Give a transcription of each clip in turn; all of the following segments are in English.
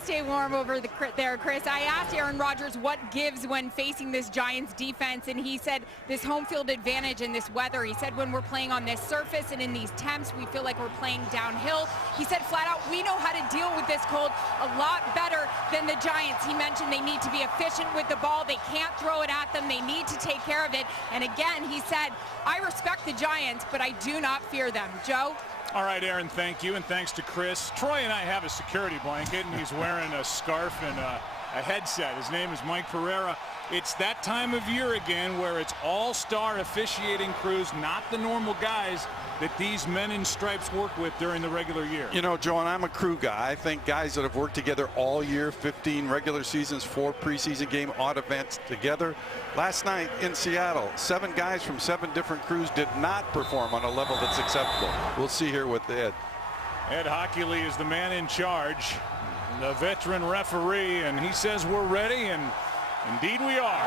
stay warm over there, Chris. I asked Aaron Rodgers what gives when facing this Giants defense, and he said this home field advantage and this weather. He said when we're playing on this surface and in these temps, we feel like we're playing downhill. He said flat out, we know how to deal with this cold a lot better than the Giants. He mentioned they need to be efficient with the ball. They can't throw it at them. They need to take care of it. And again, he said, I respect the Giants, but I do not fear them. Joe? All right, Aaron, thank you, and thanks to Chris. Troy and I have a security blanket, and he's wearing a scarf and a headset. His name is Mike Pereira. It's that time of year again where it's all-star officiating crews, not the normal guys that these men in stripes work with during the regular year. You know, Joe, and I'm a crew guy. I think guys that have worked together all year, 15 regular seasons, 4 preseason game odd events together. Last night in Seattle, 7 guys from 7 different crews did not perform on a level that's acceptable. We'll see here with Ed. Ed Hockley is the man in charge, the veteran referee, and he says we're ready, and indeed we are.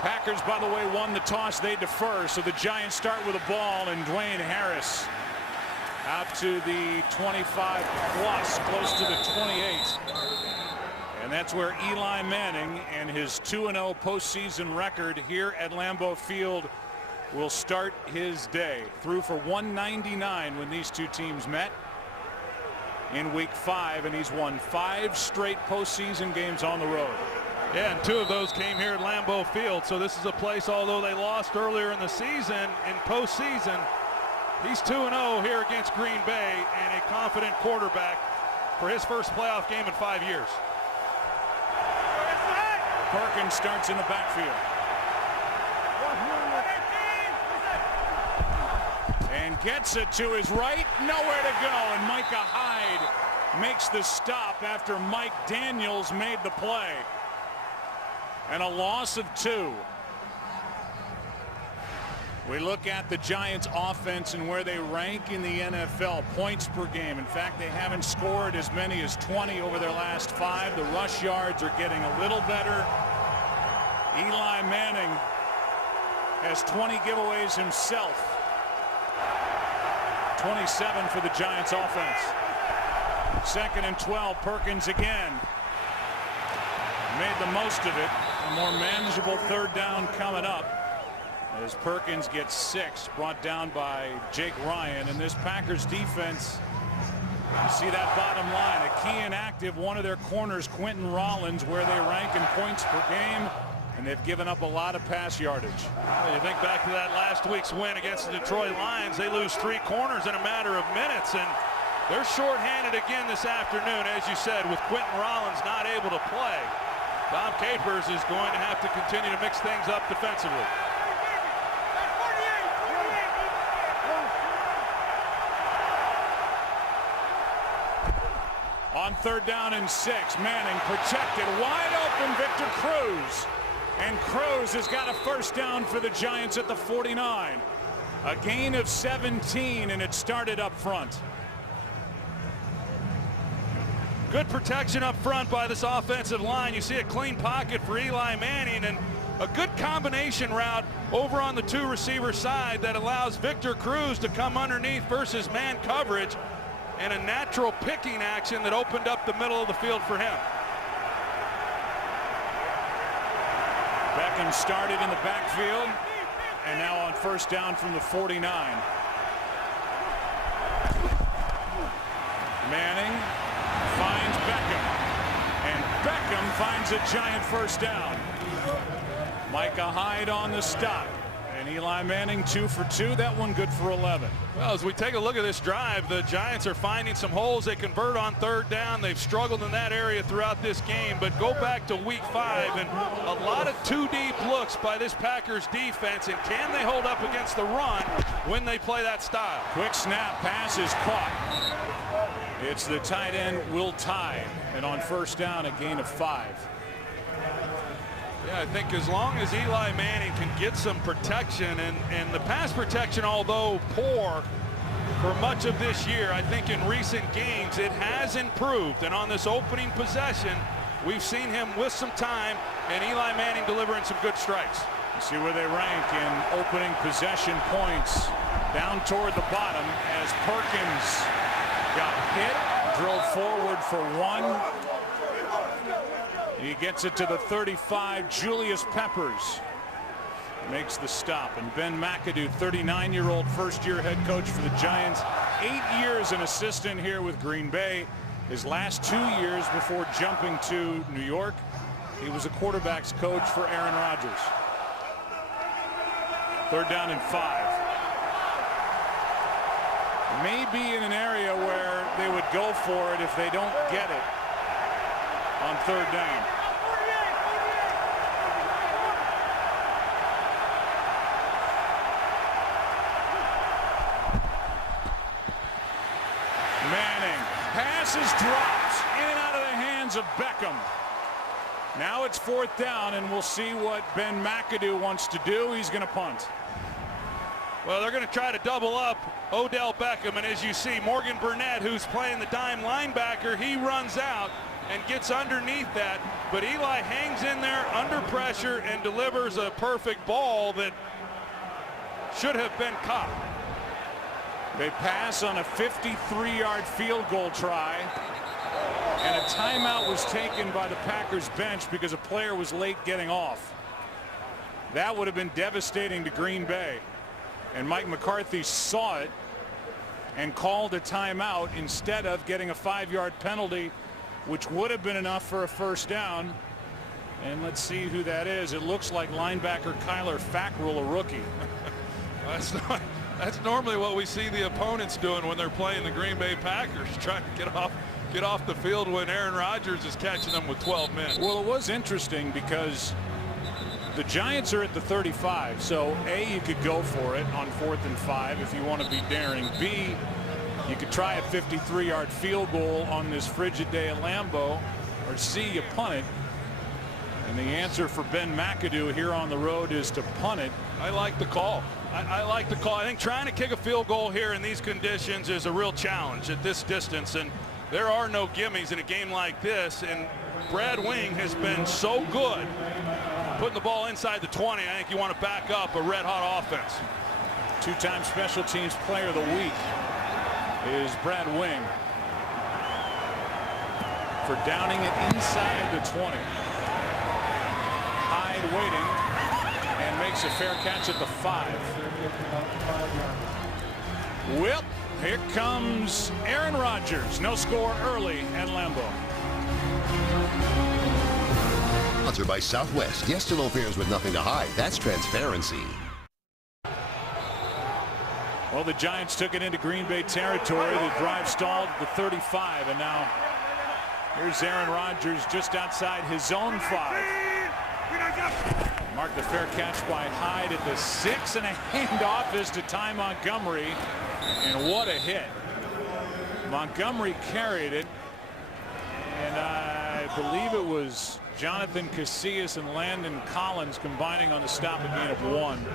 Packers, by the way, won the toss. They defer, so the Giants start with a ball, and Dwayne Harris out to the 25 plus, close to the 28. And that's where Eli Manning and his 2-0 postseason record here at Lambeau Field will start his day. Threw for 199 when these two teams met in week 5, and he's won 5 straight postseason games on the road. Yeah, and 2 of those came here at Lambeau Field. So this is a place, although they lost earlier in the season, in postseason, he's 2-0 here against Green Bay, and a confident quarterback for his first playoff game in 5 years. Perkins starts in the backfield. And gets it to his right, nowhere to go, and Micah Hyde makes the stop after Mike Daniels made the play. And a loss of 2. We look at the Giants offense and where they rank in the NFL points per game. In fact, they haven't scored as many as 20 over their last 5. The rush yards are getting a little better. Eli Manning has 20 giveaways himself. 27 for the Giants offense. 2nd and 12, Perkins again. Made the most of it. A more manageable 3rd down coming up as Perkins gets 6, brought down by Jake Ryan. And this Packers defense, you see that bottom line, a key inactive, one of their corners, Quentin Rollins, where they rank in points per game, and they've given up a lot of pass yardage. Well, you think back to that last week's win against the Detroit Lions, they lose 3 corners in a matter of minutes, and they're shorthanded again this afternoon, as you said, with Quentin Rollins not able to play. Tom Capers is going to have to continue to mix things up defensively. On 3rd down and 6, Manning protected, wide open, Victor Cruz. And Cruz has got a 1st down for the Giants at the 49. A gain of 17, and it started up front. Good protection up front by this offensive line. You see a clean pocket for Eli Manning, and a good combination route over on the 2 receiver side that allows Victor Cruz to come underneath versus man coverage, and a natural picking action that opened up the middle of the field for him. Beckham started in the backfield, and now on 1st down from the 49. Manning finds Beckham, and Beckham finds a Giant 1st down. Micah Hyde on the stop, and Eli Manning 2 for 2. That one good for 11. Well, as we take a look at this drive, the Giants are finding some holes. They convert on 3rd down. They've struggled in that area throughout this game, but go back to week 5 and a lot of 2-deep looks by this Packers defense, and can they hold up against the run when they play that style? Quick snap, pass is caught. It's the tight end, Will Tye, and on 1st down, a gain of 5. Yeah, I think as long as Eli Manning can get some protection, and the pass protection, although poor for much of this year, I think in recent games it has improved. And on this opening possession, we've seen him with some time, and Eli Manning delivering some good strikes. You see where they rank in opening possession points, down toward the bottom as Perkins got hit, drove forward for one. He gets it to the 35. Julius Peppers makes the stop. And Ben McAdoo, 39-year-old first-year head coach for the Giants. 8 years an assistant here with Green Bay. His last 2 years before jumping to New York, he was a quarterback's coach for Aaron Rodgers. 3rd down and 5. Maybe in an area where they would go for it if they don't get it on 3rd down. Manning, pass is dropped in and out of the hands of Beckham. Now it's 4th down, and we'll see what Ben McAdoo wants to do. He's going to punt. Well, they're going to try to double up Odell Beckham, and as you see, Morgan Burnett, who's playing the dime linebacker, he runs out and gets underneath that, but Eli hangs in there under pressure and delivers a perfect ball that should have been caught. They pass on a 53-yard field goal try, and a timeout was taken by the Packers bench because a player was late getting off. That would have been devastating to Green Bay, and Mike McCarthy saw it and called a timeout instead of getting a 5-yard penalty, which would have been enough for a 1st down. And let's see who that is. It looks like linebacker Kyler Fackrell, a rookie. That's normally what we see the opponents doing when they're playing the Green Bay Packers, trying to get off the field when Aaron Rodgers is catching them with 12 men. Well, it was interesting because the Giants are at the 35, so A, you could go for it on 4th and 5 if you want to be daring. B, you could try a 53-yard field goal on this frigid day at Lambeau, or C, you punt it. And the answer for Ben McAdoo here on the road is to punt it. I like the call. I like the call. I think trying to kick a field goal here in these conditions is a real challenge at this distance, and there are no gimmies in a game like this, and Brad Wing has been so good putting the ball inside the 20. I think you want to back up a red-hot offense. 2-time special teams player of the week is Brad Wing for downing it inside the 20. Hyde waiting and makes a fair catch at the 5. Well, here comes Aaron Rodgers. No score early at Lambeau. Sponsored by Southwest. Yes to low fares with nothing to hide. That's transparency. Well, the Giants took it into Green Bay territory. The drive stalled at the 35, and now here's Aaron Rodgers just outside his own 5. Marked the fair catch by Hyde at the 6, and a handoff is to Ty Montgomery, and what a hit. Montgomery carried it, and I believe it was Jonathan Casillas and Landon Collins combining on the stop at gain of 1.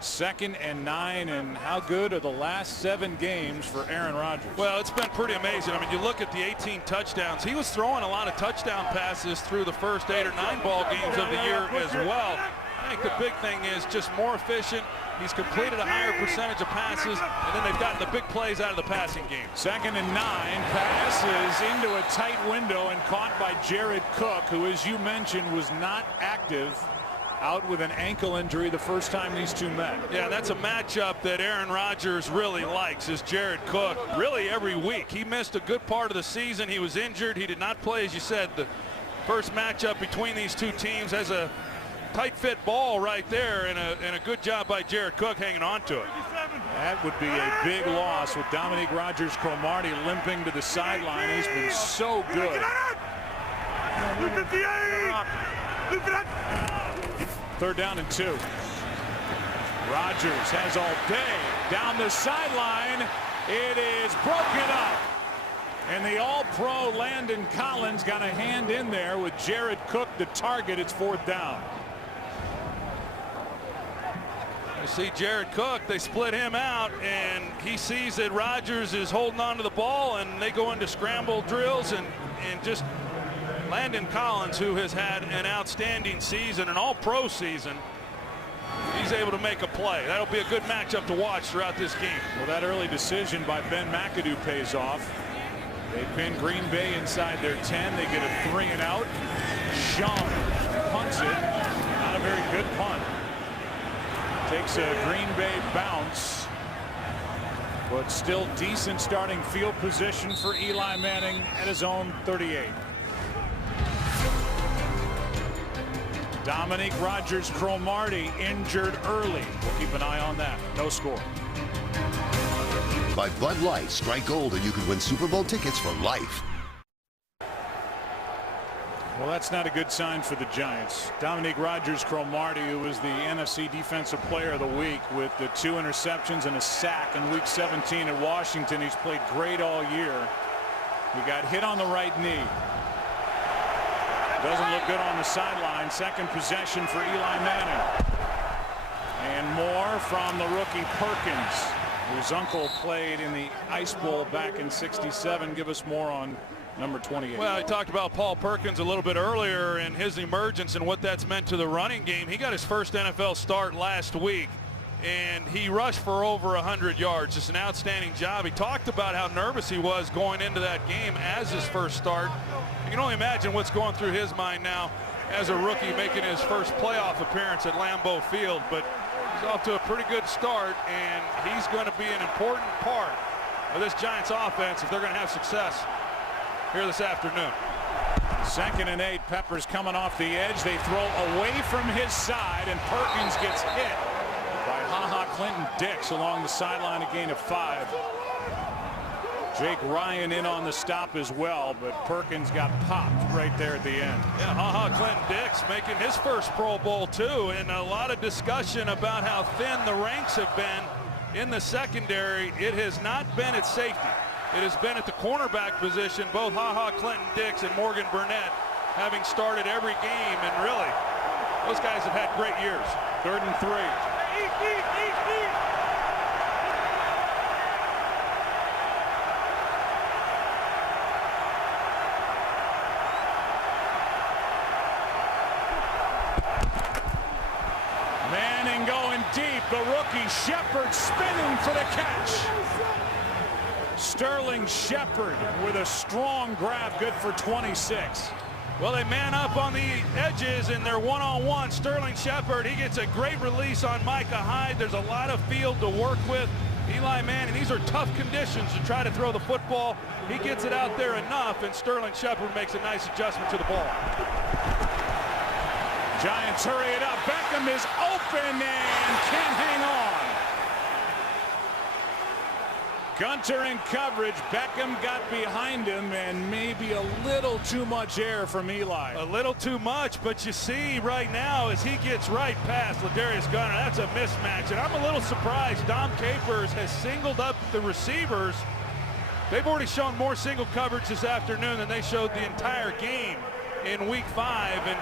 2nd and 9, and how good are the last 7 games for Aaron Rodgers? Well, it's been pretty amazing. I mean, you look at the 18 touchdowns. He was throwing a lot of touchdown passes through the first 8 or 9 ball games of the year as well. I think the big thing is just more efficient. He's completed a higher percentage of passes, and then they've gotten the big plays out of the passing game. 2nd and 9, passes into a tight window and caught by Jared Cook, who, as you mentioned, was not active, out with an ankle injury the first time these two met. Yeah, that's a matchup that Aaron Rodgers really likes, is Jared Cook, really every week. He missed a good part of the season. He was injured. He did not play, as you said, the first matchup between these two teams. Has a tight fit ball right there, and a good job by Jared Cook hanging on to it. That would be a big loss with Dominique Rodgers-Cromartie limping to the sideline. He's been so good. 3rd down and 2. Rodgers has all day down the sideline. It is broken up, and the all-pro Landon Collins got a hand in there with Jared Cook the target. It's 4th down. You see Jared Cook, they split him out, and he sees that Rodgers is holding on to the ball, and they go into scramble drills, and just Landon Collins, who has had an outstanding season, an all-pro season, he's able to make a play. That'll be a good matchup to watch throughout this game. Well, that early decision by Ben McAdoo pays off. They pin Green Bay inside their 10. They get a 3 and out. Shum punts it. Not a very good punt. Takes a Green Bay bounce. But still decent starting field position for Eli Manning at his own 38. Dominique Rodgers-Cromartie injured early. We'll keep an eye on that. No score. By Bud Light, strike gold and you can win Super Bowl tickets for life. Well, that's not a good sign for the Giants. Dominique Rodgers-Cromartie, who was the NFC Defensive Player of the Week with the 2 interceptions and a sack in Week 17 at Washington. He's played great all year. He got hit on the right knee. Doesn't look good on the sideline. Second possession for Eli Manning. And more from the rookie Perkins, whose uncle played in the Ice Bowl back in '67. Give us more on number 28. Well, I talked about Paul Perkins a little bit earlier and his emergence and what that's meant to the running game. He got his first NFL start last week, and he rushed for over 100 yards. Just an outstanding job. He talked about how nervous he was going into that game as his first start. You can only imagine what's going through his mind now as a rookie making his first playoff appearance at Lambeau Field. But he's off to a pretty good start, and he's going to be an important part of this Giants offense if they're going to have success here this afternoon. 2nd and 8. Peppers coming off the edge. They throw away from his side, and Perkins gets hit by Clinton Dix along the sideline, a gain of 5. Jake Ryan in on the stop as well, but Perkins got popped right there at the end. Yeah, Clinton Dix making his first Pro Bowl too, and a lot of discussion about how thin the ranks have been in the secondary. It has not been at safety. It has been at the cornerback position, both Clinton Dix and Morgan Burnett having started every game, and really, those guys have had great years. 3rd and 3. Manning going deep. The rookie Shepard spinning for the catch. Sterling Shepard with a strong grab, good for 26. Well, they man up on the edges in their one-on-one. Sterling Shepard, he gets a great release on Micah Hyde. There's a lot of field to work with. Eli Manning, these are tough conditions to try to throw the football. He gets it out there enough, and Sterling Shepard makes a nice adjustment to the ball. Giants hurry it up. Beckham is open and can't hang on. Gunter in coverage. Beckham got behind him, and maybe a little too much air from Eli. A little too much, but you see right now as he gets right past Ladarius Gunter, that's a mismatch. And I'm a little surprised Dom Capers has singled up the receivers. They've already shown more single coverage this afternoon than they showed the entire game in Week 5. And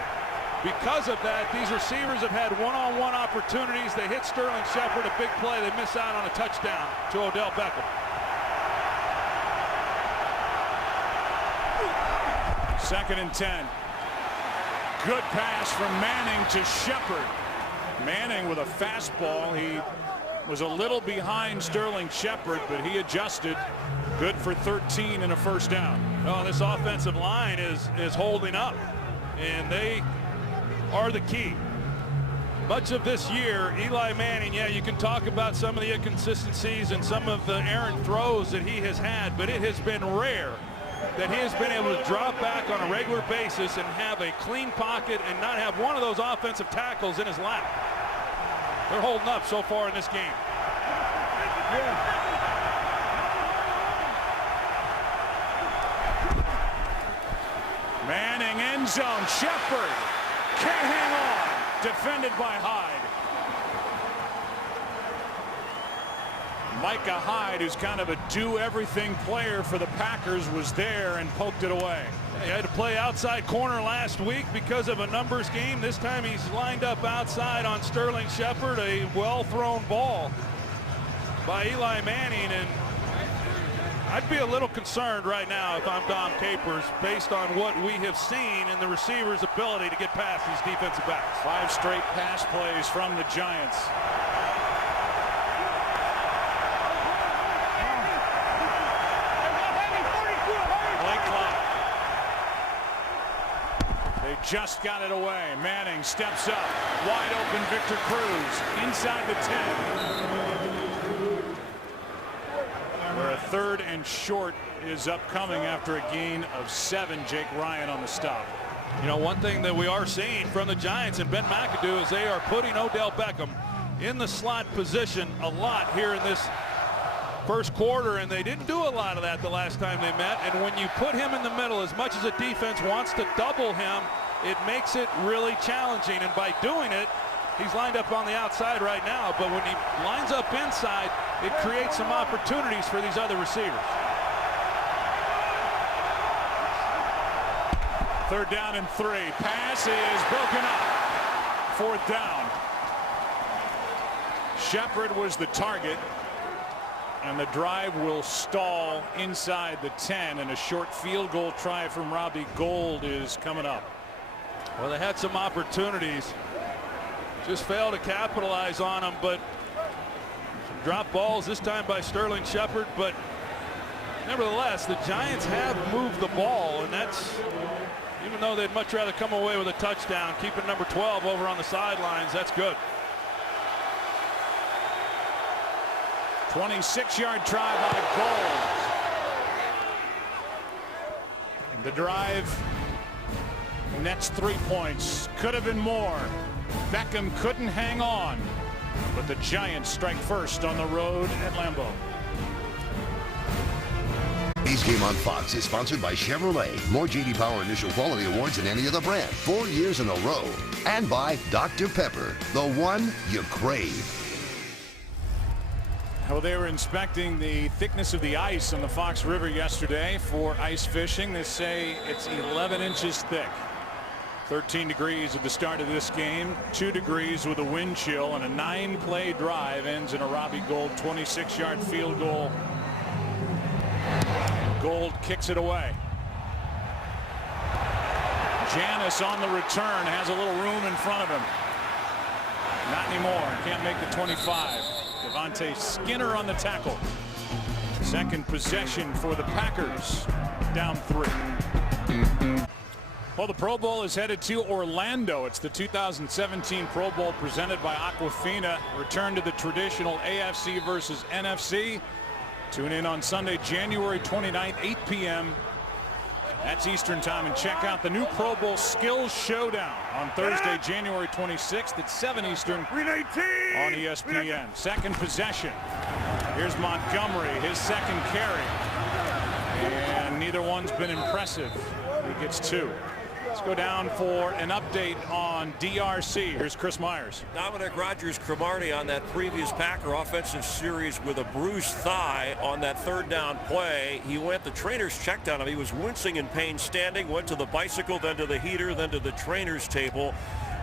because of that, these receivers have had one-on-one opportunities. They hit Sterling Shepard, a big play. They miss out on a touchdown to Odell Beckham. 2nd and 10. Good pass from Manning to Shepard. Manning with a fastball. He was a little behind Sterling Shepard, but he adjusted. Good for 13 and a first down. Oh, this offensive line is holding up, and they are the key. Much of this year, Eli Manning, yeah, you can talk about some of the inconsistencies and some of the errant throws that he has had, but it has been rare that he has been able to drop back on a regular basis and have a clean pocket and not have one of those offensive tackles in his lap. They're holding up so far in this game. Manning end zone. Shepard can't hang on. Defended by Hyde. Micah Hyde, who's kind of a do-everything player for the Packers, was there and poked it away. He had to play outside corner last week because of a numbers game. This time he's lined up outside on Sterling Shepard. A well-thrown ball by Eli Manning, and I'd be a little concerned right now if I'm Dom Capers based on what we have seen in the receiver's ability to get past these defensive backs. 5 straight pass plays from the Giants. They just got it away. Manning steps up. Wide open Victor Cruz inside the 10. Where a 3rd and short is upcoming after a gain of 7. Jake Ryan on the stop. You know, one thing that we are seeing from the Giants and Ben McAdoo is they are putting Odell Beckham in the slot position a lot here in this first quarter, and they didn't do a lot of that the last time they met. And when you put him in the middle, as much as a defense wants to double him, it makes it really challenging. And by doing it, he's lined up on the outside right now, but when he lines up inside, it creates some opportunities for these other receivers. 3rd down and 3. Pass is broken up. 4th down. Shepard was the target, and the drive will stall inside the 10, and a short field goal try from Robbie Gould is coming up. Well, they had some opportunities, just failed to capitalize on them, but some drop balls this time by Sterling Shepard. But nevertheless, the Giants have moved the ball, and that's, even though they'd much rather come away with a touchdown, keeping number 12 over on the sidelines, that's good. 26-yard try by Gould. The drive nets 3 points. Could have been more. Beckham couldn't hang on, but the Giants strike first on the road at Lambeau. Today's Game on Fox is sponsored by Chevrolet. More J.D. Power initial quality awards than any other brand, 4 years in a row. And by Dr. Pepper, the one you crave. Well, they were inspecting the thickness of the ice on the Fox River yesterday for ice fishing. They say it's 11 inches thick. 13 degrees at the start of this game, 2 degrees with a wind chill, and a 9-play drive ends in a Robbie Gould 26-yard field goal. Gould kicks it away. Janis on the return has a little room in front of him. Not anymore. Can't make the 25. Devontae Skinner on the tackle. Second possession for the Packers. Down 3. Well, the Pro Bowl is headed to Orlando. It's the 2017 Pro Bowl presented by Aquafina. Return to the traditional AFC versus NFC. Tune in on Sunday, January 29th, 8 p.m. That's Eastern time, and check out the new Pro Bowl Skills Showdown on Thursday, January 26th at 7 Eastern on ESPN. Second possession. Here's Montgomery, his second carry. And neither one's been impressive. He gets 2. Let's go down for an update on DRC. Here's Chris Myers. Dominic Rodgers-Cromartie on that previous Packer offensive series with a bruised thigh on that 3rd down play. He went, the trainers checked on him. He was wincing in pain standing, went to the bicycle, then to the heater, then to the trainer's table.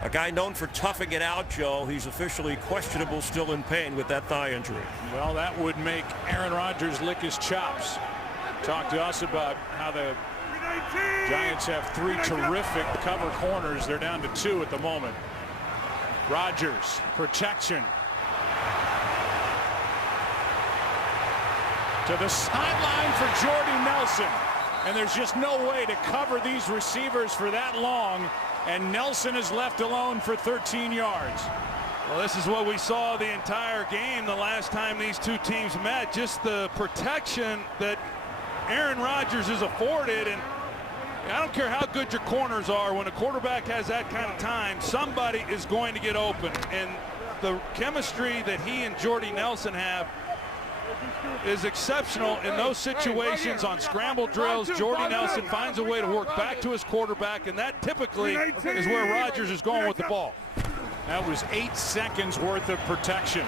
A guy known for toughing it out, Joe. He's officially questionable, still in pain with that thigh injury. Well, that would make Aaron Rodgers lick his chops. Talk to us about how the Giants have 3 terrific cover corners. They're down to 2 at the moment. Rodgers, protection. To the sideline for Jordy Nelson. And there's just no way to cover these receivers for that long. And Nelson is left alone for 13 yards. Well, this is what we saw the entire game the last time these two teams met. Just the protection that Aaron Rodgers is afforded. And I don't care how good your corners are, when a quarterback has that kind of time, somebody is going to get open. And the chemistry that he and Jordy Nelson have is exceptional in those situations. On scramble drills, Jordy Nelson finds a way to work back to his quarterback, and that typically is where Rodgers is going with the ball. That was 8 seconds worth of protection.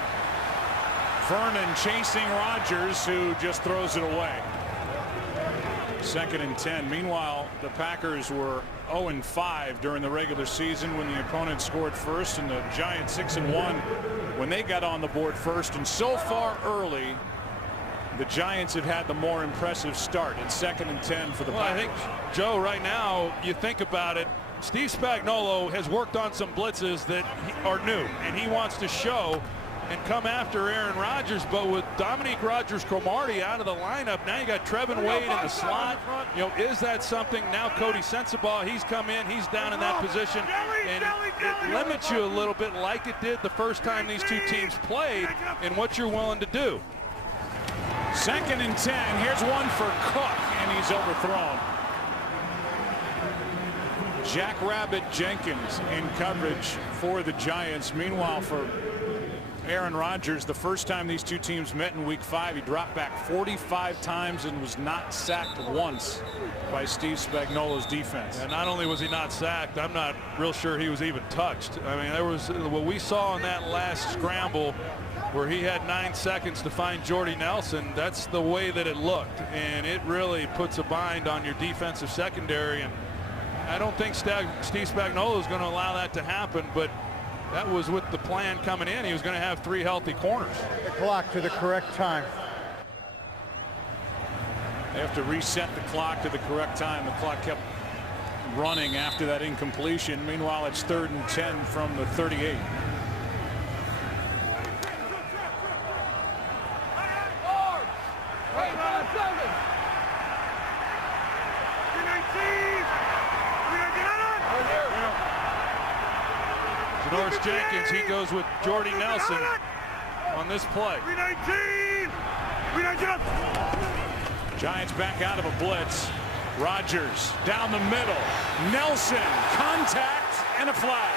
Vernon chasing Rodgers, who just throws it away. 2nd and 10. Meanwhile, the Packers were 0-5 during the regular season when the opponent scored first, and the Giants 6-1 when they got on the board first. And so far early, the Giants have had the more impressive start. It's 2nd and 10 for the Packers. I think, Joe, right now, you think about it, Steve Spagnuolo has worked on some blitzes that are new, and he wants to show and come after Aaron Rodgers. But with Dominique Rodgers-Cromartie out of the lineup, now you got Trevin Wade in the slot. You know, is that something? Now Cody Sensabaugh, he's come in, he's down in that position, and it limits you a little bit, like it did the first time these two teams played, in what you're willing to do. 2nd and 10. Here's one for Cook, and he's overthrown. Jackrabbit Jenkins in coverage for the Giants. Meanwhile, for Aaron Rodgers, the first time these two teams met in Week 5, he dropped back 45 times and was not sacked once by Steve Spagnuolo's defense. And not only was he not sacked, I'm not real sure he was even touched. I mean, there was what we saw in that last scramble where he had 9 seconds to find Jordy Nelson. That's the way that it looked, and it really puts a bind on your defensive secondary. And I don't think Steve Spagnuolo is going to allow that to happen, but that was with the plan coming in. He was going to have 3 healthy corners. The clock to the correct time. They have to reset the clock to the correct time. The clock kept running after that incompletion. Meanwhile, it's 3rd and 10 from the 38. Janoris Jenkins, he goes with Jordy Nelson on this play. Giants back out of a blitz. Rodgers down the middle. Nelson, contact, and a flag.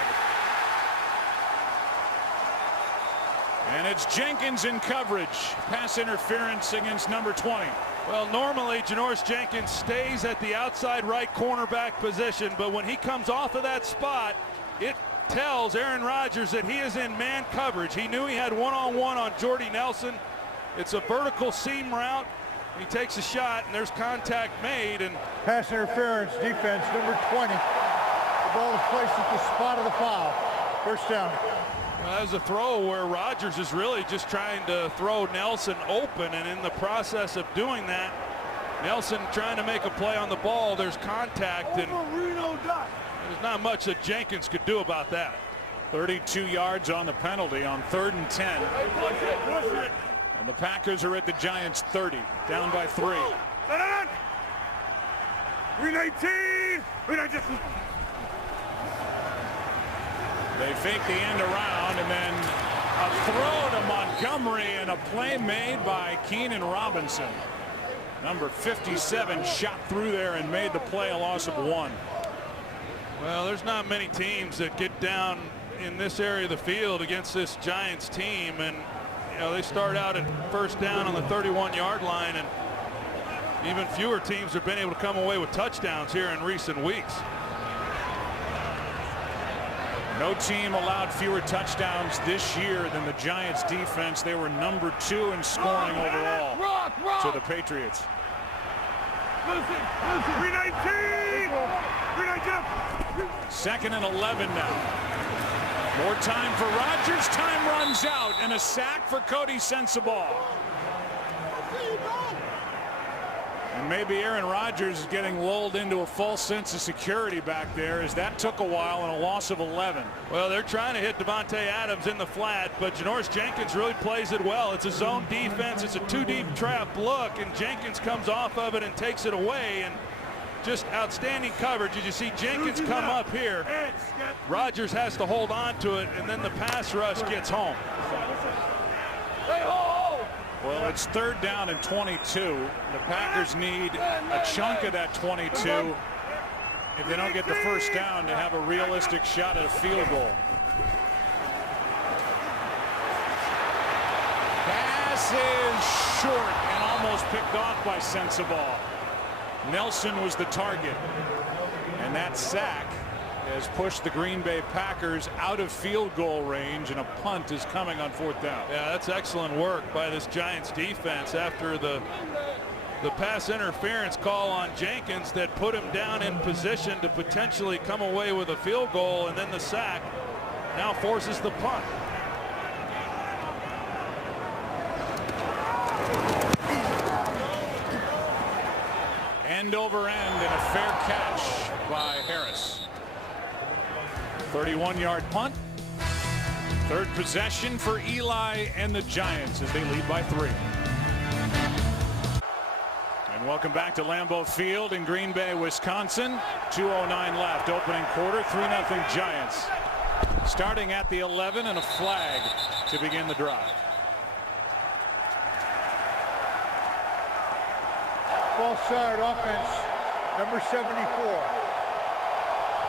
And it's Jenkins in coverage. Pass interference against number 20. Well, normally Janoris Jenkins stays at the outside right cornerback position, but when he comes off of that spot, it tells Aaron Rodgers that he is in man coverage. He knew he had one-on-one on Jordy Nelson. It's a vertical seam route. He takes a shot, and there's contact made. And pass interference, defense, number 20. The ball is placed at the spot of the foul. First down. Well, that was a throw where Rodgers is really just trying to throw Nelson open, and in the process of doing that, Nelson trying to make a play on the ball, there's contact, and there's not much that Jenkins could do about that. 32 yards on the penalty on 3rd and 10. And the Packers are at the Giants 30, down by 3. They fake the end around, and then a throw to Montgomery, and a play made by Keenan Robinson. Number 57 shot through there and made the play, a loss of 1. Well, there's not many teams that get down in this area of the field against this Giants team, and you know, they start out at first down on the 31-yard line, and even fewer teams have been able to come away with touchdowns here in recent weeks. No team allowed fewer touchdowns this year than the Giants defense. They were number 2 in scoring overall to the Patriots. 2nd and 11 now. More time for Rodgers. Time runs out, and a sack for Cody Sensabaugh. And maybe Aaron Rodgers is getting lulled into a false sense of security back there, as that took a while, and a loss of 11. Well, they're trying to hit Devontae Adams in the flat, but Janoris Jenkins really plays it well. It's a zone defense. It's a 2-deep trap look, and Jenkins comes off of it and takes it away. And just outstanding coverage. As you see Jenkins come up here, Rodgers has to hold on to it, and then the pass rush gets home. Well, it's 3rd down and 22. The Packers need a chunk of that 22 if they don't get the first down to have a realistic shot at a field goal. Pass is short and almost picked off by Sensabaugh. Nelson was the target, and that sack has pushed the Green Bay Packers out of field goal range, and a punt is coming on 4th down. Yeah, that's excellent work by this Giants defense after the pass interference call on Jenkins that put him down in position to potentially come away with a field goal, and then the sack now forces the punt. End over end, and a fair catch by Harris. 31-yard punt. Third possession for Eli and the Giants as they lead by 3. And welcome back to Lambeau Field in Green Bay, Wisconsin. 2:09 left, opening quarter, 3-0 Giants. Starting at the 11 and a flag to begin the drive. False start offense, number 74.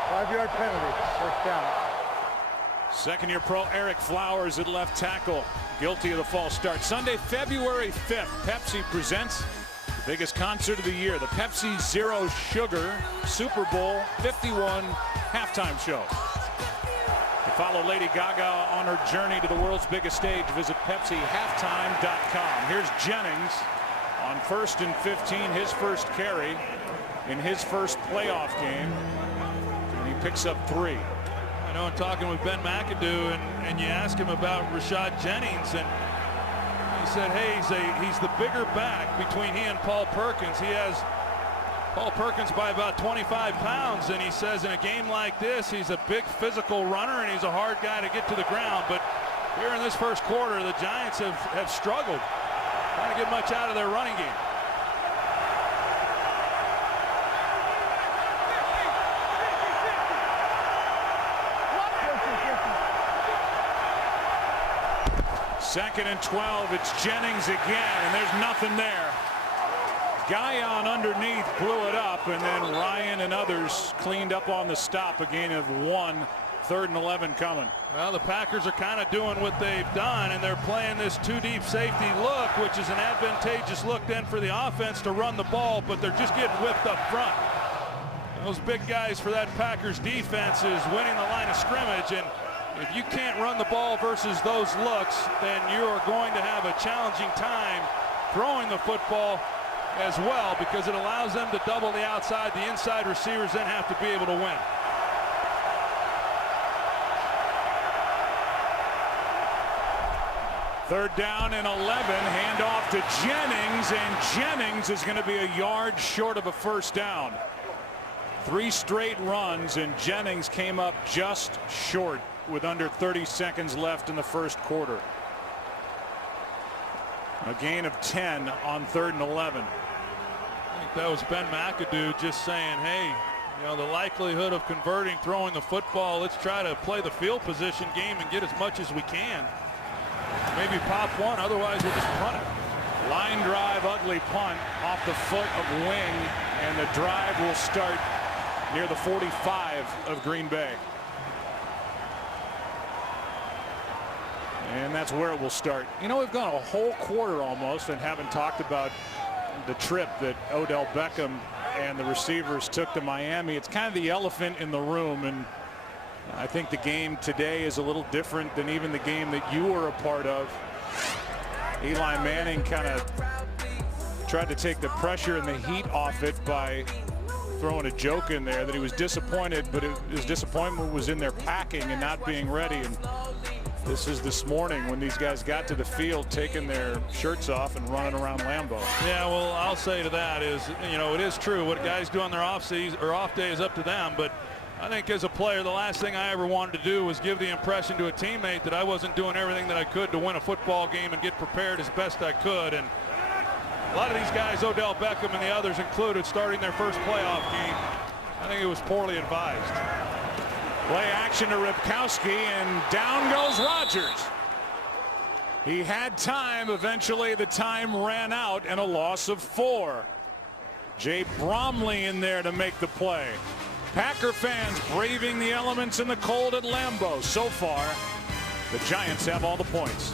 5-yard penalty, first down. Second-year pro Eric Flowers at left tackle, guilty of the false start. Sunday, February 5th, Pepsi presents the biggest concert of the year, the Pepsi Zero Sugar Super Bowl 51 halftime show. To follow Lady Gaga on her journey to the world's biggest stage, visit PepsiHalftime.com. Here's Jennings on 1st and 15, his first carry in his first playoff game, and he picks up 3. I know, in talking with Ben McAdoo, and you ask him about Rashad Jennings, and he said, hey, he's the bigger back between he and Paul Perkins. He has Paul Perkins by about 25 pounds, and he says in a game like this, he's a big physical runner, and he's a hard guy to get to the ground. But here in this first quarter, the Giants have struggled trying to get much out of their running game. Second and 12, it's Jennings again, and there's nothing there. Guyon underneath blew it up, and then Ryan and others cleaned up on the stop. A gain of 1, 3rd and 11 coming. Well, the Packers are kind of doing what they've done, and they're playing this 2-deep safety look, which is an advantageous look then for the offense to run the ball, but they're just getting whipped up front. Those big guys for that Packers defense is winning the line of scrimmage, and if you can't run the ball versus those looks, then you are going to have a challenging time throwing the football as well, because it allows them to double the outside. The inside receivers then have to be able to win. Third down and 11, handoff to Jennings, and Jennings is going to be a yard short of a first down. 3 straight runs, and Jennings came up just short with under 30 seconds left in the first quarter. A gain of 10 on 3rd and 11. I think that was Ben McAdoo just saying, hey, you know, the likelihood of converting, throwing the football, let's try to play the field position game and get as much as we can. Maybe pop one, otherwise we'll just punt it. Line drive, ugly punt off the foot of Wing, and the drive will start near the 45 of Green Bay. And that's where it will start. You know, we've gone a whole quarter almost and haven't talked about the trip that Odell Beckham and the receivers took to Miami. It's kind of the elephant in the room, and I think the game today is a little different than even the game that you were a part of. Eli Manning kind of tried to take the pressure and the heat off it by throwing a joke in there that he was disappointed, but his disappointment was in their packing and not being ready. And this is this morning when these guys got to the field taking their shirts off and running around Lambeau. Yeah, well, I'll say to that is, you know, it is true. What guys do on their off season or off day is up to them. But I think as a player, the last thing I ever wanted to do was give the impression to a teammate that I wasn't doing everything that I could to win a football game and get prepared as best I could. And a lot of these guys, Odell Beckham and the others included, starting their first playoff game, I think it was poorly advised. Play action to Ripkowski, and down goes Rodgers. He had time. Eventually the time ran out, and a loss of 4. Jay Bromley in there to make the play. Packer fans braving the elements in the cold at Lambeau. So far, the Giants have all the points.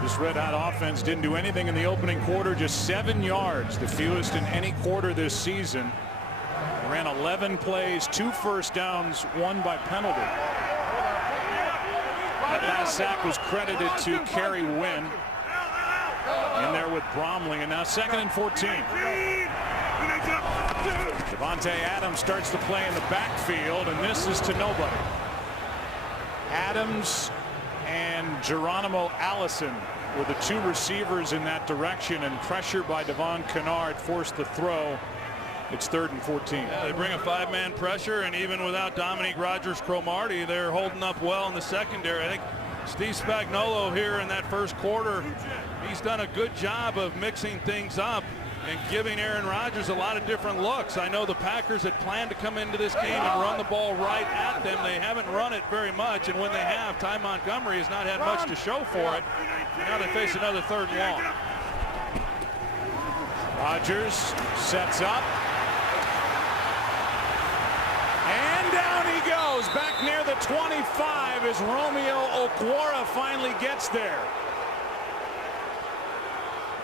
This red-hot offense didn't do anything in the opening quarter, just 7 yards, the fewest in any quarter this season. Ran 11 plays, 2 first downs, 1 by penalty. That last sack was credited to Kerry Wynn in there with Bromley, and now 2nd and 14. Devontae Adams starts to play in the backfield, and this is to nobody. Adams and Geronimo Allison were the 2 receivers in that direction, and pressure by Devon Kennard forced the throw It's 3rd and 14. Yeah, they bring a 5-man pressure, and even without Dominique Rodgers-Cromartie, they're holding up well in the secondary. I think Steve Spagnuolo here in that first quarter, he's done a good job of mixing things up and giving Aaron Rodgers a lot of different looks. I know the Packers had planned to come into this game and run the ball right at them. They haven't run it very much, and when they have, Ty Montgomery has not had much to show for it. Now they face another 3rd and long. Rodgers sets up. And down he goes, back near the 25 as Romeo Okwara finally gets there.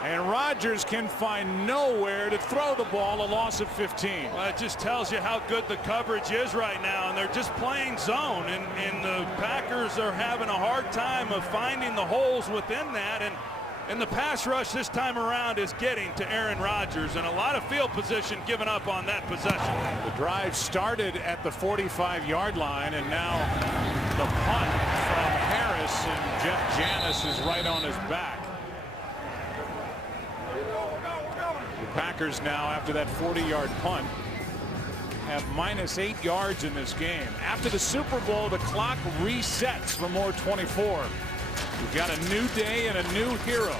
And Rodgers can find nowhere to throw the ball, a loss of 15. Well, it just tells you how good the coverage is right now, and they're just playing zone, and the Packers are having a hard time of finding the holes within that, and the pass rush this time around is getting to Aaron Rodgers, and a lot of field position given up on that possession. The drive started at the 45-yard line, and now the punt from Harris, and Jeff Janis is right on his back. The Packers now, after that 40-yard punt, have -8 yards in this game. After the Super Bowl, the clock resets for more 24. We've got a new day and a new hero.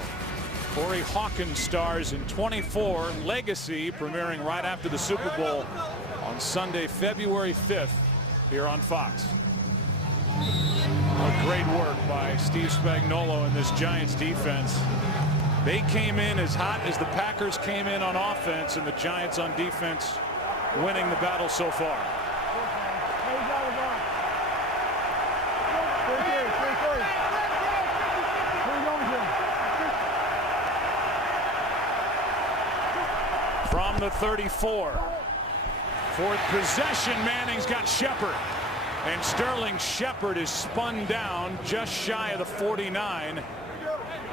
Corey Hawkins stars in 24, Legacy, premiering right after the Super Bowl on Sunday, February 5th, here on Fox. Great work by Steve Spagnuolo and this Giants defense. They came in as hot as the Packers came in on offense, and the Giants on defense winning the battle so far. From the 34. 4th possession, Manning's got Shepard. And Sterling Shepard is spun down just shy of the 49.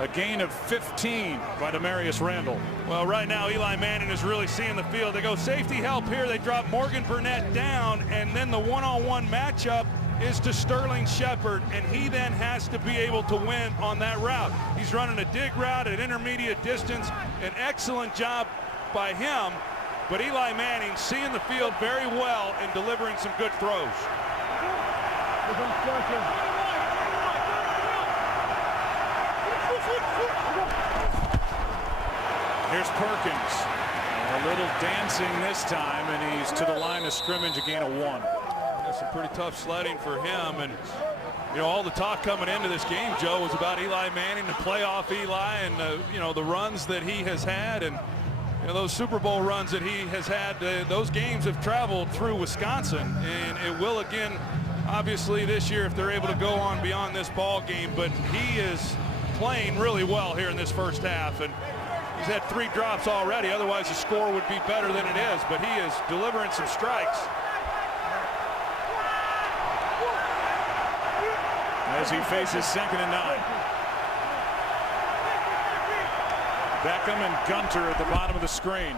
A gain of 15 by Demarius Randall. Well, right now Eli Manning is really seeing the field. They go safety help here. They drop Morgan Burnett down, and then the one-on-one matchup is to Sterling Shepard, and he then has to be able to win on that route. He's running a dig route at intermediate distance. An excellent job by him, but Eli Manning seeing the field very well and delivering some good throws. Here's Perkins. A little dancing this time, and he's to the line of scrimmage, a gain of 1. That's some pretty tough sledding for him. And you know, all the talk coming into this game, Joe, was about Eli Manning, the playoff Eli, and you know, the runs that he has had, and you know, those Super Bowl runs that he has had. Those games have traveled through Wisconsin, and it will again, obviously, this year if they're able to go on beyond this ball game. But he is playing really well here in this first half, and he's had 3 drops already. Otherwise, the score would be better than it is, but he is delivering some strikes. As he faces 2nd and 9. Beckham and Gunter at the bottom of the screen.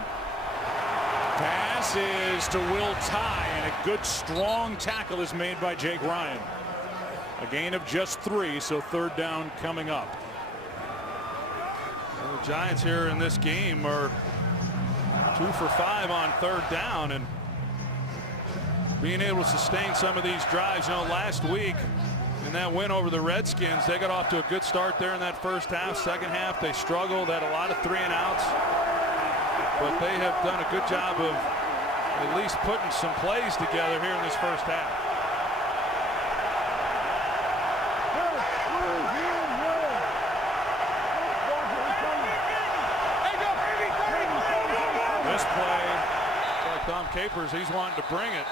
Pass is to Will Tye, and a good strong tackle is made by Jake Ryan. A gain of just 3, so 3rd down coming up. Well, the Giants here in this game are 2 for 5 on 3rd down, and being able to sustain some of these drives. You know, last week in that win over the Redskins, they got off to a good start there in that first half. Second half, they struggled, had a lot of 3-and-outs, but they have done a good job of at least putting some plays together here in this first half. This play, Like Tom Capers, he's wanting to bring it.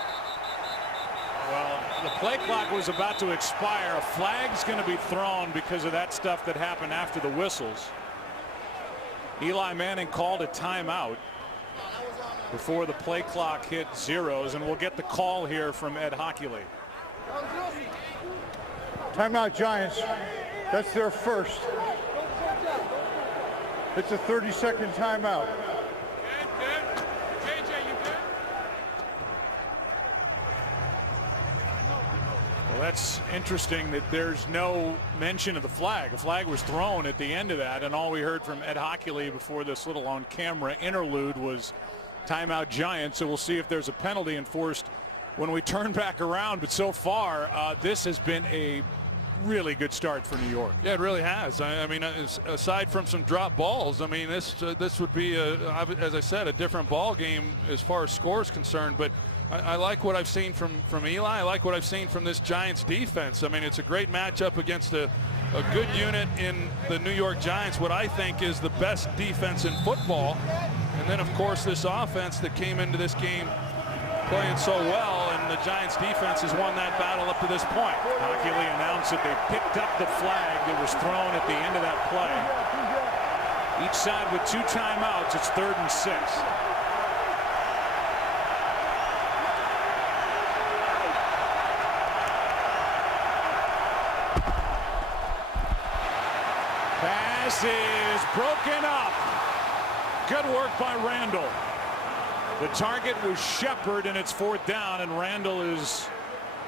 well, the play clock was about to expire. A flag's going to be thrown because of that stuff that happened after the whistles. Eli Manning called a timeout before the play clock hit zeros, and we'll get the call here from Ed Hockley. Timeout, Giants. That's their first. It's a 30-second timeout. Well, that's interesting that there's no mention of the flag. A flag was thrown at the end of that, and all we heard from Ed Hockley before this little on-camera interlude was Timeout Giants, so we'll see if there's a penalty enforced when we turn back around. But so far, this has been a really good start for New York. Yeah, it really has. I mean, aside from some drop balls, I mean, this would be, as I said, a different ball game as far as score is concerned. But I like what I've seen from Eli. I like what I've seen from this Giants defense. I mean, it's a great matchup against a good unit in the New York Giants, what I think is the best defense in football. And then, of course, this offense that came into this game playing so well, and the Giants defense has won that battle up to this point. Hockey announced that they picked up the flag that was thrown at the end of that play. Each side with 2 timeouts. It's 3rd and 6. Pass is broken up. Good work by Randall. The target was Shepard, and it's 4th down, and Randall is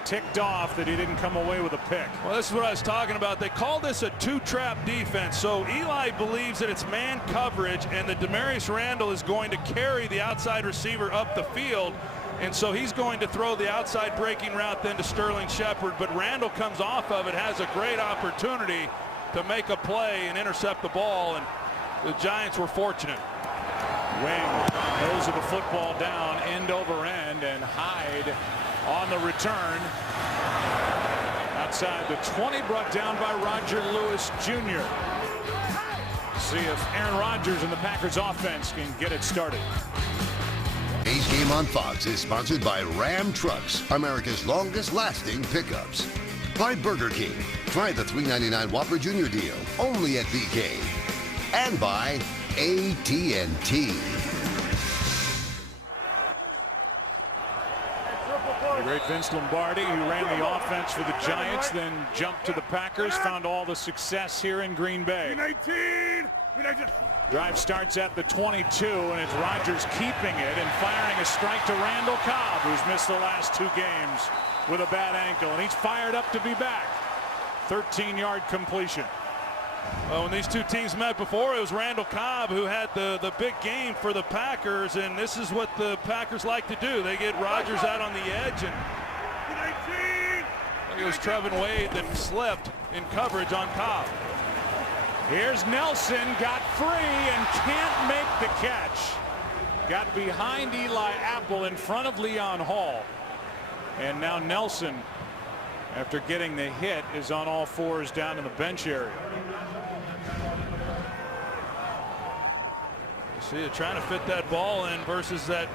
ticked off that he didn't come away with a pick. Well, this is what I was talking about. They call this a 2-trap defense. So Eli believes that it's man coverage, and that Demarius Randall is going to carry the outside receiver up the field. And so he's going to throw the outside breaking route then to Sterling Shepard. But Randall comes off of it, has a great opportunity to make a play and intercept the ball, and the Giants were fortunate. Wing nose of the football down, end over end, and Hyde on the return. Outside the 20, brought down by Roger Lewis Jr. See if Aaron Rodgers and the Packers offense can get it started. Today's game on Fox is sponsored by Ram Trucks, America's longest lasting pickups. By Burger King. Try the $3.99 Whopper Jr. deal only at BK. And by AT&T. The great Vince Lombardi, who ran the offense for the Giants, then jumped to the Packers, found all the success here in Green Bay. Drive starts at the 22, and it's Rodgers keeping it and firing a strike to Randall Cobb, who's missed the last 2 games with a bad ankle, and he's fired up to be back. 13-yard completion. Well, when these two teams met before, it was Randall Cobb who had the big game for the Packers, and this is what the Packers like to do. They get Rodgers out on the edge, and it was Trevin Wade that slipped in coverage on Cobb. Here's Nelson, got free and can't make the catch. Got behind Eli Apple in front of Leon Hall. And now Nelson, after getting the hit, is on all 4s down in the bench area. You see it trying to fit that ball in versus that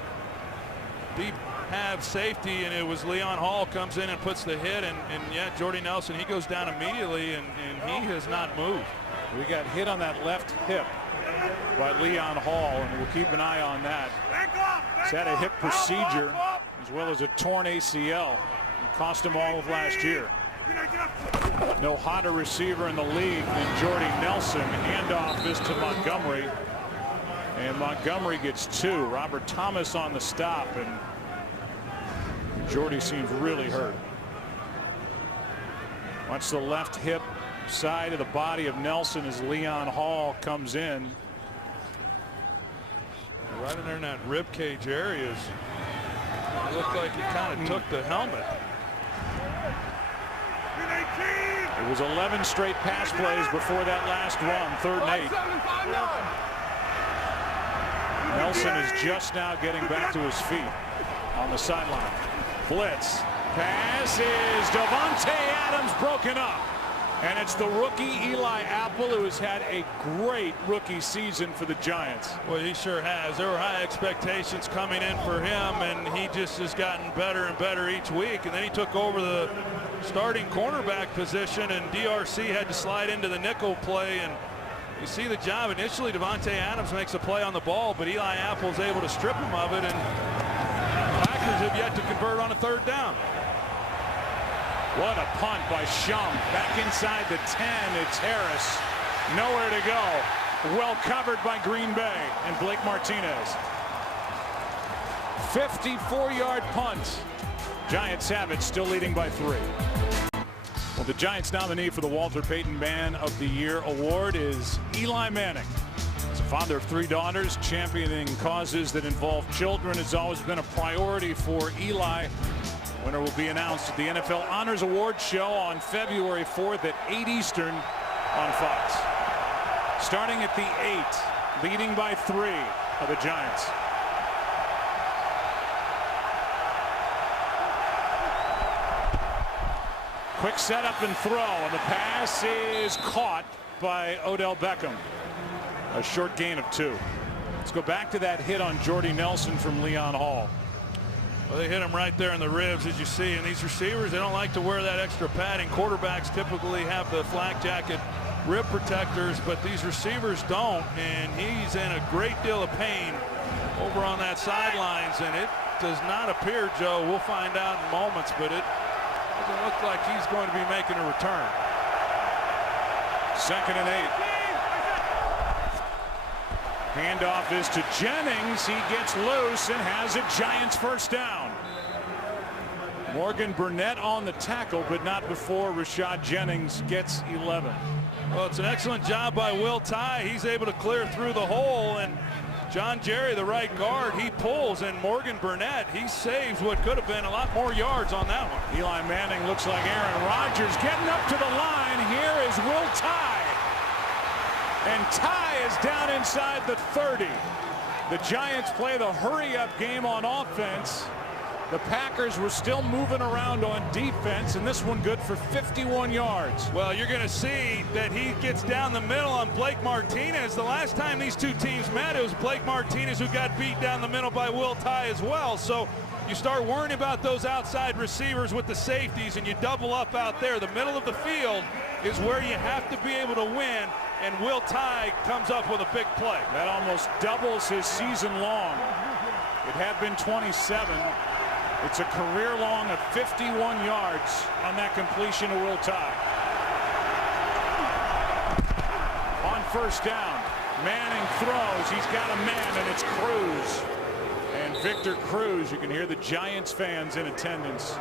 deep half safety, and it was Leon Hall comes in and puts the hit, and yet Jordy Nelson, he goes down immediately, and he has not moved. We got hit on that left hip by Leon Hall, and we'll keep an eye on that. He's had a hip procedure as well as a torn ACL. It cost him all of last year. No hotter receiver in the league than Jordy Nelson. Handoff is to Montgomery, and Montgomery gets 2. Robert Thomas on the stop, and Jordy seems really hurt. Watch the left hip side of the body of Nelson as Leon Hall comes in. Right in there in that rib cage areas. It looked like he kind of took the helmet. It was 11 straight pass plays before that last run, 3rd and 8. Nelson is just now getting back to his feet on the sideline. Blitz. Pass is Davante Adams broken up. And it's the rookie Eli Apple, who has had a great rookie season for the Giants. Well, he sure has. There were high expectations coming in for him, and he just has gotten better and better each week. And then he took over the starting cornerback position, and DRC had to slide into the nickel play. And you see the job. Initially, Davante Adams makes a play on the ball, but Eli Apple is able to strip him of it, and the Packers have yet to convert on a 3rd down. What a punt by Shum. Back inside the 10, it's Harris. Nowhere to go. Well covered by Green Bay and Blake Martinez. 54-yard punt. Giants have it, still leading by 3. Well, the Giants nominee for the Walter Payton Man of the Year award is Eli Manning. His Father of 3 daughters, championing causes that involve children has always been a priority for Eli. Winner will be announced at the NFL Honors Awards show on February 4th at 8 Eastern on Fox. Starting at the 8, leading by 3 of the Giants. Quick setup and throw, and the pass is caught by Odell Beckham. A short gain of 2. Let's go back to that hit on Jordy Nelson from Leon Hall. Well, they hit him right there in the ribs, as you see. And these receivers, they don't like to wear that extra padding. Quarterbacks typically have the flak jacket rib protectors, but these receivers don't. And he's in a great deal of pain over on that sidelines. And it does not appear, Joe, we'll find out in moments, but it doesn't look like he's going to be making a return. 2nd and 8. Handoff is to Jennings. He gets loose and has a Giants first down. Morgan Burnett on the tackle, but not before Rashad Jennings gets 11. Well, it's an excellent job by Will Tye. He's able to clear through the hole, and John Jerry, the right guard, he pulls, and Morgan Burnett, he saves what could have been a lot more yards on that one. Eli Manning looks like Aaron Rodgers getting up to the line. Here is Will Tye. And Tye is down inside the 30. The Giants play the hurry-up game on offense. The Packers were still moving around on defense, and this one good for 51 yards. Well, you're going to see that he gets down the middle on Blake Martinez. The last time these two teams met, it was Blake Martinez who got beat down the middle by Will Tye as well. So you start worrying about those outside receivers with the safeties, and you double up out there. The middle of the field is where you have to be able to win, and Will Tye comes up with a big play. That almost doubles his season long. It had been 27. It's a career long of 51 yards on that completion to Will Tye. On first down, Manning throws. He's got a man, and it's Cruz. And Victor Cruz, you can hear the Giants fans in attendance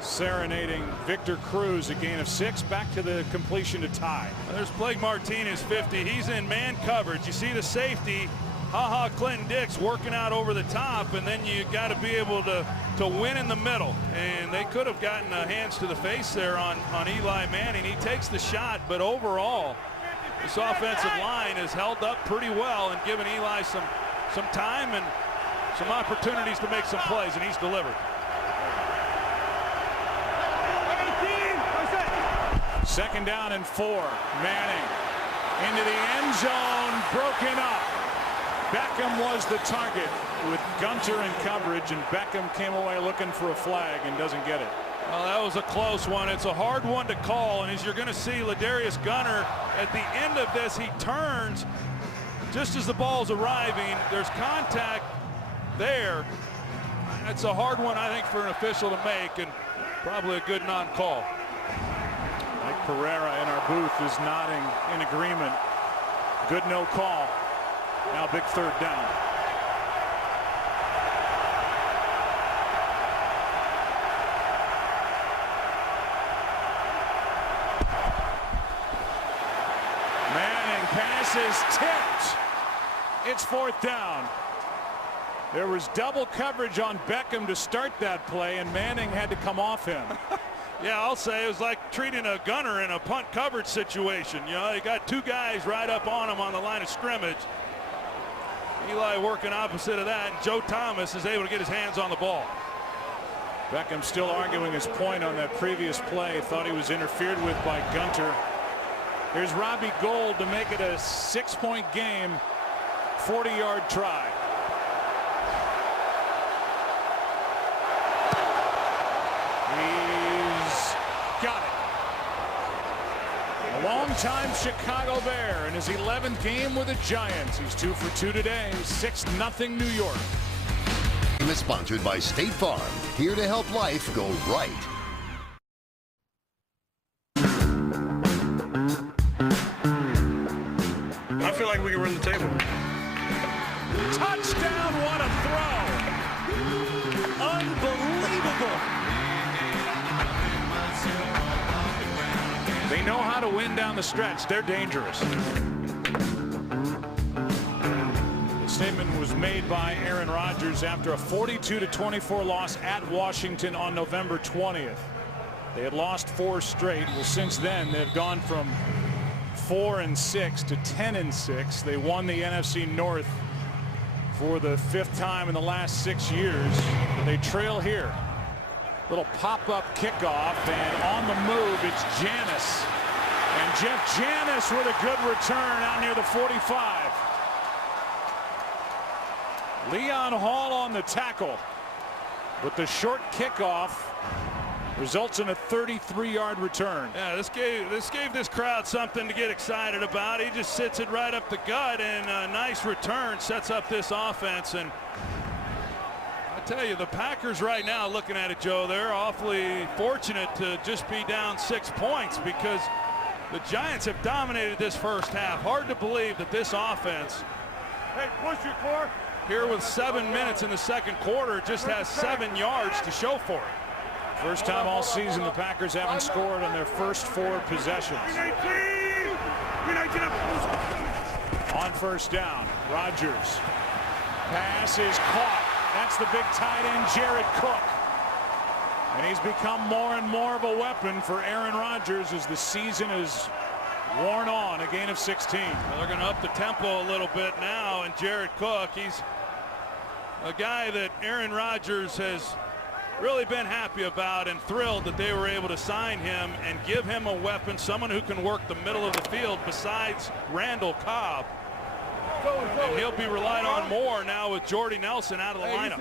serenading Victor Cruz, a gain of 6, back to the completion to Tye. There's Blake Martinez, 50. He's in man coverage. You see the safety, Clinton Dix, working out over the top, and then you got to be able to win in the middle. And they could have gotten hands to the face there on Eli Manning. He takes the shot, but overall, this offensive line has held up pretty well and given Eli some time and some opportunities to make some plays, and he's delivered. 2nd down and 4. Manning into the end zone, broken up. Beckham was the target with Gunter in coverage, and Beckham came away looking for a flag and doesn't get it. Well, that was a close one. It's a hard one to call, and as you're going to see, Ladarius Gunter at the end of this, he turns just as the ball's arriving. There's contact there. It's a hard one, I think, for an official to make, and probably a good non-call. Mike Pereira in our booth is nodding in agreement. Good no call. Now big 3rd down. Manning passes tipped. It's 4th down. There was double coverage on Beckham to start that play, and Manning had to come off him. Yeah, I'll say it was like treating a gunner in a punt coverage situation. You know, you got 2 guys right up on him on the line of scrimmage. Eli working opposite of that, and Joe Thomas is able to get his hands on the ball. Beckham still arguing his point on that previous play. Thought he was interfered with by Gunter. Here's Robbie Gould to make it a 6-point game. 40-yard try. He's got it. A long-time Chicago Bear in his 11th game with the Giants. He's 2 for 2 today. 6-0 New York. Game is sponsored by State Farm, here to help life go right. I feel like we can run the table. Touchdown, what a throw. Unbelievable. They know how to win down the stretch. They're dangerous. statement was made by Aaron Rodgers after a 42-24 loss at Washington on November 20th. They had lost 4 straight. Well, since then, they've gone from 4-6 to 10-6. They won the NFC North for the 5th time in the last 6 years. They trail here. Little pop-up kickoff, and on the move, it's Janis. And Jeff Janis with a good return out near the 45. Leon Hall on the tackle, but the short kickoff results in a 33-yard return. Yeah, this gave this crowd something to get excited about. He just sits it right up the gut, and a nice return sets up this offense. And I tell you, the Packers right now, looking at it, Joe, they're awfully fortunate to just be down 6 points, because the Giants have dominated this first half. Hard to believe that this offense, Hey, push your core. here with 7 minutes in the second quarter, just has 7 yards to show for it. First time all season the Packers haven't scored on their first 4 possessions. On first down, Rodgers. Pass is caught. That's the big tight end, Jared Cook. And he's become more and more of a weapon for Aaron Rodgers as the season is worn on, a gain of 16. Well, they're going to up the tempo a little bit now, and Jared Cook, he's a guy that Aaron Rodgers has really been happy about and thrilled that they were able to sign him and give him a weapon, someone who can work the middle of the field besides Randall Cobb. And he'll be relied on more now with Jordy Nelson out of the lineup.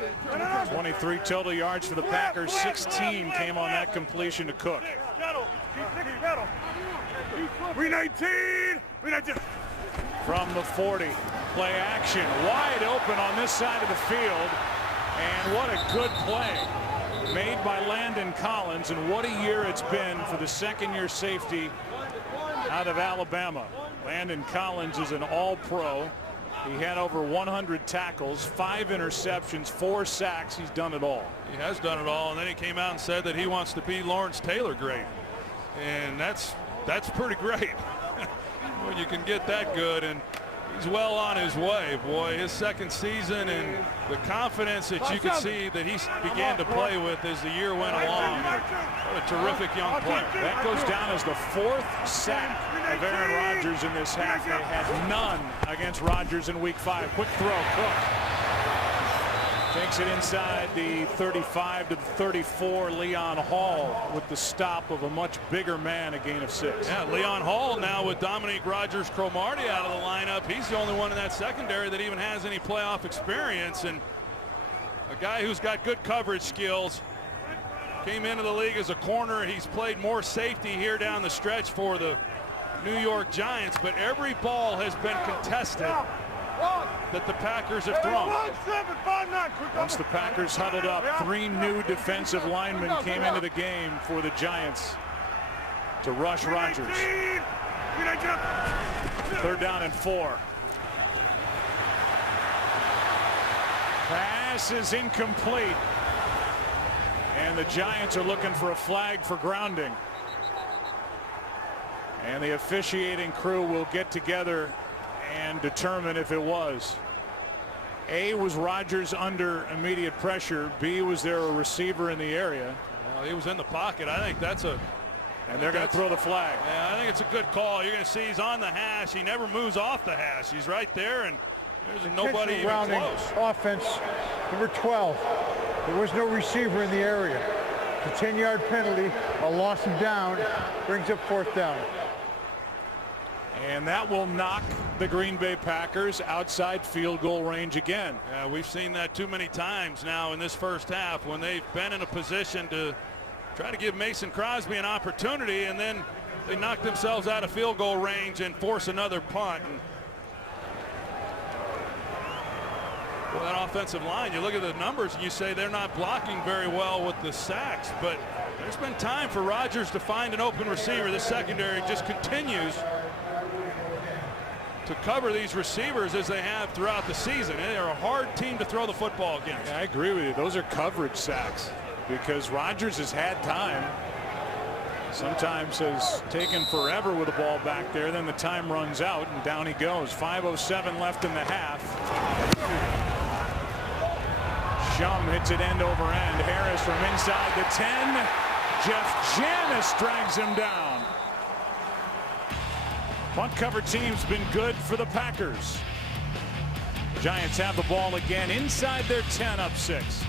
23 total yards for the Packers. 16 came on that completion to Cook. From the 40, play action, wide open on this side of the field. And what a good play made by Landon Collins, and what a year it's been for the second-year safety out of Alabama. Landon Collins is an all-pro. He had over 100 tackles, 5 interceptions, 4 sacks. He's done it all. He has done it all, and then he came out and said that he wants to be Lawrence Taylor great, and that's pretty great when you can get that good. And he's well on his way. Boy, his second season and the confidence that you could see that he began to play with as the year went along. What a terrific young player. That goes down as the 4th sack of Aaron Rodgers in this half. They had none against Rodgers in week 5. Quick throw, Cook takes it inside the 35 to the 34. Leon Hall with the stop of a much bigger man, a gain of 6. Yeah, Leon Hall now with Dominique Rodgers-Cromartie out of the lineup. He's the only one in that secondary that even has any playoff experience, and a guy who's got good coverage skills. Came into the league as a corner. He's played more safety here down the stretch for the New York Giants, but every ball has been contested that the Packers have thrown. Once the Packers huddled up, 3 new defensive linemen came into the game for the Giants to rush Rodgers. 3rd down and 4. Pass is incomplete, and the Giants are looking for a flag for grounding. And the officiating crew will get together and determine if it was. A, was Rodgers under immediate pressure? B, was there a receiver in the area? Well, he was in the pocket. I think that's a... And they're going to throw the flag. Yeah, I think it's a good call. You're going to see he's on the hash. He never moves off the hash. He's right there, and there's nobody even close. Offense, number 12. There was no receiver in the area. It's a 10-yard penalty, a loss of down, brings up 4th down. And that will knock the Green Bay Packers outside field goal range again. Yeah, we've seen that too many times now in this first half when they've been in a position to try to give Mason Crosby an opportunity, and then they knock themselves out of field goal range and force another punt. And well, that offensive line, you look at the numbers and you say they're not blocking very well with the sacks, but there's been time for Rodgers to find an open receiver. The secondary just continues to cover these receivers as they have throughout the season. They're a hard team to throw the football against. Yeah, I agree with you. Those are coverage sacks because Rodgers has had time. Sometimes has taken forever with the ball back there. Then the time runs out and down he goes. 5:07 left in the half. Shum hits it end over end. Harris from inside the 10. Jeff Janis drags him down. Punt cover team's been good for the Packers. Giants have the ball again inside their 10, up 6.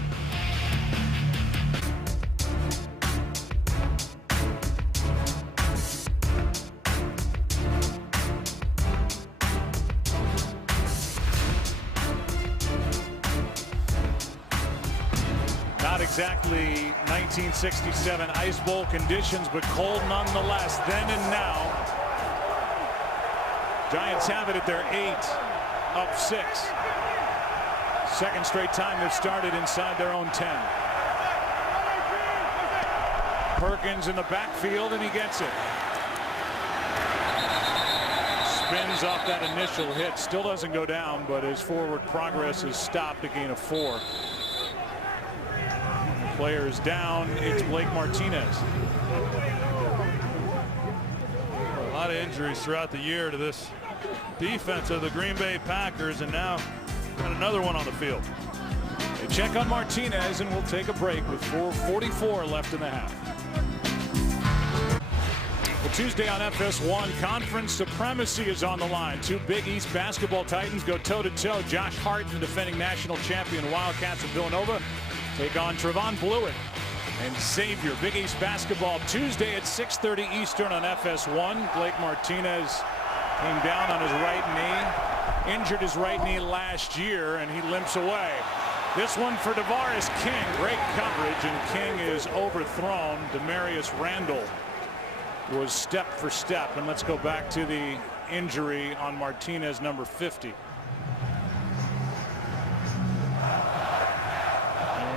Not exactly 1967 Ice Bowl conditions, but cold nonetheless, then and now. Giants have it at their 8, up 6. Second straight time they've started inside their own 10. Perkins in the backfield, and he gets it. Spins off that initial hit. Still doesn't go down, but his forward progress is stopped, a gain of 4. Players down. It's Blake Martinez. A lot of injuries throughout the year to this defense of the Green Bay Packers, and now got another one on the field. They check on Martinez, and we'll take a break with 4:44 left in the half. Well, Tuesday on FS1, conference supremacy is on the line. Two Big East basketball titans go toe-to-toe. Josh Hart, the defending national champion Wildcats of Villanova, take on Trevon Blewett and Xavier. Big East basketball Tuesday at 6:30 Eastern on FS1. Blake Martinez came down on his right knee, injured his right knee last year, and he limps away. This one for Davaris King. Great coverage, and King is overthrown. Demarius Randall was step for step. And let's go back to the injury on Martinez, number 50.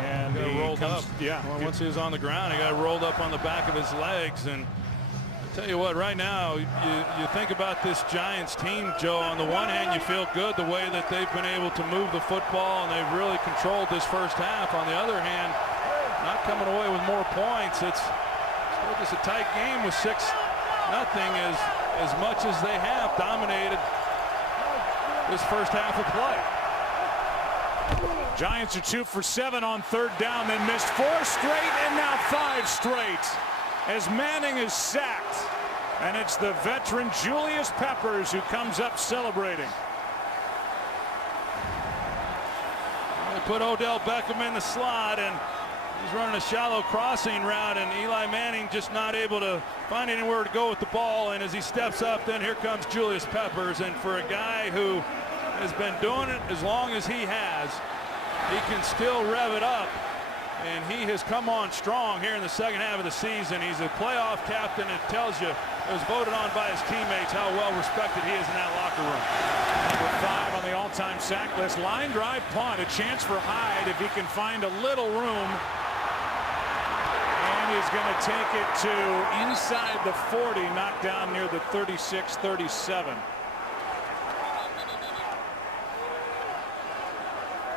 And he rolled up. Yeah. Well, once he was on the ground, he got rolled up on the back of his legs. And I tell you what, right now, you think about this Giants team, Joe. On the one hand, you feel good the way that they've been able to move the football, and they've really controlled this first half. On the other hand, not coming away with more points. It's just a tight game with 6-0, as much as they have dominated this first half of play. Giants are 2 for 7 on third down, then missed 4 straight and now 5 straight as Manning is sacked, and it's the veteran Julius Peppers who comes up celebrating. They put Odell Beckham in the slot, and he's running a shallow crossing route, and Eli Manning just not able to find anywhere to go with the ball. And as he steps up, then here comes Julius Peppers. And for a guy who has been doing it as long as he has, he can still rev it up. And he has come on strong here in the second half of the season. He's a playoff captain. It tells you it was voted on by his teammates how well respected he is in that locker room. Number 5 on the all-time sack list. Line drive punt. A chance for Hyde if he can find a little room. And he's going to take it to inside the 40, knocked down near the 36-37.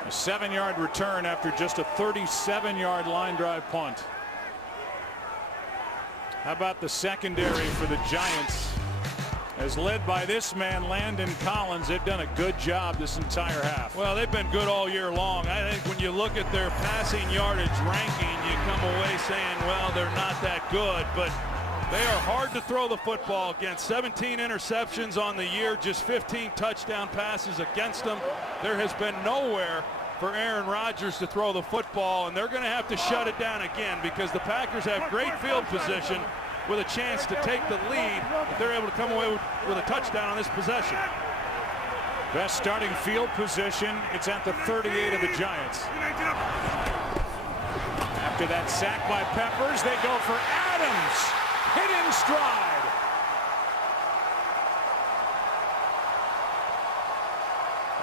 A 7-yard return after just a 37-yard line drive punt. How about the secondary for the Giants? As led by this man, Landon Collins, they've done a good job this entire half. Well, they've been good all year long. I think when you look at their passing yardage ranking, you come away saying, well, they're not that good, but they are hard to throw the football against. 17 interceptions on the year, just 15 touchdown passes against them. There has been nowhere for Aaron Rodgers to throw the football, and they're going to have to shut it down again because the Packers have great field position with a chance to take the lead if they're able to come away with a touchdown on this possession. Best starting field position, it's at the 38 of the Giants. After that sack by Peppers, they go for Adams, hit in stride.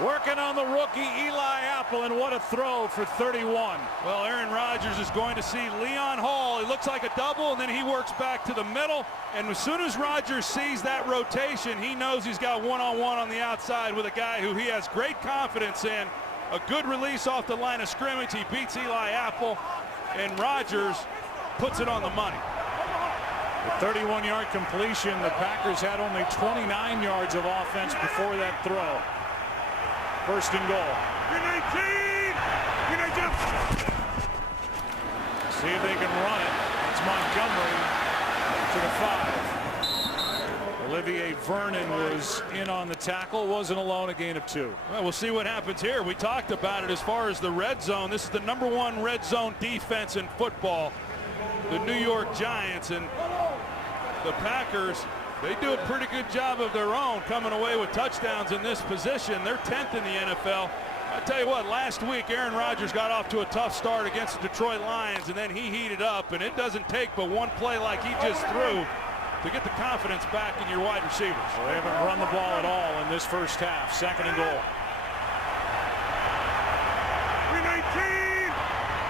Working on the rookie Eli Apple, and what a throw for 31. Well, Aaron Rodgers is going to see Leon Hall. It looks like a double, and then he works back to the middle. And as soon as Rodgers sees that rotation, he knows he's got one-on-one on the outside with a guy who he has great confidence in. A good release off the line of scrimmage. He beats Eli Apple, and Rodgers puts it on the money. The 31-yard completion. The Packers had only 29 yards of offense before that throw. First and goal. See if they can run it. It's Montgomery to the 5. Olivier Vernon was in on the tackle, wasn't alone, a gain of 2. Well, we'll see what happens here. We talked about it as far as the red zone. This is the #1 red zone defense in football. The New York Giants, and the Packers, they do a pretty good job of their own coming away with touchdowns in this position. They're 10th in the NFL. I tell you what, last week Aaron Rodgers got off to a tough start against the Detroit Lions, and then he heated up, and it doesn't take but one play like he just threw to get the confidence back in your wide receivers. Well, they haven't run the ball at all in this first half. 2nd and goal.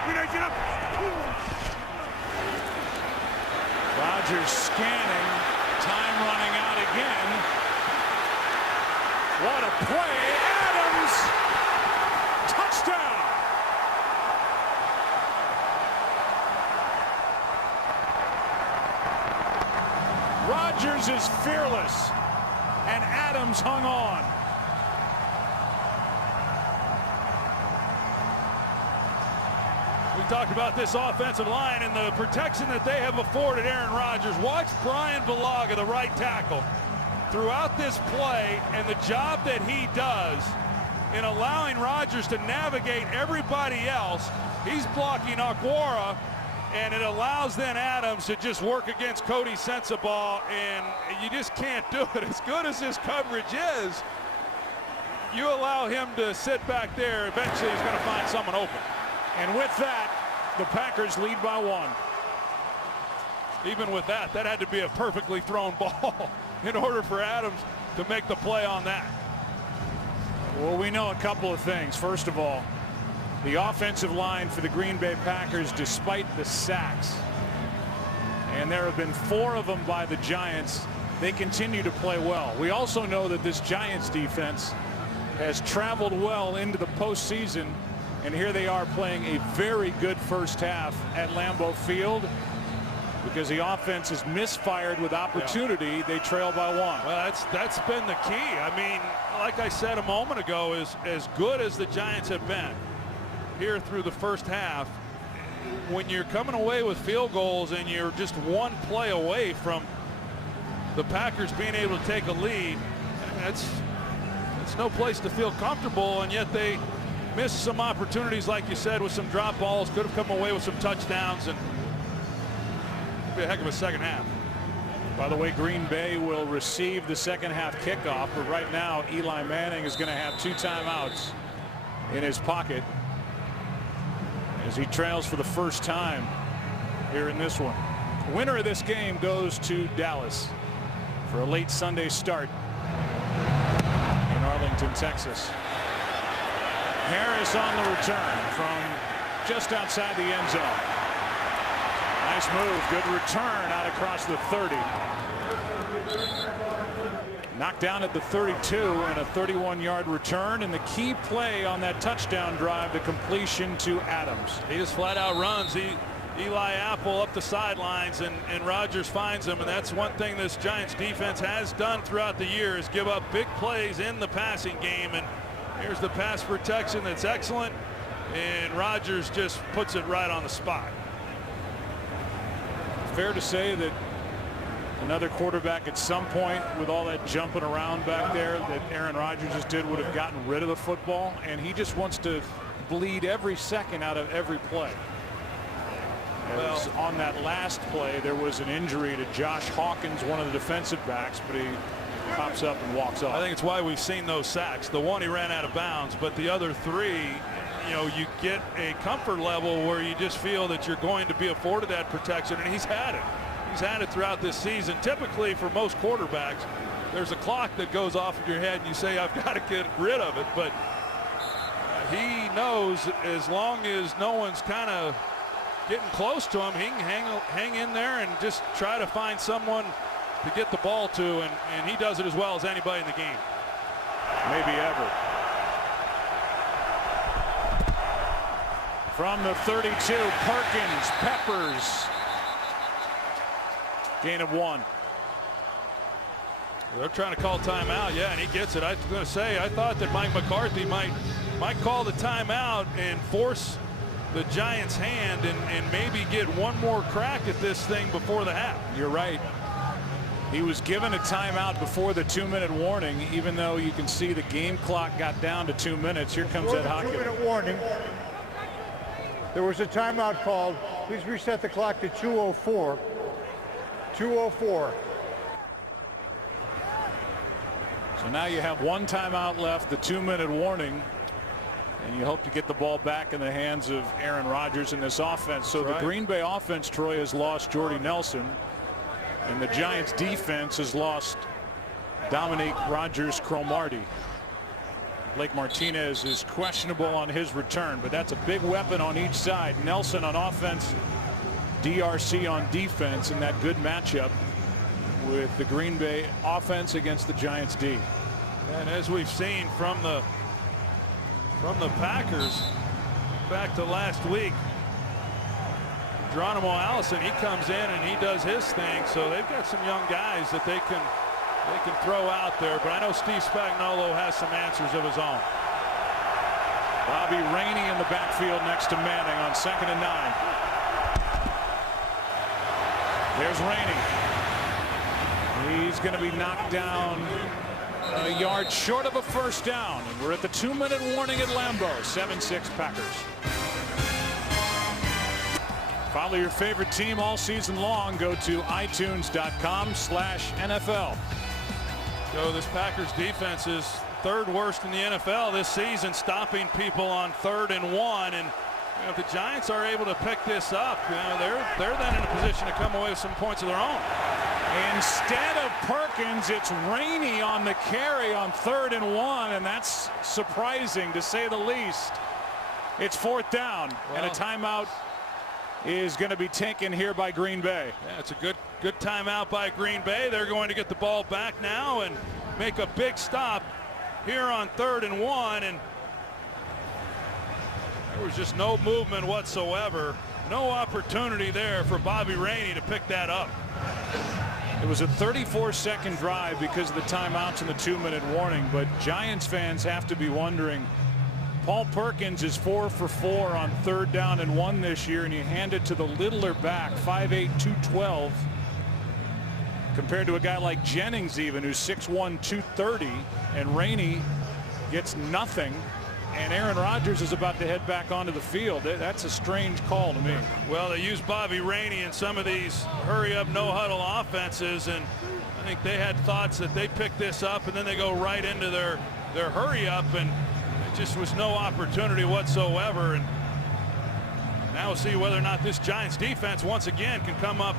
319 up. Rodgers scanning, time running out again. What a play. Adams, touchdown. Rodgers is fearless, and Adams hung on. We talked about this offensive line and the protection that they have afforded Aaron Rodgers. Watch Brian Bulaga, the right tackle, throughout this play, and the job that he does in allowing Rodgers to navigate everybody else. He's blocking Aguara, and it allows then Adams to just work against Cody Sensabaugh, and you just can't do it. As good as his coverage is, you allow him to sit back there, eventually he's going to find someone open. And with that, the Packers lead by 1. Even with that, that had to be a perfectly thrown ball in order for Adams to make the play on that. Well, we know a couple of things. First of all, the offensive line for the Green Bay Packers, despite the sacks, and there have been 4 of them by the Giants, they continue to play well. We also know that this Giants defense has traveled well into the postseason, and here they are playing a very good first half at Lambeau Field. Because the offense is misfired with opportunity, yeah. They trail by 1. Well, that's been the key. I mean, like I said a moment ago, is as good as the Giants have been here through the first half, when you're coming away with field goals and you're just one play away from the Packers being able to take a lead, it's no place to feel comfortable, and yet they missed some opportunities, like you said, with some drop balls, could have come away with some touchdowns, and be a heck of a second half. By the way, Green Bay will receive the second half kickoff, but right now Eli Manning is going to have 2 timeouts in his pocket as he trails for the first time here in this one. Winner of this game goes to Dallas for a late Sunday start in Arlington, Texas. Harris on the return from just outside the end zone. Nice move, good return out across the 30. Knocked down at the 32 and a 31-yard return, and the key play on that touchdown drive, the completion to Adams. He just flat out runs. Eli Apple up the sidelines, and Rodgers finds him, and that's one thing this Giants defense has done throughout the year, is give up big plays in the passing game, and here's the pass protection that's excellent, and Rodgers just puts it right on the spot. Fair to say that another quarterback at some point, with all that jumping around back there that Aaron Rodgers just did, would have gotten rid of the football, and he just wants to bleed every second out of every play. As on that last play, there was an injury to Josh Hawkins, one of the defensive backs, but he pops up and walks off. I think it's why we've seen those sacks. The one, he ran out of bounds, but the other 3, you know, you get a comfort level where you just feel that you're going to be afforded that protection, and he's had it. He's had it throughout this season. Typically, for most quarterbacks, there's a clock that goes off in your head, and you say, I've got to get rid of it. But he knows as long as no one's kind of getting close to him, he can hang in there and just try to find someone to get the ball to, and he does it as well as anybody in the game. Maybe ever. From the 32, Perkins, Peppers. Gain of 1. They're trying to call timeout, yeah, and he gets it. I was going to say, I thought that Mike McCarthy might call the timeout and force the Giants' hand and maybe get one more crack at this thing before the half. You're right. He was given a timeout before the 2-minute warning, even though you can see the game clock got down to 2 minutes. Here comes Ed Hockey. 2-minute warning. There was a timeout called. Please reset the clock to 2:04. 2:04. So now you have one timeout left, the 2-minute warning, and you hope to get the ball back in the hands of Aaron Rodgers in this offense. So the Green Bay offense, Troy, has lost Jordy Nelson, and the Giants defense has lost Dominique Rodgers-Cromartie. Blake Martinez is questionable on his return, but that's a big weapon on each side. Nelson on offense, DRC on defense, in that good matchup with the Green Bay offense against the Giants D. And as we've seen from the Packers back to last week, Geronimo Allison, he comes in and he does his thing. So they've got some young guys that they can throw out there. But I know Steve Spagnuolo has some answers of his own. Bobby Rainey in the backfield next to Manning on 2nd and 9. There's Rainey. He's going to be knocked down a yard short of a first down. And we're at the 2-minute warning at Lambeau. 7-6 Packers. Follow your favorite team all season long. Go to itunes.com/NFL. So this Packers defense is 3rd worst in the NFL this season, stopping people on 3rd and 1. And if the Giants are able to pick this up, they're then in a position to come away with some points of their own. Instead of Perkins, it's Rainey on the carry on 3rd and 1, and that's surprising to say the least. It's 4th down, and a timeout is going to be taken here by Green Bay. Yeah, it's a good timeout by Green Bay. They're going to get the ball back now and make a big stop here on 3rd and 1, and there was just no movement whatsoever. No opportunity there for Bobby Rainey to pick that up. It was a 34-second drive because of the timeouts and the 2-minute warning, but Giants fans have to be wondering, Paul Perkins is 4 for 4 on 3rd down and 1 this year, and you hand it to the littler back, 5'8", 212, compared to a guy like Jennings even, who's 6'1", 230, and Rainey gets nothing, and Aaron Rodgers is about to head back onto the field. That's a strange call to me. Well, they use Bobby Rainey in some of these hurry-up, no-huddle offenses, and I think they had thoughts that they pick this up and then they go right into their hurry-up, and just was no opportunity whatsoever. And now we'll see whether or not this Giants defense once again can come up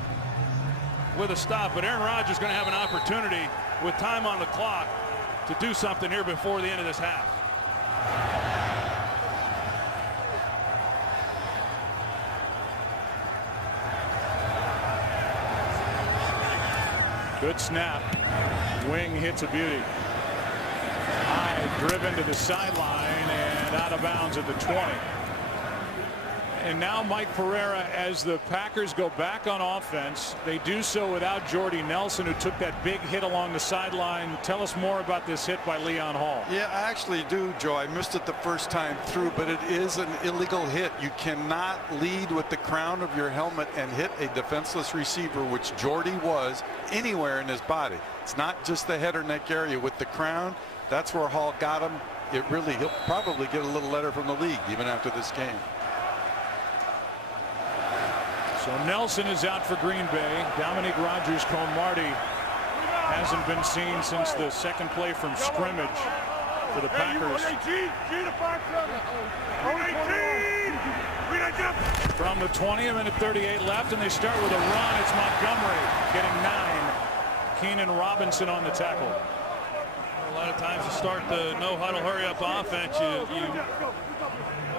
with a stop. But Aaron Rodgers is going to have an opportunity with time on the clock to do something here before the end of this half. Good snap. Wing hits a beauty. High driven to the sideline and out of bounds at the 20. And now Mike Pereira, as the Packers go back on offense, they do so without Jordy Nelson, who took that big hit along the sideline. Tell us more about this hit by Leon Hall. Yeah, I actually do, Joe. I missed it the first time through, but it is an illegal hit. You cannot lead with the crown of your helmet and hit a defenseless receiver, which Jordy was, anywhere in his body. It's not just the head or neck area. With the crown, that's where Hall got him. He'll probably get a little letter from the league even after this game. So Nelson is out for Green Bay. Dominique Rodgers-Cromartie hasn't been seen since the second play from scrimmage for the Packers. From the 20, a minute 38 left, and they start with a run. It's Montgomery getting 9. Keenan Robinson on the tackle. A lot of times to start the no-huddle hurry-up offense, you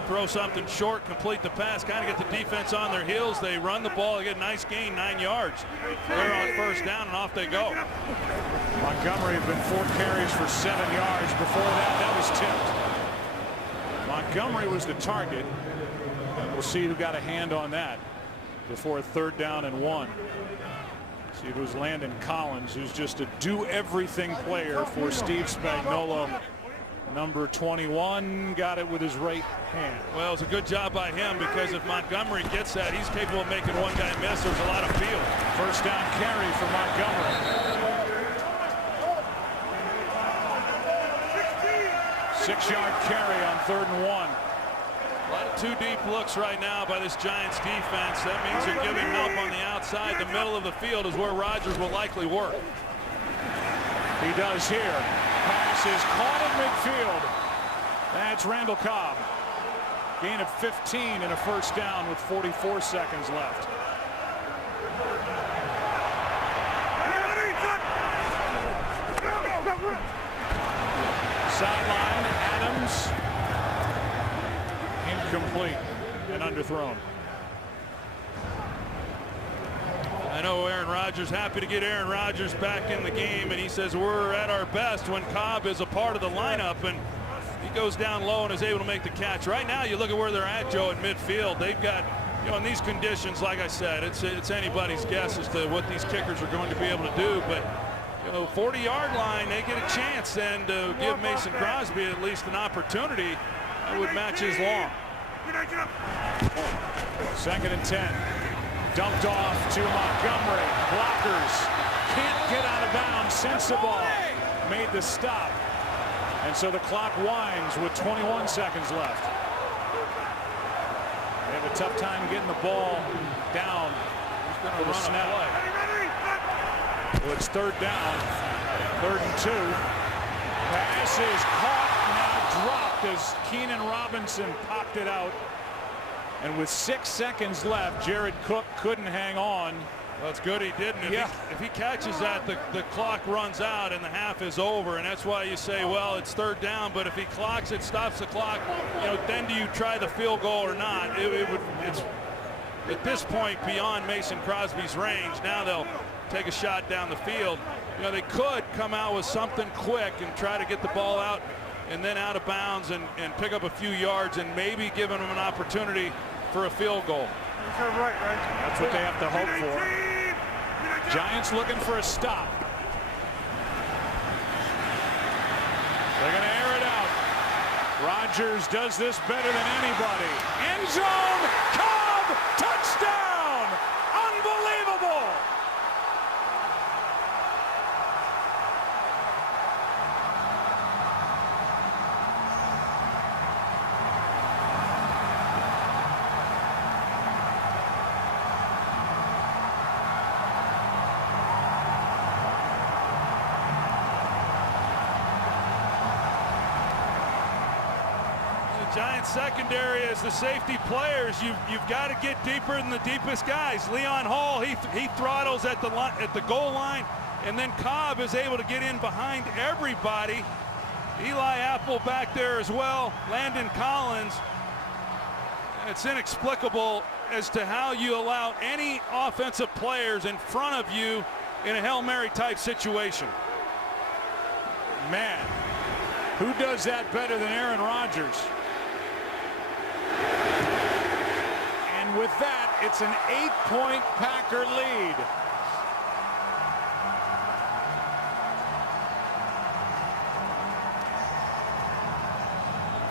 throw something short, complete the pass, kind of get the defense on their heels. They run the ball, they get a nice gain, 9 yards. They're on 1st down, and off they go. Montgomery had been 4 carries for 7 yards. Before that was tipped. Montgomery was the target. We'll see who got a hand on that before 3rd down and 1. See, it was Landon Collins, who's just a do-everything player for Steve Spagnuolo. Number 21 got it with his right hand. Well, it's a good job by him, because if Montgomery gets that, he's capable of making one guy miss. There's a lot of field. First down carry for Montgomery. 6-yard carry on 3rd and 1. A lot of 2 deep looks right now by this Giants defense. That means they're giving help on the outside. The middle of the field is where Rodgers will likely work. He does here. Pass is caught in midfield. That's Randall Cobb. Gain of 15 and a first down with 44 seconds left. Sideline, Adams. Incomplete and underthrown. I know Aaron Rodgers, happy to get Aaron Rodgers back in the game, and he says we're at our best when Cobb is a part of the lineup, and he goes down low and is able to make the catch. Right now, you look at where they're at, Joe, in midfield. They've got, you know, in these conditions, like I said, it's anybody's guess as to what these kickers are going to be able to do, but 40-yard line, they get a chance, and give Mason Crosby at least an opportunity. That would match his long. 2nd and 10. Dumped off to Montgomery. Blockers can't get out of bounds. Sensible made the stop. And so the clock winds with 21 seconds left. They have a tough time getting the ball down for the snap. Well, it's 3rd down. 3rd and 2. Pass is caught, now dropped as Keenan Robinson popped it out. And with 6 seconds left, Jared Cook couldn't hang on. Well, it's good he didn't. If he catches that, the clock runs out and the half is over, and that's why you say, well, it's 3rd down, but if he clocks it, stops the clock, then do you try the field goal or not? It's at this point beyond Mason Crosby's range. Now they'll take a shot down the field. They could come out with something quick and try to get the ball out and then out of bounds and pick up a few yards and maybe giving them an opportunity for a field goal. That's what they have to hope for. Giants looking for a stop. They're going to air it out. Rodgers does this better than anybody. End zone, Cobb, touchdown! Unbelievable! Giants secondary as the safety players, you've got to get deeper than the deepest guys. Leon Hall, he throttles at the goal line, and then Cobb is able to get in behind everybody. Eli Apple back there as well. Landon Collins. It's inexplicable as to how you allow any offensive players in front of you in a Hail Mary type situation. Man, who does that better than Aaron Rodgers? And with that, it's an 8-point Packer lead.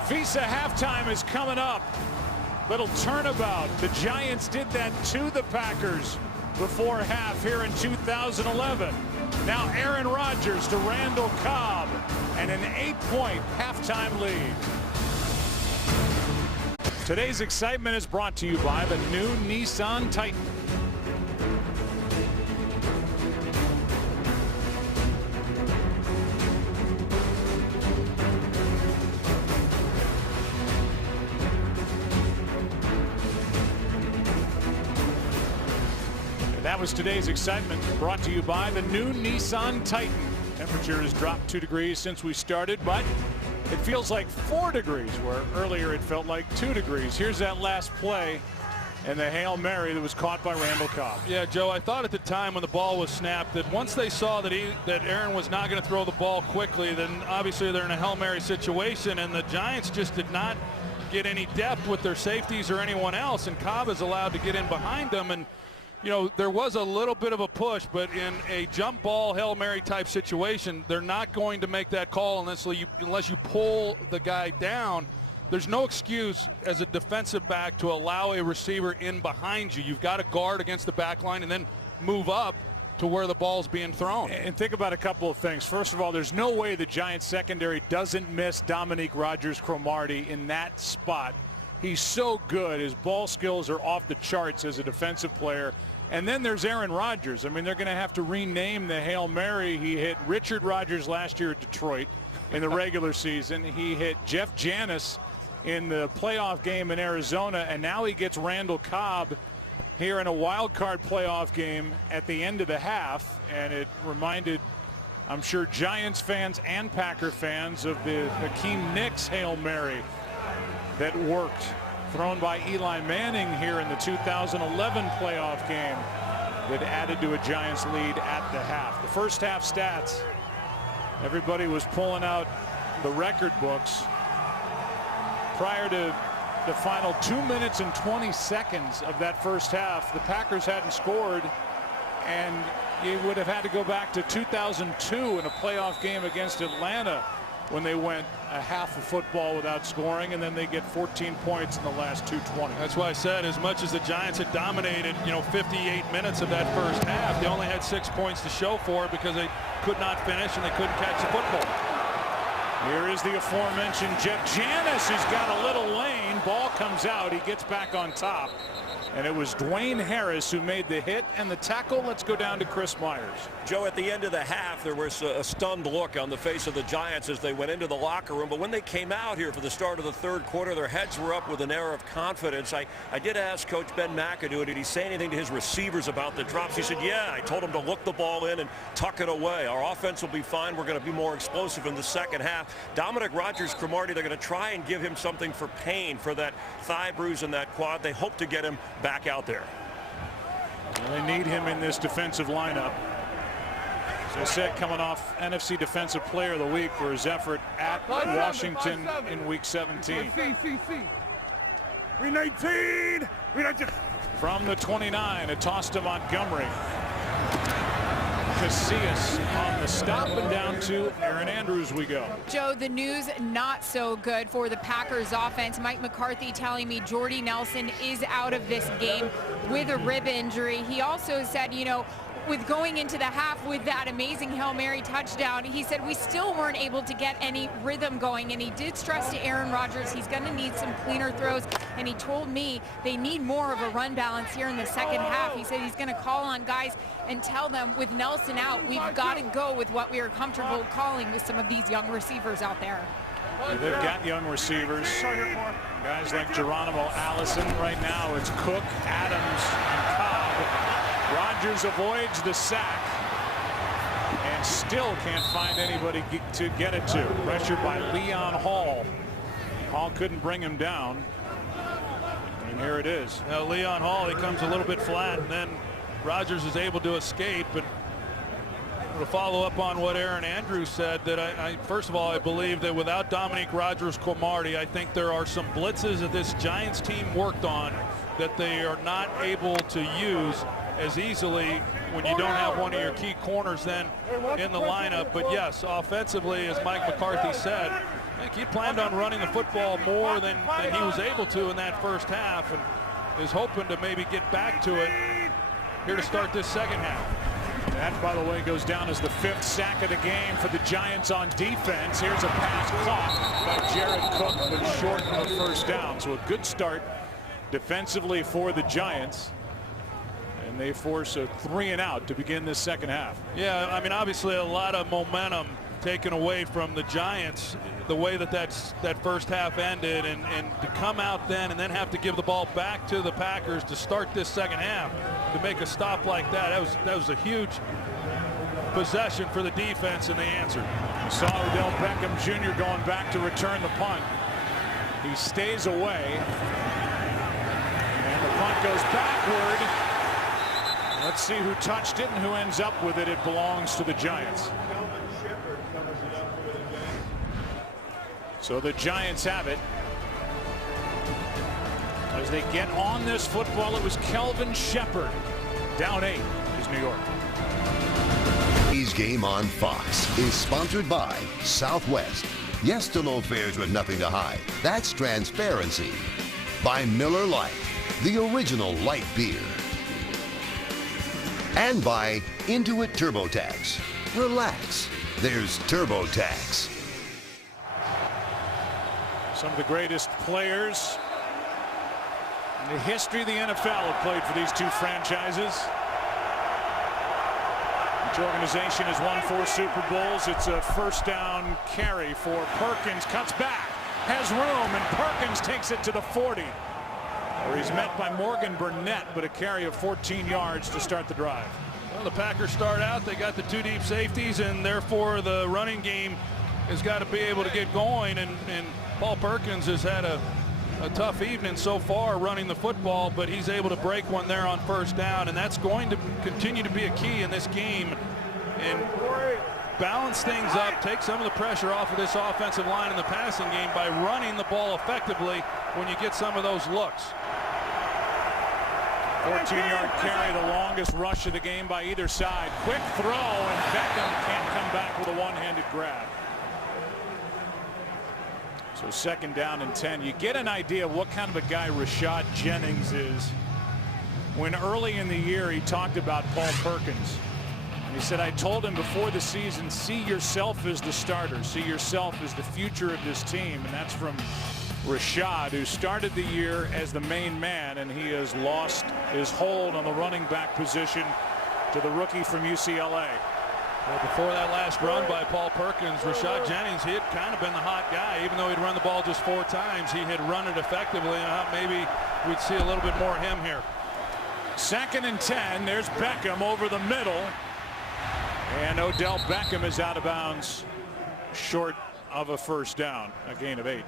Visa halftime is coming up. Little turnabout. The Giants did that to the Packers before half here in 2011. Now Aaron Rodgers to Randall Cobb and an 8-point halftime lead. Today's excitement is brought to you by the new Nissan Titan. That was today's excitement, brought to you by the new Nissan Titan. Temperature has dropped 2 degrees since we started, but it feels like 4 degrees, where earlier it felt like 2 degrees. Here's that last play and the Hail Mary that was caught by Randall Cobb. Yeah, Joe, I thought at the time when the ball was snapped that once they saw that Aaron was not going to throw the ball quickly, then obviously they're in a Hail Mary situation, and the Giants just did not get any depth with their safeties or anyone else, and Cobb is allowed to get in behind them. And you know, there was a little bit of a push, but in a jump ball, Hail Mary type situation, they're not going to make that call unless you pull the guy down. There's no excuse as a defensive back to allow a receiver in behind you. You've got to guard against the back line and then move up to where the ball's being thrown. And think about a couple of things. First of all, there's no way the Giants secondary doesn't miss Dominique Rodgers-Cromartie in that spot. He's so good. His ball skills are off the charts as a defensive player. And then there's Aaron Rodgers. I mean, they're going to have to rename the Hail Mary. He hit Richard Rodgers last year at Detroit in the regular season. He hit Jeff Janis in the playoff game in Arizona, and now he gets Randall Cobb here in a wild card playoff game at the end of the half. And it reminded, I'm sure, Giants fans and Packer fans of the Hakeem Nicks Hail Mary that worked, thrown by Eli Manning here in the 2011 playoff game that added to a Giants lead at the half. The first half stats, everybody was pulling out the record books. Prior to the final 2 minutes and 20 seconds of that first half, the Packers hadn't scored, and you would have had to go back to 2002 in a playoff game against Atlanta when they went a half of football without scoring, and then they get 14 points in the last 2:20. That's why I said, as much as the Giants had dominated, 58 minutes of that first half, they only had 6 points to show for it because they could not finish and they couldn't catch the football. Here is the aforementioned Jeff Janis, who's got a little lane. Ball comes out. He gets back on top. And it was Dwayne Harris who made the hit and the tackle. Let's go down to Chris Myers. Joe, at the end of the half, there was a stunned look on the face of the Giants as they went into the locker room. But when they came out here for the start of the third quarter, their heads were up with an air of confidence. I did ask Coach Ben McAdoo, did he say anything to his receivers about the drops? He said, yeah, I told him to look the ball in and tuck it away. Our offense will be fine. We're going to be more explosive in the second half. Dominique Rodgers-Cromartie, they're going to try and give him something for pain for that thigh bruise and that quad. They hope to get him back out there. Well, they need him in this defensive lineup. As I said, coming off NFC Defensive Player of the Week for his effort at Washington in Week 17. We 19. From the 29, a toss to Montgomery. Casillas on the stop, and down to Aaron Andrews we go. Joe, the news not so good for the Packers offense. Mike McCarthy telling me Jordy Nelson is out of this game with a rib injury. He also said, with going into the half with that amazing Hail Mary touchdown, he said we still weren't able to get any rhythm going, and he did stress to Aaron Rodgers he's going to need some cleaner throws, and he told me they need more of a run balance here in the second half. He said he's going to call on guys and tell them with Nelson out, we've got to go with what we are comfortable calling with some of these young receivers out there. They've got young receivers, guys like Geronimo Allison. Right now it's Cook, Adams, and Cobb. Rodgers avoids the sack and still can't find anybody to get it to. Pressured by Leon Hall. Hall couldn't bring him down. And here it is. Now Leon Hall, he comes a little bit flat, and then Rodgers is able to escape. But to follow up on what Aaron Andrews said, that first of all, I believe that without Dominique Rodgers-Cromartie, I think there are some blitzes that this Giants team worked on that they are not able to use as easily when you don't have one of your key corners then in the lineup. But yes, offensively, as Mike McCarthy said, I think he planned on running the football more than he was able to in that first half, and is hoping to maybe get back to it here to start this second half. That, by the way, goes down as the 5th sack of the game for the Giants on defense. Here's a pass caught by Jared Cook, but short of the first down. So a good start defensively for the Giants. And they force a 3-and-out to begin this second half. Yeah, I mean, obviously a lot of momentum taken away from the Giants, the way that first half ended, and to come out then and then have to give the ball back to the Packers to start this second half to make a stop like that was a huge possession for the defense, and they answered. You saw Odell Beckham Jr. going back to return the punt. He stays away, and the punt goes backward. Let's see who touched it and who ends up with it. It belongs to the Giants. So the Giants have it. As they get on this football, it was Kelvin Shepherd Down 8 is New York. Today's game on Fox is sponsored by Southwest. Yes to low fares with nothing to hide. That's transparency. By Miller Lite, the original light beer. And by Intuit TurboTax. Relax, there's TurboTax. Some of the greatest players in the history of the NFL have played for these two franchises. Each organization has won 4 Super Bowls. It's a first down carry for Perkins. Cuts back, has room, and Perkins takes it to the 40. Where he's met by Morgan Burnett, but a carry of 14 yards to start the drive. Well, the Packers start out. They got the 2 deep safeties, and therefore the running game has got to be able to get going. And Paul Perkins has had a tough evening so far running the football, but he's able to break one there on first down, and that's going to continue to be a key in this game and balance things up, take some of the pressure off of this offensive line in the passing game by running the ball effectively when you get some of those looks. 14-yard carry, the longest rush of the game by either side. Quick throw, and Beckham can't come back with a one-handed grab. So second down and 10. You get an idea of what kind of a guy Rashad Jennings is when early in the year he talked about Paul Perkins. And he said, I told him before the season, see yourself as the starter, see yourself as the future of this team. And that's from Rashad, who started the year as the main man, and he has lost his hold on the running back position to the rookie from UCLA. Well, before that last run by Paul Perkins, Rashad Jennings, he had kind of been the hot guy. Even though he'd run the ball just 4 times, he had run it effectively, and maybe we'd see a little bit more of him here. Second and 10. There's Beckham over the middle, and Odell Beckham is out of bounds, short of a first down, a gain of 8.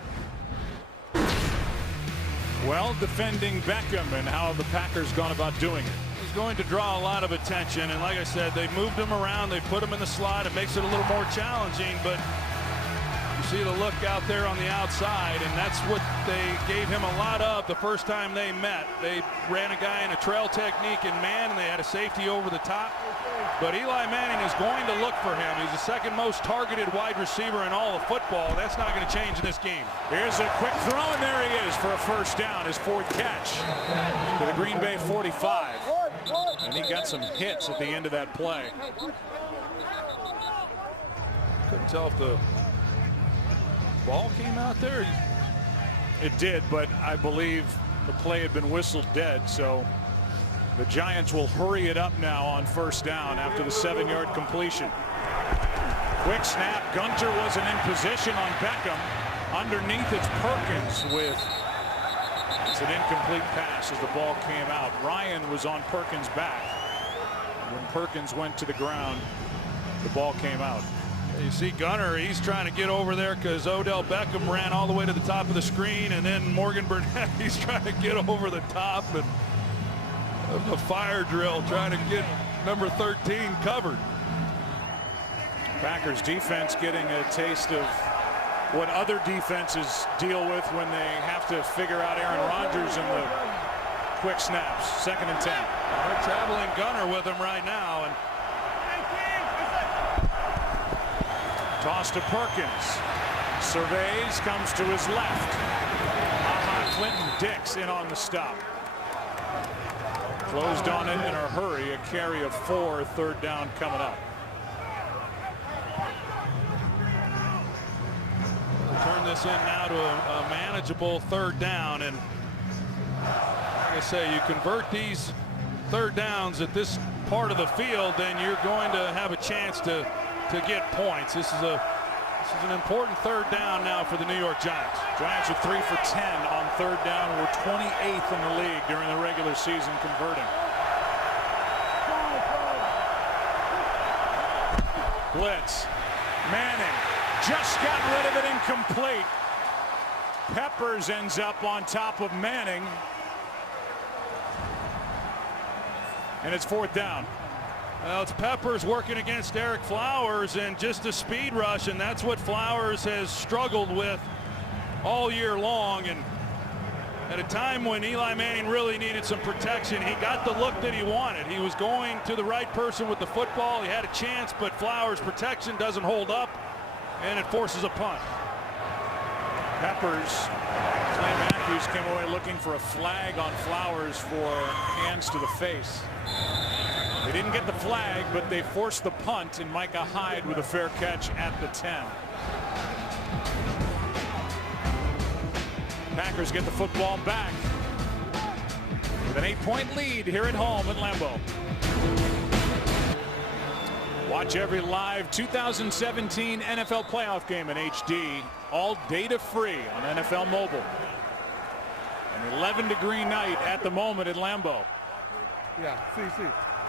Well, defending Beckham, and how have the Packers gone about doing it? He's going to draw a lot of attention, and like I said, they moved him around, they put him in the slot. It makes it a little more challenging, but you see the look out there on the outside, and that's what they gave him a lot of the first time they met. They ran a guy in a trail technique in man, and they had a safety over the top. But Eli Manning is going to look for him. He's the second most targeted wide receiver in all of football. That's not going to change in this game. Here's a quick throw, and there he is for a first down, his 4th catch to the Green Bay 45. And he got some hits at the end of that play. Couldn't tell if the ball came out there. It did, but I believe the play had been whistled dead, so the Giants will hurry it up now on first down after the 7-yard completion. Quick snap. Gunter wasn't in position on Beckham. Underneath, it's Perkins with, it's an incomplete pass as the ball came out. Ryan was on Perkins' back. When Perkins went to the ground, the ball came out. You see Gunter, he's trying to get over there because Odell Beckham ran all the way to the top of the screen, and then Morgan Burnett, he's trying to get over the top and the fire drill, trying to get number 13 covered. Packers defense getting a taste of what other defenses deal with when they have to figure out Aaron Rodgers and the quick snaps. Second and 10. They're traveling Gunner with him right now. And toss to Perkins. Surveys, comes to his left. Clinton Dix in on the stop. Closed on it in a hurry. A carry of 4, third down coming up. Turn this in now to a manageable third down, and like I say, you convert these third downs at this part of the field, then you're going to have a chance to get points. This is an important third down now for the New York Giants. Giants are 3 for 10 on third down. We're 28th in the league during the regular season converting. Blitz. Manning just got rid of it, incomplete. Peppers ends up on top of Manning. And it's 4th down. Well, it's Peppers working against Eric Flowers, and just a speed rush, and that's what Flowers has struggled with all year long. And At a time when Eli Manning really needed some protection, he got the look that he wanted. He was going to the right person with the football. He had a chance, but Flowers' protection doesn't hold up, and it forces a punt. Peppers, Clay Matthews came away looking for a flag on Flowers for hands to the face. They didn't get the flag, but they forced the punt, and Micah Hyde with a fair catch at the 10. Packers get the football back with an 8-point lead here at home at Lambeau. Watch every live 2017 NFL playoff game in HD, all data free on NFL Mobile. An 11-degree night at the moment at Lambeau. Yeah, see.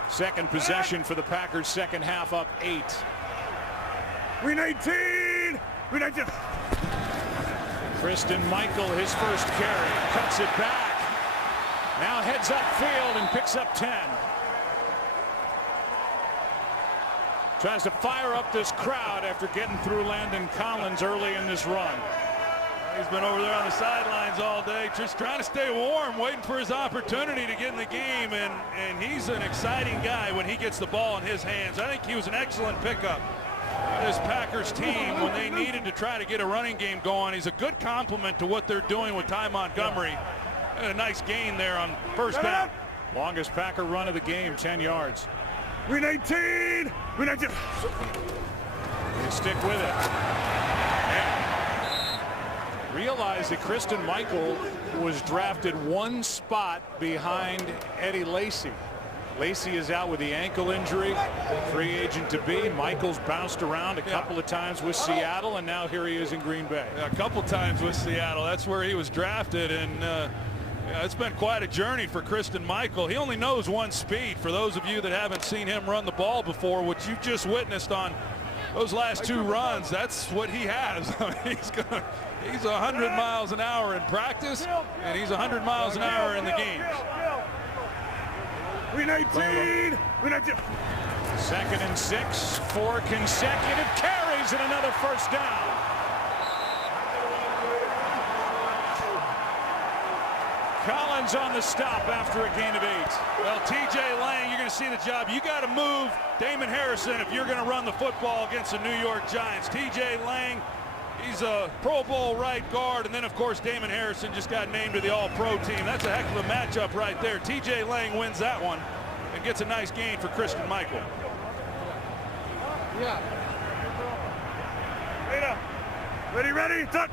Second possession for the Packers, second half up 8. We 19. Kristen Michael, his first carry, cuts it back. Now heads upfield and picks up 10. Tries to fire up this crowd after getting through Landon Collins early in this run. He's been over there on the sidelines all day, just trying to stay warm, waiting for his opportunity to get in the game, and he's an exciting guy when he gets the ball in his hands. I think he was an excellent pickup. This Packers team, when they needed to try to get a running game going, he's a good complement to what they're doing with Ty Montgomery. And a nice gain there on first down. Longest Packer run of the game, 10 yards. We 19. We 19. They stick with it. And realize that Kristen Michael was drafted one spot behind Eddie Lacy. Lacy is out with the ankle injury, free agent to be. Michael's bounced around a couple of times with Seattle, and now here he is in Green Bay. A couple times with Seattle. That's where he was drafted, and it's been quite a journey for Kristen Michael. He only knows one speed. For those of you that haven't seen him run the ball before, what you've just witnessed on those last two runs, that's what he has. He's 100 miles an hour in practice, and he's 100 miles an hour in the games. We 19. We 19. Second and 6, 4 consecutive carries and another first down. Collins on the stop after a gain of 8. Well, TJ Lang, you're going to see the job. You got to move Damon Harrison if you're going to run the football against the New York Giants. TJ Lang, he's a Pro Bowl right guard, and then of course Damon Harrison just got named to the All-Pro team. That's a heck of a matchup right there. TJ Lang wins that one and gets a nice gain for Kristen Michael. Yeah. Ready, touch.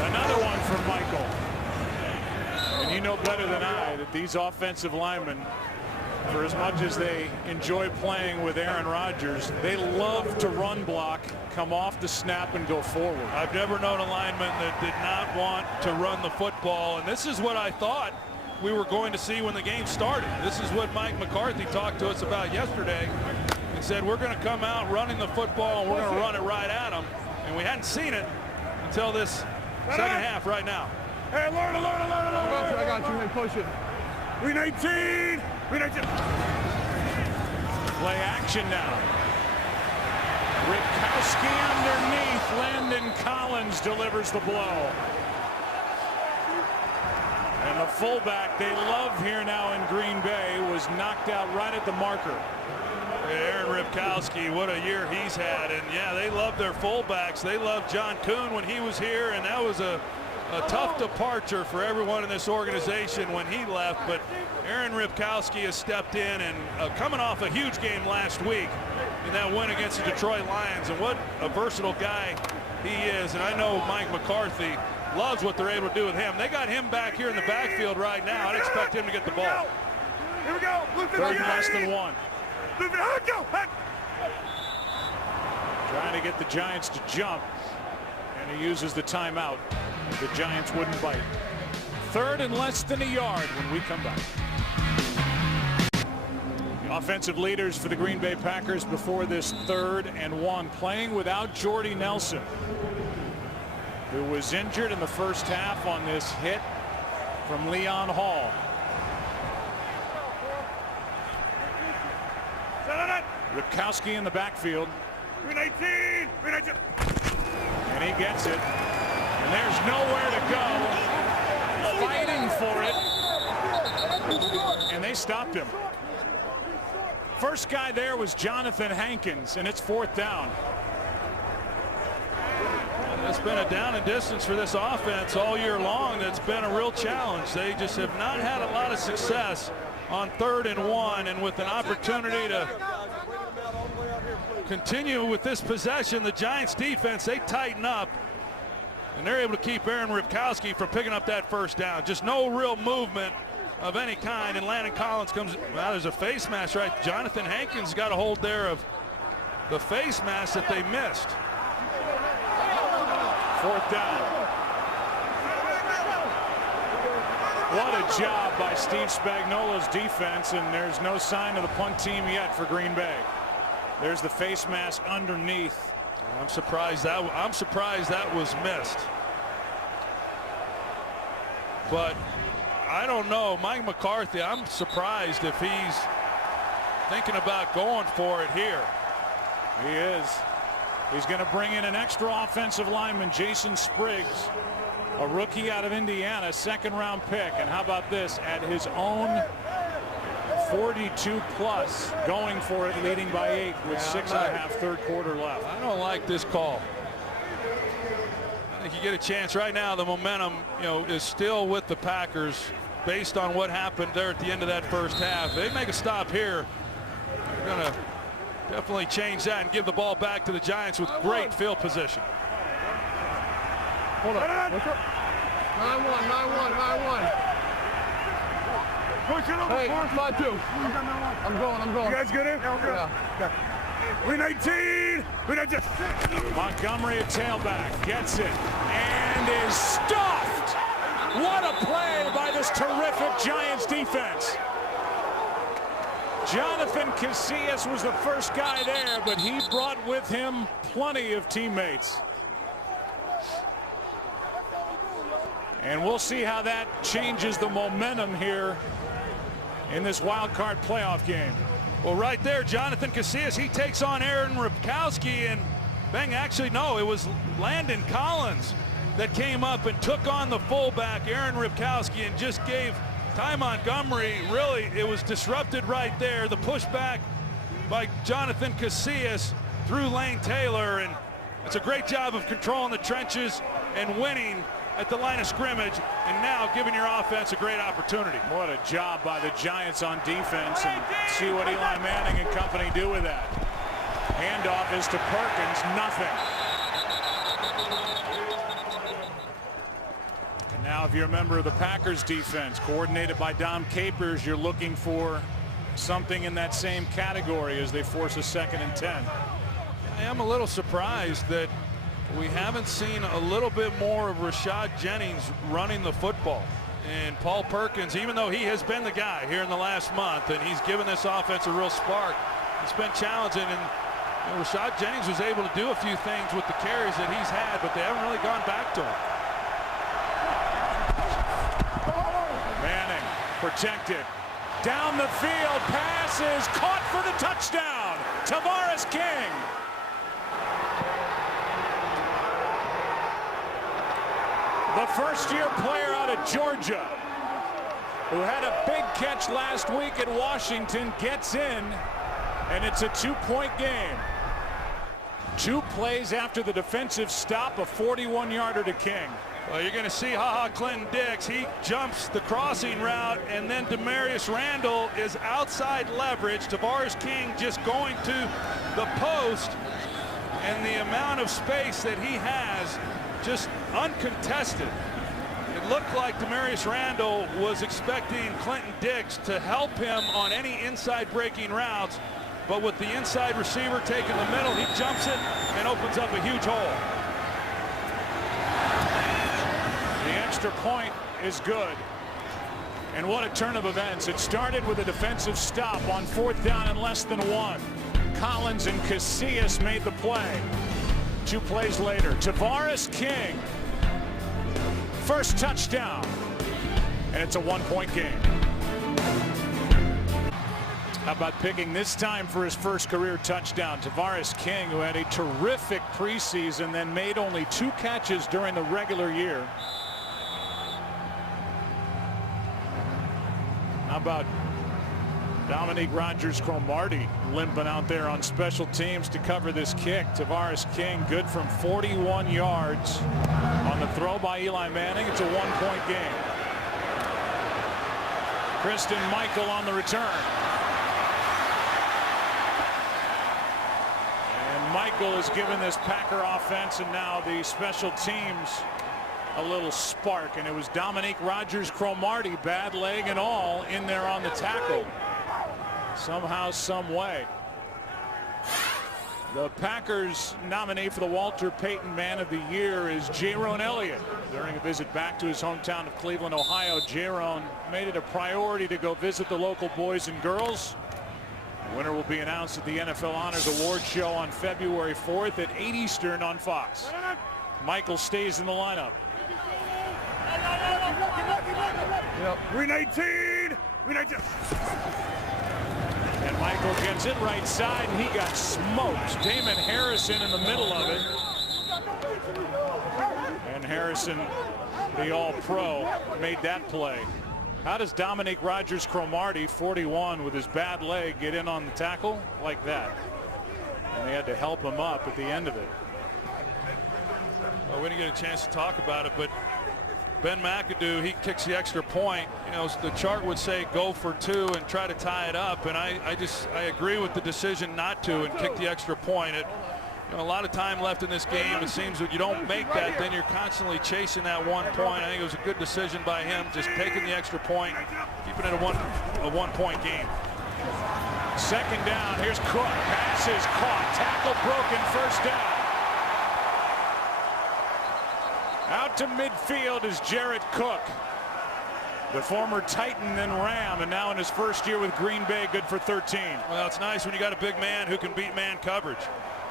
Another one for Michael. And you know better than I that these offensive linemen, for as much as they enjoy playing with Aaron Rodgers, they love to run block, come off the snap, and go forward. I've never known a lineman that did not want to run the football, and this is what I thought we were going to see when the game started. This is what Mike McCarthy talked to us about yesterday and said we're going to come out running the football and we're going to run it right at them, and we hadn't seen it until this second half right now. Hey, alert. I got you. Hey, push it. We 19. We 19. Play action now. Ripkowski underneath. Landon Collins delivers the blow. And the fullback they love here now in Green Bay was knocked out right at the marker. Aaron Ripkowski, what a year he's had. And yeah, they love their fullbacks. They loved John Kuhn when he was here, and that was a tough departure for everyone in this organization when he left. But Aaron Ripkowski has stepped in, and coming off a huge game last week in that win against the Detroit Lions, and what a versatile guy he is. And I know Mike McCarthy loves what they're able to do with him. They got him back here in the backfield right now. I'd expect him to get the ball. Here we go. Third and less than 1. Trying to get the Giants to jump, and he uses the timeout. The Giants wouldn't bite. Third and less than a yard when we come back. The offensive leaders for the Green Bay Packers before this 3rd and 1, playing without Jordy Nelson, who was injured in the first half on this hit from Leon Hall. Ripkowski in the backfield. 19. And he gets it. And there's nowhere to go. Fighting for it. And they stopped him. First guy there was Jonathan Hankins, and it's 4th down. It's been a down and distance for this offense all year long. That's been a real challenge. They just have not had a lot of success on 3rd and 1, and with an opportunity to continue with this possession, the Giants defense, they tighten up, and they're able to keep Aaron Ripkowski from picking up that 1st down. Just no real movement of any kind, and Landon Collins comes. Well, there's a face mask, right? Jonathan Hankins got a hold there of the face mask that they missed. 4th down. What a job by Steve Spagnuolo's defense, and there's no sign of the punt team yet for Green Bay. There's the face mask underneath. I'm surprised that was missed. But I don't know, Mike McCarthy, I'm surprised if he's thinking about going for it here. He is. He's going to bring in an extra offensive lineman, Jason Spriggs, a rookie out of Indiana, 2nd-round pick. And how about this, at his own 42 plus, going for it, leading by 8 with 6.5 third quarter left. I don't like this call. I think you get a chance right now. The momentum, is still with the Packers based on what happened there at the end of that 1st half. They make a stop here. They're going to definitely change that and give the ball back to the Giants with great field position. Hold on. What's up? 9-1, 9-1, 9-1. Push it over. Hey, 5-2. I'm going. You guys good in? Yeah, we're good. Yeah. We 19. We 19. Montgomery, a tailback, gets it and is stuffed. What a play by this terrific Giants defense. Jonathan Casillas was the first guy there, but he brought with him plenty of teammates. And we'll see how that changes the momentum here in this wild card playoff game. Well, right there, Jonathan Casillas, he takes on Aaron Ripkowski, and actually, no, it was Landon Collins that came up and took on the fullback, Aaron Ripkowski, and just gave Ty Montgomery, really, it was disrupted right there. The pushback by Jonathan Casillas through Lane Taylor, and it's a great job of controlling the trenches and winning at the line of scrimmage, and now giving your offense a great opportunity. What a job by the Giants on defense, and see what Eli Manning and company do with that. Handoff is to Perkins, nothing. And now if you're a member of the Packers defense, coordinated by Dom Capers, you're looking for something in that same category as they force a 2nd and 10. I am a little surprised that we haven't seen a little bit more of Rashad Jennings running the football. And Paul Perkins, even though he has been the guy here in the last month, and he's given this offense a real spark, it's been challenging. And Rashad Jennings was able to do a few things with the carries that he's had, but they haven't really gone back to him. Manning protected. Down the field, pass is caught for the touchdown. Tavares King. The first-year player out of Georgia who had a big catch last week at Washington gets in, and it's a 2-point game. 2 plays after the defensive stop, a 41-yarder to King. Well, you're going to see Clinton-Dix. He jumps the crossing route, and then Demarius Randall is outside leverage. Tavares King just going to the post, and the amount of space that he has, just uncontested. It looked like Demarius Randall was expecting Clinton-Dix to help him on any inside breaking routes, but with the inside receiver taking the middle, he jumps it and opens up a huge hole. The extra point is good. And what a turn of events. It started with a defensive stop on 4th down and less than 1. Collins and Casillas made the play. 2 plays later, Tavares King, first touchdown, and it's a 1-point game. How about picking this time for his first career touchdown? Tavares King, who had a terrific preseason, then made only 2 catches during the regular year. How about Dominique Rodgers-Cromartie limping out there on special teams to cover this kick? Tavares King good from 41 yards on the throw by Eli Manning. It's a 1-point game. Christine Michael on the return. And Michael has given this Packer offense and now the special teams a little spark, and it was Dominique Rodgers-Cromartie, bad leg and all, in there on the tackle. Somehow, some way. The Packers nominee for the Walter Payton Man of the Year is Jaron Elliott. During a visit back to his hometown of Cleveland, Ohio, Jaron made it a priority to go visit the local boys and girls. The winner will be announced at the NFL Honors Award Show on February 4th at 8 Eastern on Fox. Michael stays in the lineup. 319. 319. And Michael gets it right side, and he got smoked. Damon Harrison in the middle of it. And Harrison, the All-Pro, made that play. How does Dominique Rodgers-Cromartie, 41, with his bad leg, get in on the tackle like that? And they had to help him up at the end of it. Well, we didn't get a chance to talk about it, but Ben McAdoo, he kicks the extra point. You know, the chart would say go for 2 and try to tie it up, and I agree with the decision not to and kick the extra point. You know, a lot of time left in this game. It seems that you don't make that, then you're constantly chasing that 1 point. I think it was a good decision by him, just taking the extra point, keeping it a one-point game. Second down. Here's Cook. Pass is caught. Tackle broken. First down. Out to midfield is Jared Cook, the former Titan and Ram, and now in his first year with Green Bay, good for 13. Well, it's nice when you got a big man who can beat man coverage.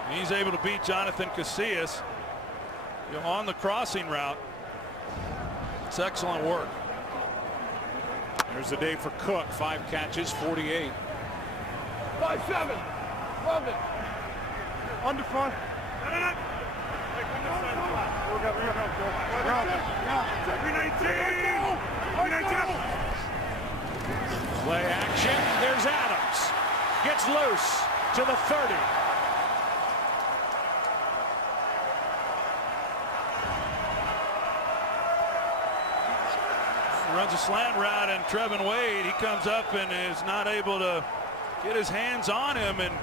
And he's able to beat Jonathan Casillas, you know, on the crossing route. It's excellent work. There's the day for Cook. 5 catches, 48. 5-7. Love it. Under front. Play action. There's Adams. Gets loose to the 30. Runs a slant route, and Trevin Wade, he comes up and is not able to get his hands on him, and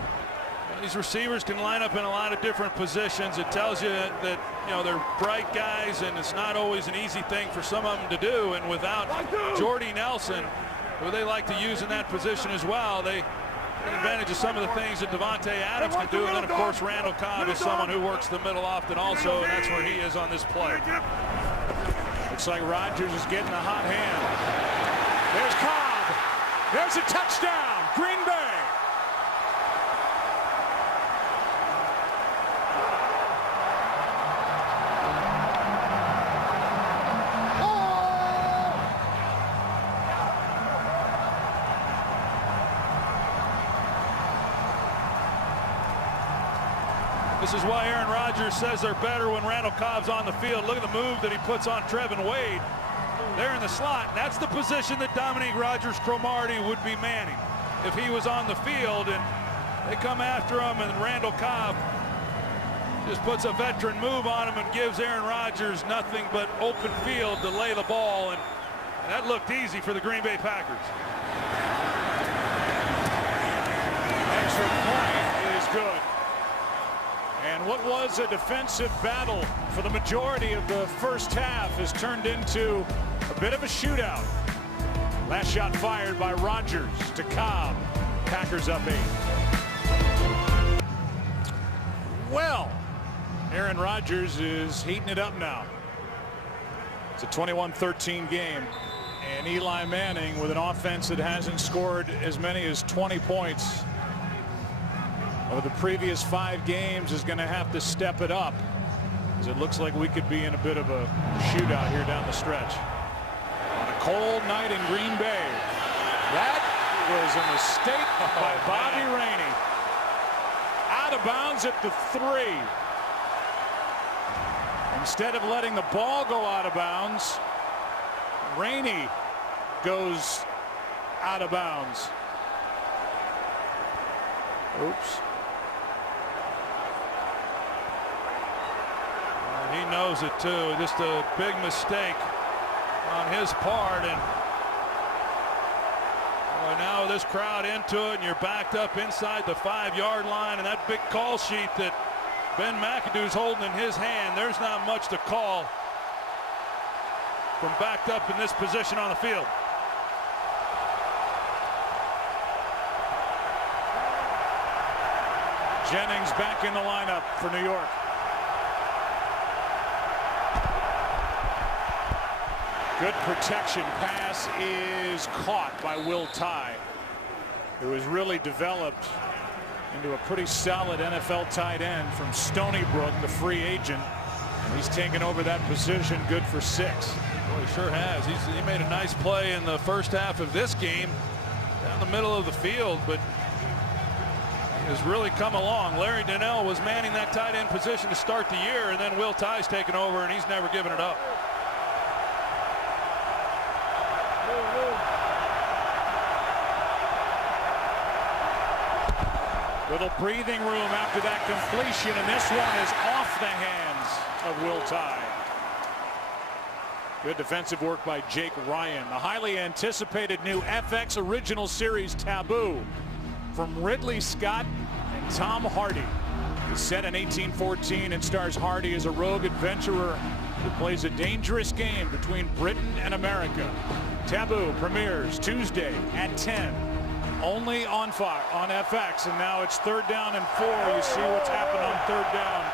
these receivers can line up in a lot of different positions. It tells you that, you know, they're bright guys, and it's not always an easy thing for some of them to do. And without Jordy Nelson, who they like to use in that position as well, they take advantage of some of the things that Devontae Adams can do. And then, of course, Randall Cobb is someone who works the middle often also, and that's where he is on this play. Looks like Rodgers is getting a hot hand. There's Cobb. There's a touchdown. Green Bay. This is why Aaron Rodgers says they're better when Randall Cobb's on the field. Look at the move that he puts on Trevin Wade there in the slot. That's the position that Dominique Rodgers-Cromartie would be manning if he was on the field, and they come after him, and Randall Cobb just puts a veteran move on him and gives Aaron Rodgers nothing but open field to lay the ball, and that looked easy for the Green Bay Packers. Extra point is good. And what was a defensive battle for the majority of the first half has turned into a bit of a shootout. Last shot fired by Rodgers to Cobb. Packers up 8. Well, Aaron Rodgers is heating it up now. It's a 21-13 game. And Eli Manning, with an offense that hasn't scored as many as 20 points over the previous 5 games, is going to have to step it up, as it looks like we could be in a bit of a shootout here down the stretch. On a cold night in Green Bay. That was was a mistake by Bobby Rainey. Out of bounds at the 3. Instead of letting the ball go out of bounds, Rainey goes out of bounds. Oops. He knows it too. Just a big mistake on his part, and boy, now this crowd into it, and you're backed up inside the 5-yard line, and that big call sheet that Ben McAdoo's holding in his hand, there's not much to call from backed up in this position on the field. Jennings back in the lineup for New York. Good protection. Pass is caught by Will Tye, who has really developed into a pretty solid NFL tight end from Stony Brook, the free agent. He's taken over that position. Good for 6. Well, he sure has. He made a nice play in the first half of this game down the middle of the field, but has really come along. Larry Donnell was manning that tight end position to start the year, and then Will Tye's taken over, and he's never given it up. Little breathing room after that completion, and this one is off the hands of Will Tye. Good defensive work by Jake Ryan. The highly anticipated new FX Original Series Taboo from Ridley Scott and Tom Hardy. It's set in 1814 and stars Hardy as a rogue adventurer who plays a dangerous game between Britain and America. Taboo premieres Tuesday at 10. Only on FX, and now it's 3rd down and 4. You see what's happened on 3rd down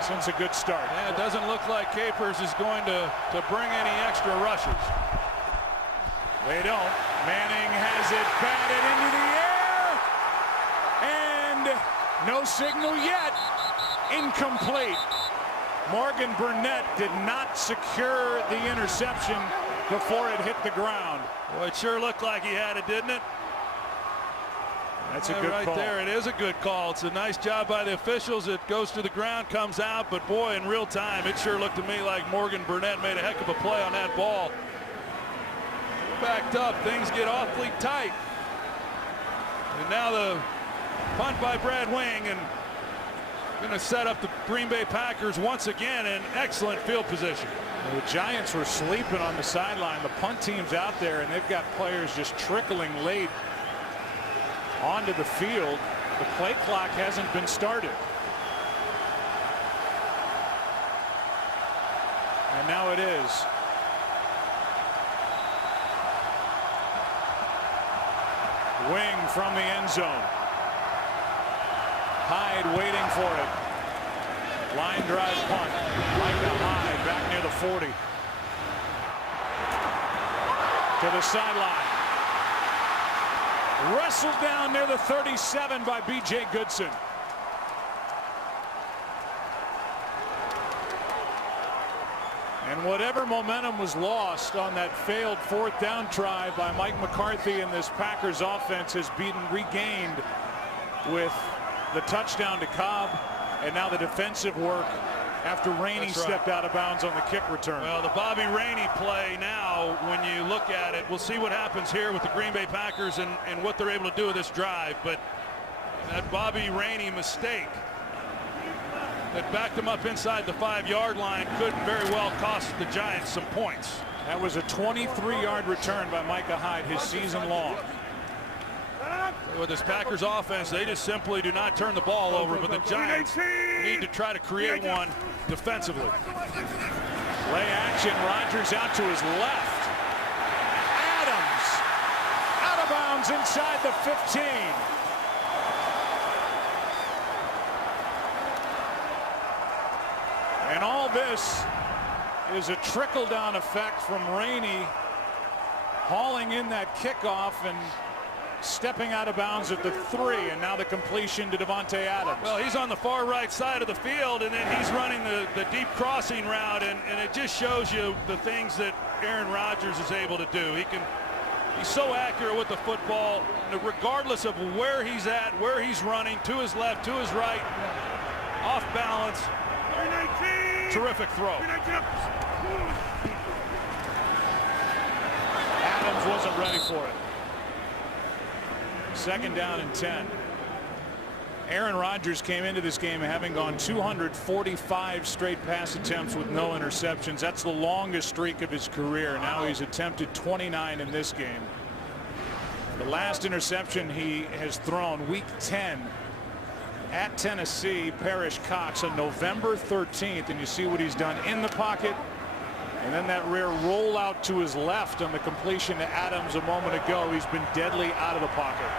since a good start. Yeah, it doesn't look like Capers is going to bring any extra rushes. They don't. Manning has it batted into the air, and no signal yet. Incomplete. Morgan Burnett did not secure the interception before it hit the ground. Well, it sure looked like he had it, didn't it? That's a good right call. There, it is a good call. It's a nice job by the officials. It goes to the ground, comes out, but boy, in real time, it sure looked to me like Morgan Burnett made a heck of a play on that ball. Backed up, things get awfully tight. And now the punt by Brad Wing, and going to set up the Green Bay Packers once again in excellent field position. The Giants were sleeping on the sideline. The punt team's out there, and they've got players just trickling late onto the field. The play clock hasn't been started. And now it is. Wing from the end zone. Hyde waiting for it. Line drive punt. Micah Hyde back near the 40. To the sideline. Wrestled down near the 37 by B.J. Goodson. And whatever momentum was lost on that failed 4th down try by Mike McCarthy in this Packers offense has been regained with the touchdown to Cobb, and now the defensive work after Rainey stepped out of bounds on the kick return. Well, the Bobby Rainey play now, when you look at it, we'll see what happens here with the Green Bay Packers and what they're able to do with this drive. But that Bobby Rainey mistake that backed them up inside the 5-yard line could very well cost the Giants some points. That was a 23-yard return by Micah Hyde, his season long. With this Packers offense, they just simply do not turn the ball over, but the Giants need to try to create one defensively. Play action, Rodgers out to his left. Adams out of bounds inside the 15. And all this is a trickle-down effect from Rainey hauling in that kickoff and stepping out of bounds at the 3, and now the completion to Davante Adams. Well, he's on the far right side of the field, and then he's running the deep crossing route, and it just shows you the things that Aaron Rodgers is able to do. He can He's so accurate with the football, regardless of where he's at, where he's running, to his left, to his right, off balance. Terrific throw. Adams wasn't ready for it. 2nd down and 10. Aaron Rodgers came into this game having gone 245 straight pass attempts with no interceptions. That's the longest streak of his career. Now he's attempted 29 in this game. The last interception he has thrown, week 10 at Tennessee, Parrish Cox, on November 13th, and you see what he's done in the pocket. And then that rare rollout to his left on the completion to Adams a moment ago. He's been deadly out of the pocket.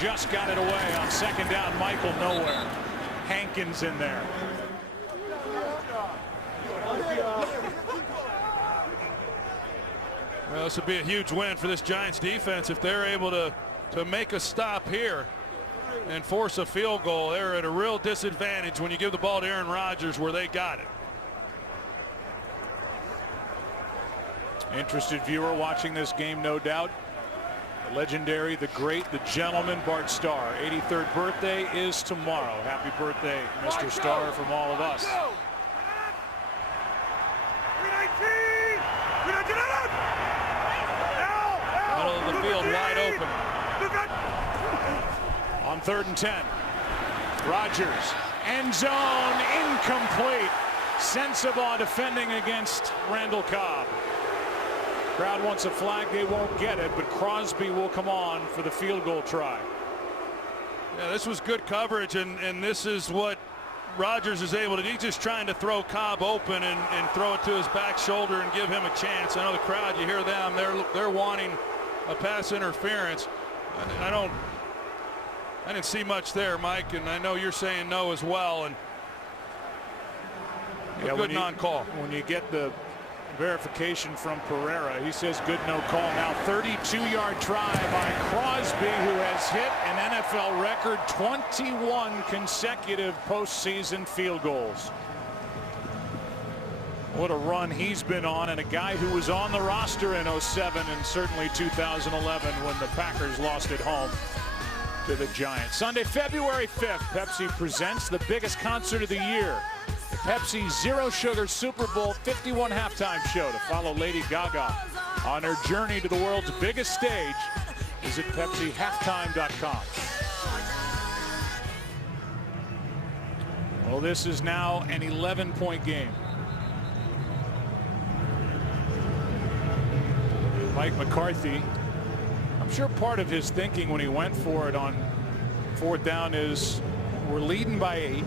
Just got it away on 2nd down. Michael nowhere. Hankins in there. Well, this would be a huge win for this Giants defense if they're able to make a stop here and force a field goal. They're at a real disadvantage when you give the ball to Aaron Rodgers where they got it. Interested viewer watching this game, no doubt. The legendary, the great, the gentleman, Bart Starr. 83rd birthday is tomorrow. Happy birthday, Mr. Starr, from all of us. Middle of the field wide open. On 3rd and 10. Rodgers, end zone, incomplete. Sensabaugh defending against Randall Cobb. Crowd wants a flag. They won't get it, but Crosby will come on for the field goal try. Yeah, this was good coverage, and this is what Rodgers is able to do. He's just trying to throw Cobb open and throw it to his back shoulder and give him a chance. I know the crowd, you hear them, they're wanting a pass interference. I didn't see much there, Mike, and I know you're saying no as well. And a good non-call. When you get the verification from Pereira, he says good no call. Now 32-yard try by Crosby, who has hit an NFL record 21 consecutive postseason field goals. What a run he's been on, and a guy who was on the roster in 07 and certainly 2011 when the Packers lost at home to the Giants. Sunday, February 5th, Pepsi presents the biggest concert of the year. The Pepsi Zero Sugar Super Bowl 51 halftime show. To follow Lady Gaga on her journey to the world's biggest stage, visit PepsiHalftime.com. Well, this is now an 11-point game. Mike McCarthy, I'm sure part of his thinking when he went for it on 4th down is we're leading by 8.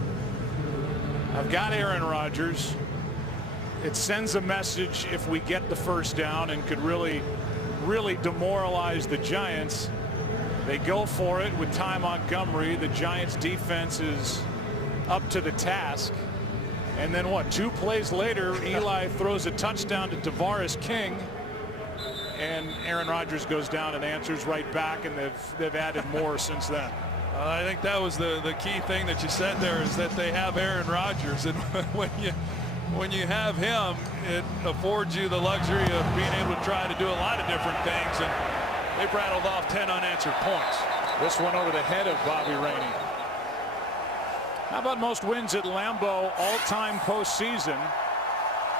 I've got Aaron Rodgers. It sends a message if we get the 1st down and could really demoralize the Giants. They go for it with Ty Montgomery. The Giants defense is up to the task. And then what, 2 plays later, Eli throws a touchdown to Tavares King. And Aaron Rodgers goes down and answers right back, and they've added more since then. I think that was the key thing that you said there, is that they have Aaron Rodgers, and when you have him, it affords you the luxury of being able to try to do a lot of different things, and they've rattled off 10 unanswered points. This one over the head of Bobby Rainey. How about most wins at Lambeau all-time postseason?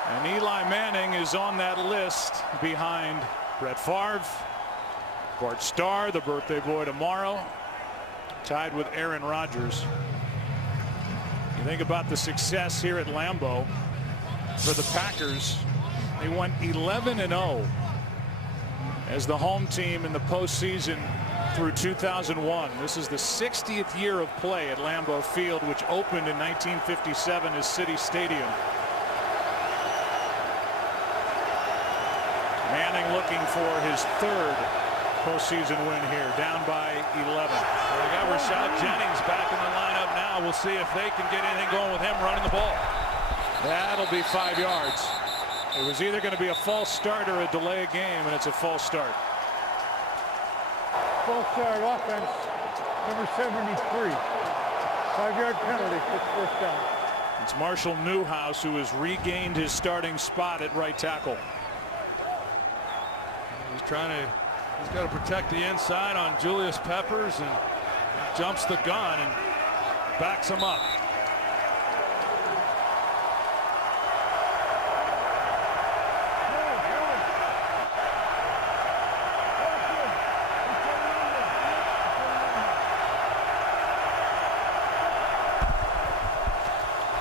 And Eli Manning is on that list behind Brett Favre, Bart Starr, the birthday boy tomorrow, tied with Aaron Rodgers. You think about the success here at Lambeau for the Packers. They went 11-0 as the home team in the postseason through 2001. This is the 60th year of play at Lambeau Field, which opened in 1957 as City Stadium. Manning looking for his 3rd postseason win here, down by 11. Well, they got Rashad Jennings back in the lineup now. We'll see if they can get anything going with him running the ball. That'll be 5 yards. It was either going to be a false start or a delay of game, and it's a false start. False start offense, number 73. 5-yard penalty. It's first down. It's Marshall Newhouse who has regained his starting spot at right tackle. He's got to protect the inside on Julius Peppers, and jumps the gun and backs him up.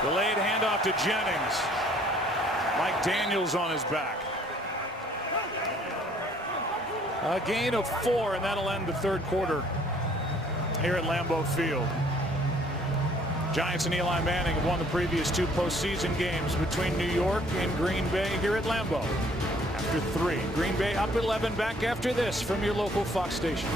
Delayed handoff to Jennings. Mike Daniels on his back. A gain of 4, and that'll end the third quarter here at Lambeau Field. Giants and Eli Manning have won the previous 2 postseason games between New York and Green Bay here at Lambeau. After 3, Green Bay up 11. Back after this from your local Fox station.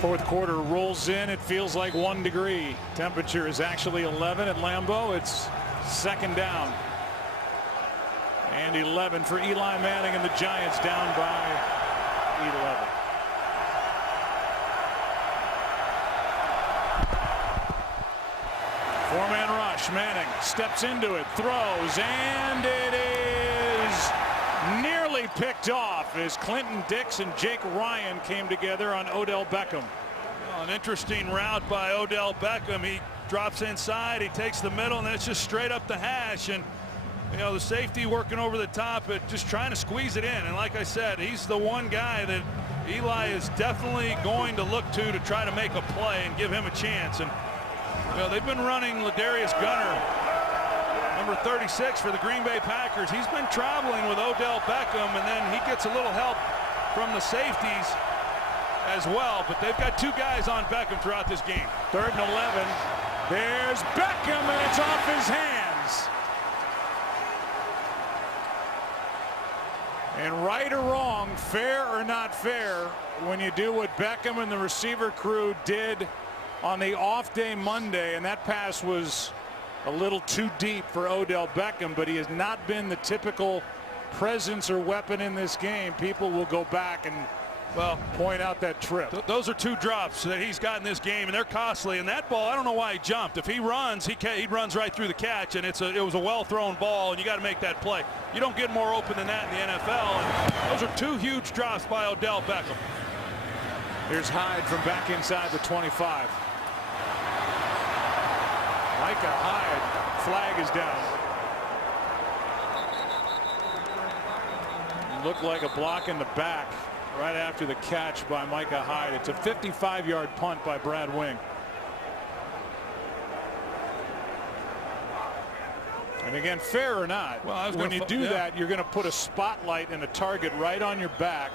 Fourth quarter rolls in. It feels like 1 degree. Temperature is actually 11 at Lambeau. It's second down and 11 for Eli Manning, and the Giants down by 11. Four-man rush. Manning steps into it, throws, and it is nearly picked off as Clinton Dix and Jake Ryan came together on Odell Beckham. Well, an interesting route by Odell Beckham. He drops inside, he takes the middle, and then it's just straight up the hash. And you know, the safety working over the top, but just trying to squeeze it in. And like I said, he's the one guy that Eli is definitely going to look to try to make a play and give him a chance. And you know, they've been running Ladarius Gunner, number 36 for the Green Bay Packers. He's been traveling with Odell Beckham, and then he gets a little help from the safeties as well. But they've got 2 guys on Beckham throughout this game. 3rd and 11. There's Beckham, and it's off his hands. And right or wrong, fair or not fair, when you do what Beckham and the receiver crew did on the off day Monday, and that pass was a little too deep for Odell Beckham, but he has not been the typical presence or weapon in this game. People will go back and, well, point out that trip. Those are 2 drops that he's got in this game, and they're costly. And that ball, I don't know why he jumped. If he runs, he runs right through the catch, and it was a well-thrown ball, and you got to make that play. You don't get more open than that in the NFL, and those are 2 huge drops by Odell Beckham. Here's Hyde from back inside the 25. Micah Hyde, flag is down. Looked like a block in the back right after the catch by Micah Hyde. It's a 55-yard punt by Brad Wing. And again, fair or not, when you do that, you're going to put a spotlight and a target right on your back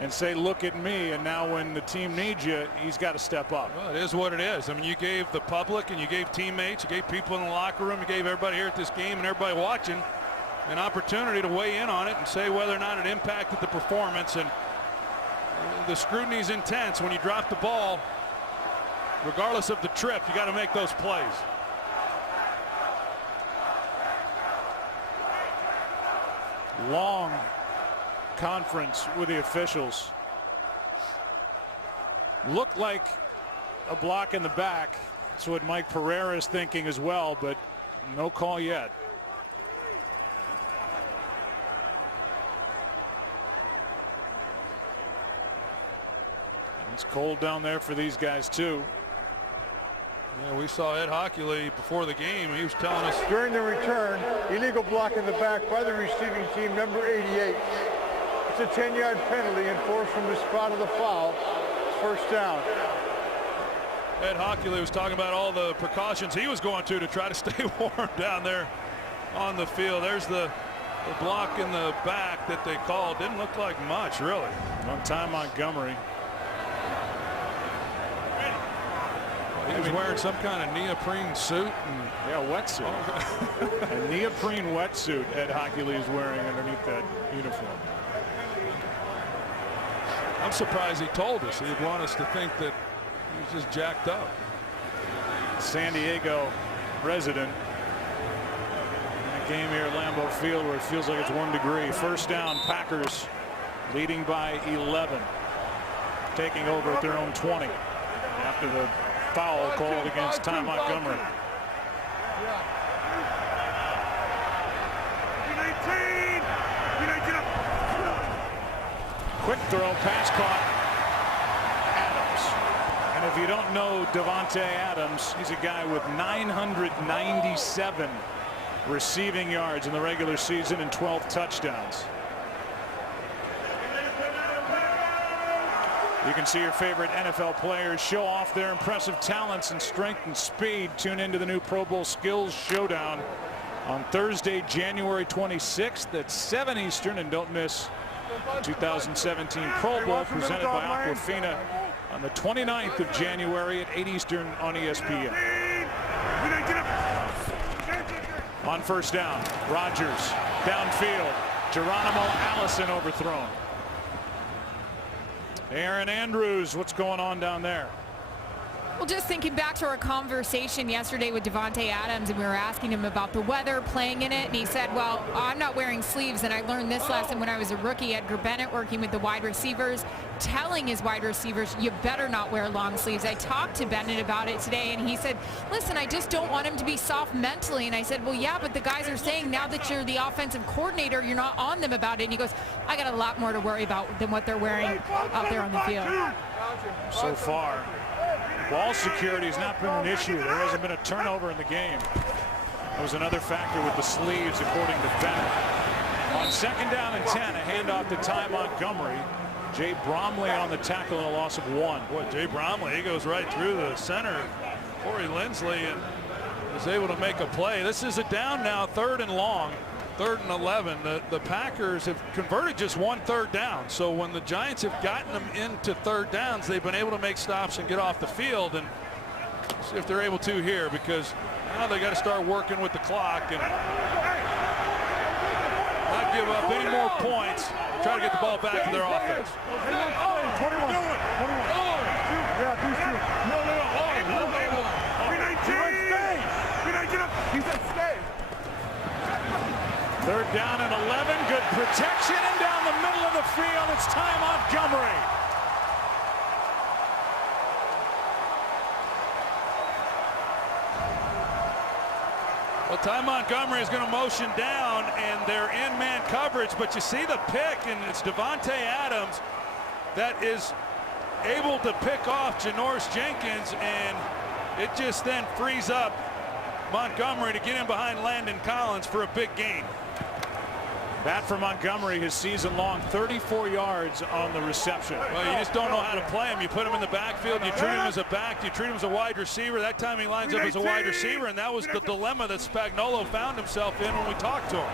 and say, look at me. And now when the team needs you, he's got to step up. Well, it is what it is. I mean, you gave the public and you gave teammates, you gave people in the locker room, you gave everybody here at this game and everybody watching an opportunity to weigh in on it and say whether or not it impacted the performance. And the scrutiny is intense when you drop the ball. Regardless of the trip, you got to make those plays. Long conference with the officials. Looked like a block in the back. That's what Mike Pereira is thinking as well, but no call yet. It's cold down there for these guys too. Yeah, we saw Ed Hockley before the game. He was telling us during the return, illegal block in the back by the receiving team, number 88. It's a 10-yard penalty enforced from the spot of the foul. It's first down. Ed Hockley was talking about all the precautions he was going to try to stay warm down there on the field. There's the block in the back that they called. Didn't look like much, really. On time, Montgomery. He was wearing some kind of neoprene suit. And yeah, wetsuit. A neoprene wetsuit Ed Hockley is wearing underneath that uniform. I'm surprised he told us. He'd want us to think that he was just jacked up. San Diego resident. In a game here at Lambeau Field where it feels like it's 1 degree. First down, Packers leading by 11. Taking over at their own 20 after the foul called against Ty Montgomery. Quick throw, pass caught. Adams. And if you don't know Davante Adams, he's a guy with 997 receiving yards in the regular season and 12 touchdowns. You can see your favorite NFL players show off their impressive talents and strength and speed. Tune into the new Pro Bowl Skills Showdown on Thursday, January 26th at 7 Eastern. And don't miss 2017 Pro Bowl presented by Aquafina on the 29th of January at 8 Eastern on ESPN. On first down, Rodgers downfield. Geronimo Allison overthrown. Aaron Andrews, what's going on down there? Well, just thinking back to our conversation yesterday with Davante Adams, and we were asking him about the weather, playing in it, and he said, well, I'm not wearing sleeves, and I learned this lesson when I was a rookie. Edgar Bennett working with the wide receivers, telling his wide receivers, you better not wear long sleeves. I talked to Bennett about it today, and he said, listen, I just don't want him to be soft mentally. And I said, well, yeah, but the guys are saying now that you're the offensive coordinator, you're not on them about it. And he goes, I got a lot more to worry about than what they're wearing out there on the field. So far, ball security has not been an issue. There hasn't been a turnover in the game. That was another factor with the sleeves, according to Bennett. On second down and 10, a handoff to Ty Montgomery. Jay Bromley on the tackle and a loss of 1. Boy, Jay Bromley, he goes right through the center. Corey Lindsley and is able to make a play. This is a down now, 3rd and long. 3rd and 11. The Packers have converted just 1 third down. So when the Giants have gotten them into 3rd downs, they've been able to make stops and get off the field. And see if they're able to here, because now they got to start working with the clock and not give up any more points. Try to get the ball back to their offense. Third down and 11. Good protection, and down the middle of the field, it's Ty Montgomery. Well, Ty Montgomery is going to motion down, and they're in man coverage, but you see the pick, and it's Davante Adams that is able to pick off Janoris Jenkins, and it just then frees up Montgomery to get in behind Landon Collins for a big gain. That for Montgomery, his season-long 34 yards on the reception. Well, you just don't know how to play him. You put him in the backfield, you treat him as a back, you treat him as a wide receiver. That time he lines up as a wide receiver, and that was the dilemma that Spagnuolo found himself in when we talked to him.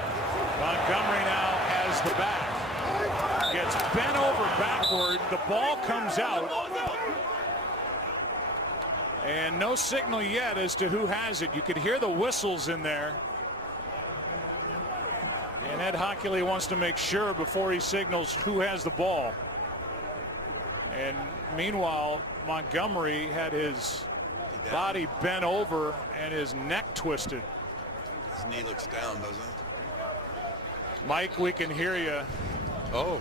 Montgomery now as the back. Gets bent over backward. The ball comes out. And no signal yet as to who has it. You could hear the whistles in there. And Ed Hockley wants to make sure before he signals who has the ball. And meanwhile, Montgomery had his body bent over and his neck twisted. His knee looks down, doesn't it? Mike, we can hear you. Oh.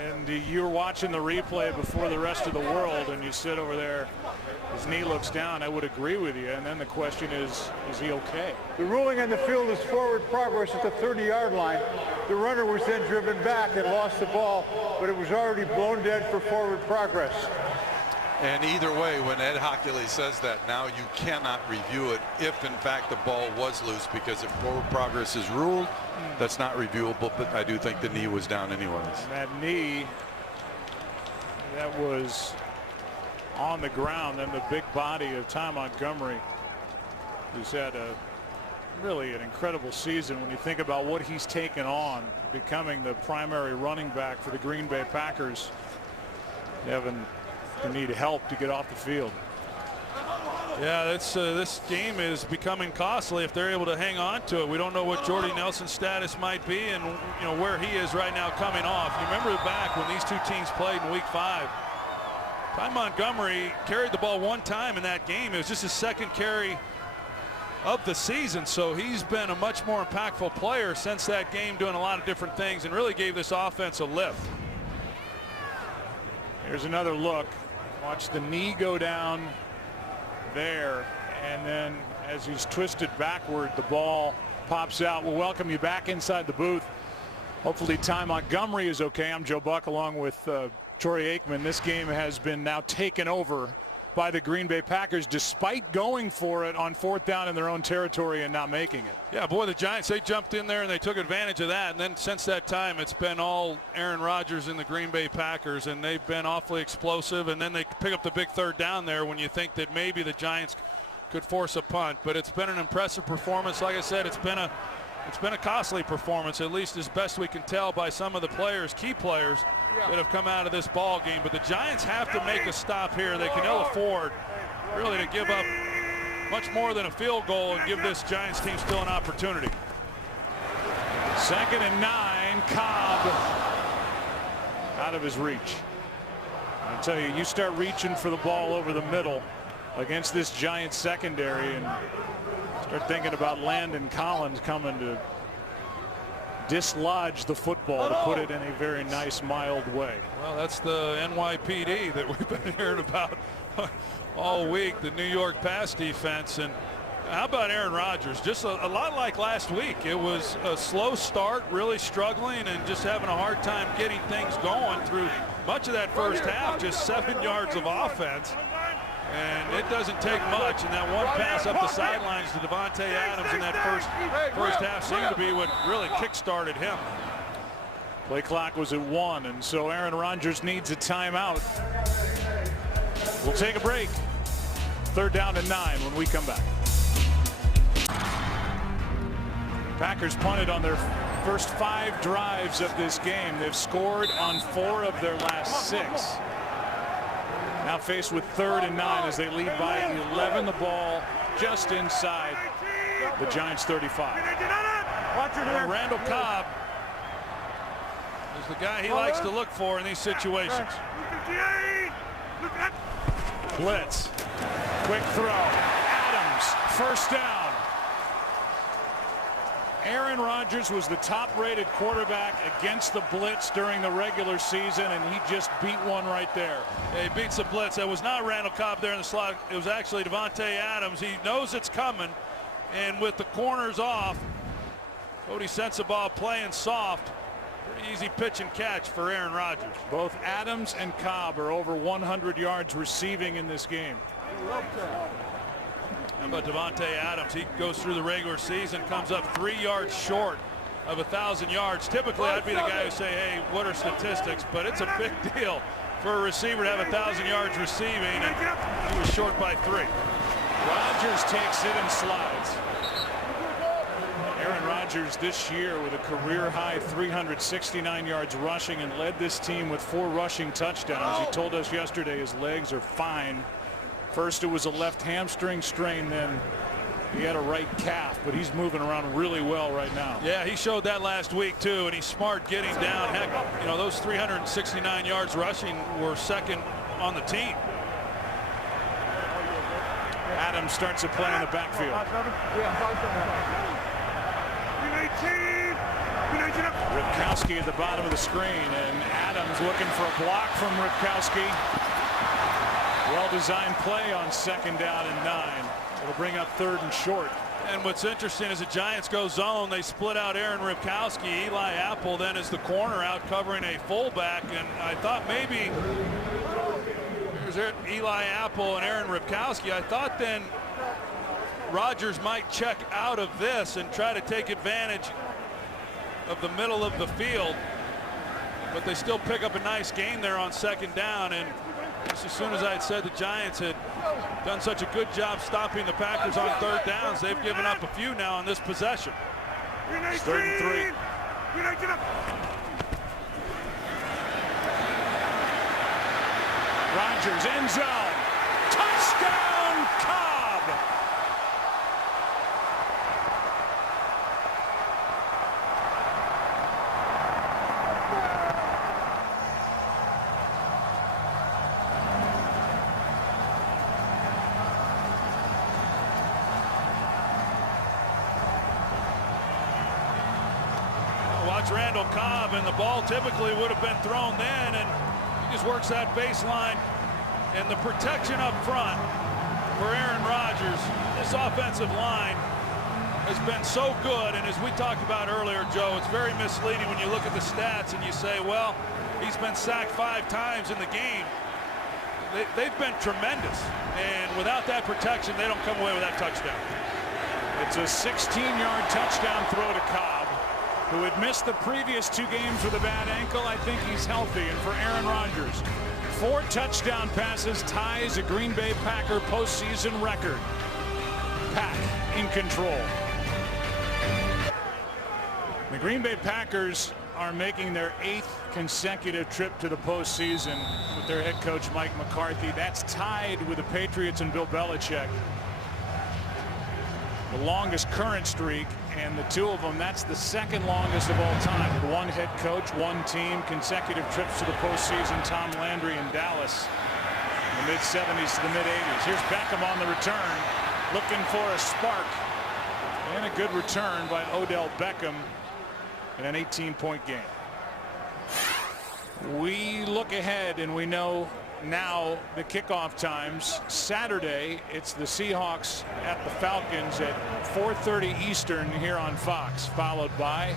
And you were watching the replay before the rest of the world, and you sit over there. His knee looks down. I would agree with you. And then the question is he okay? The ruling on the field is forward progress at the 30-yard line. The runner was then driven back and lost the ball, but it was already blown dead for forward progress. And either way, when Ed Hockley says that, now you cannot review it if, in fact, the ball was loose, because if forward progress is ruled, that's not reviewable. But I do think the knee was down anyways. And that knee that was on the ground, and the big body of Ty Montgomery, who's had really an incredible season when you think about what he's taken on, becoming the primary running back for the Green Bay Packers. Devin to need help to get off the field. Yeah, this game is becoming costly if they're able to hang on to it. We don't know what Jordy Nelson's status might be, and where he is right now coming off. You remember back when these two teams played in week 5. Ty Montgomery carried the ball 1 time in that game. It was just his 2nd carry of the season, so he's been a much more impactful player since that game, doing a lot of different things, and really gave this offense a lift. Here's another look. Watch the knee go down there. And then as he's twisted backward, the ball pops out. We'll welcome you back inside the booth. Hopefully Ty Montgomery is okay. I'm Joe Buck along with Troy Aikman. This game has been now taken over by the Green Bay Packers despite going for it on 4th down in their own territory and not making it. Yeah, boy, the Giants, they jumped in there and they took advantage of that. And then since that time, it's been all Aaron Rodgers and the Green Bay Packers, and they've been awfully explosive. And then they pick up the big 3rd down there when you think that maybe the Giants could force a punt. But it's been an impressive performance. Like I said, it's been a costly performance, at least as best we can tell by some of the players, key players that have come out of this ball game. But the Giants have to make a stop here. They can ill afford really to give up much more than a field goal and give this Giants team still an opportunity. 2nd and 9, Cobb out of his reach. I tell you, you start reaching for the ball over the middle against this Giants secondary and start thinking about Landon Collins coming to dislodge the football, to put it in a very nice, mild way. Well, that's the NYPD that we've been hearing about all week, the New York pass defense. And how about Aaron Rodgers? Just a lot like last week. It was a slow start, really struggling and just having a hard time getting things going through much of that first half, just 7 yards of offense. And it doesn't take much, and that one pass up the sidelines to Davante Adams in that first half seemed to be what really kick-started him. Play clock was at 1, and so Aaron Rodgers needs a timeout. We'll take a break. 3rd down and 9 when we come back. Packers punted on their first 5 drives of this game. They've scored on 4 of their last 6. Now faced with 3rd and 9 as they lead by 11. The ball just inside the Giants 35. Well, Randall Cobb is the guy he likes to look for in these situations. Blitz. Quick throw. Adams. 1st down. Aaron Rodgers was the top-rated quarterback against the blitz during the regular season, and he just beat one right there. Yeah, he beats the blitz. It was not Randall Cobb there in the slot. It was actually Davante Adams. He knows it's coming, and with the corners off, Cody Sensabaugh playing soft. Pretty easy pitch and catch for Aaron Rodgers. Both Adams and Cobb are over 100 yards receiving in this game. How about Davante Adams? He goes through the regular season, comes up 3 yards short of 1,000 yards. Typically, I'd be the guy who say, hey, what are statistics? But it's a big deal for a receiver to have 1,000 yards receiving, and he was short by 3. Rodgers takes it and slides. Aaron Rodgers this year with a career-high 369 yards rushing and led this team with 4 rushing touchdowns. He told us yesterday his legs are fine. First it was a left hamstring strain, then he had a right calf, but he's moving around really well right now. Yeah, he showed that last week too, and he's smart getting down. Heck, you know, those 369 yards rushing were 2nd on the team. Adams starts to play in the backfield. Ripkowski at the bottom of the screen, and Adams looking for a block from Ripkowski. Well-designed play on 2nd down and 9. It'll bring up 3rd and short. And what's interesting is the Giants go zone. They split out Aaron Ripkowski. Eli Apple then is the corner out covering a fullback. And I thought maybe there's Eli Apple and Aaron Ripkowski. I thought then Rodgers might check out of this and try to take advantage of the middle of the field. But they still pick up a nice gain there on 2nd down. And just as soon as I had said the Giants had done such a good job stopping the Packers on 3rd downs, they've given up a few now on this possession. It's 3rd and 3. Rodgers end zone. Touchdown, Cobb. Watch Randall Cobb, and the ball typically would have been thrown then, and he just works that baseline, and the protection up front for Aaron Rodgers. This offensive line has been so good, and as we talked about earlier, Joe, it's very misleading when you look at the stats and you say, well, he's been sacked 5 times in the game. They've been tremendous, and without that protection, they don't come away with that touchdown. It's a 16-yard touchdown throw to Cobb, who had missed the previous 2 games with a bad ankle. I think he's healthy. And for Aaron Rodgers, 4 touchdown passes, ties a Green Bay Packer postseason record. Pack in control. The Green Bay Packers are making their 8th consecutive trip to the postseason with their head coach Mike McCarthy. That's tied with the Patriots and Bill Belichick, the longest current streak, and the 2 of them, that's the 2nd longest of all time. With 1 head coach, 1 team, consecutive trips to the postseason. Tom Landry in Dallas in the mid-70s to the mid-80s. Here's Beckham on the return, looking for a spark, and a good return by Odell Beckham in an 18-point game. We look ahead and we know now the kickoff times. Saturday, it's the Seahawks at the Falcons at 4:30 Eastern here on Fox, followed by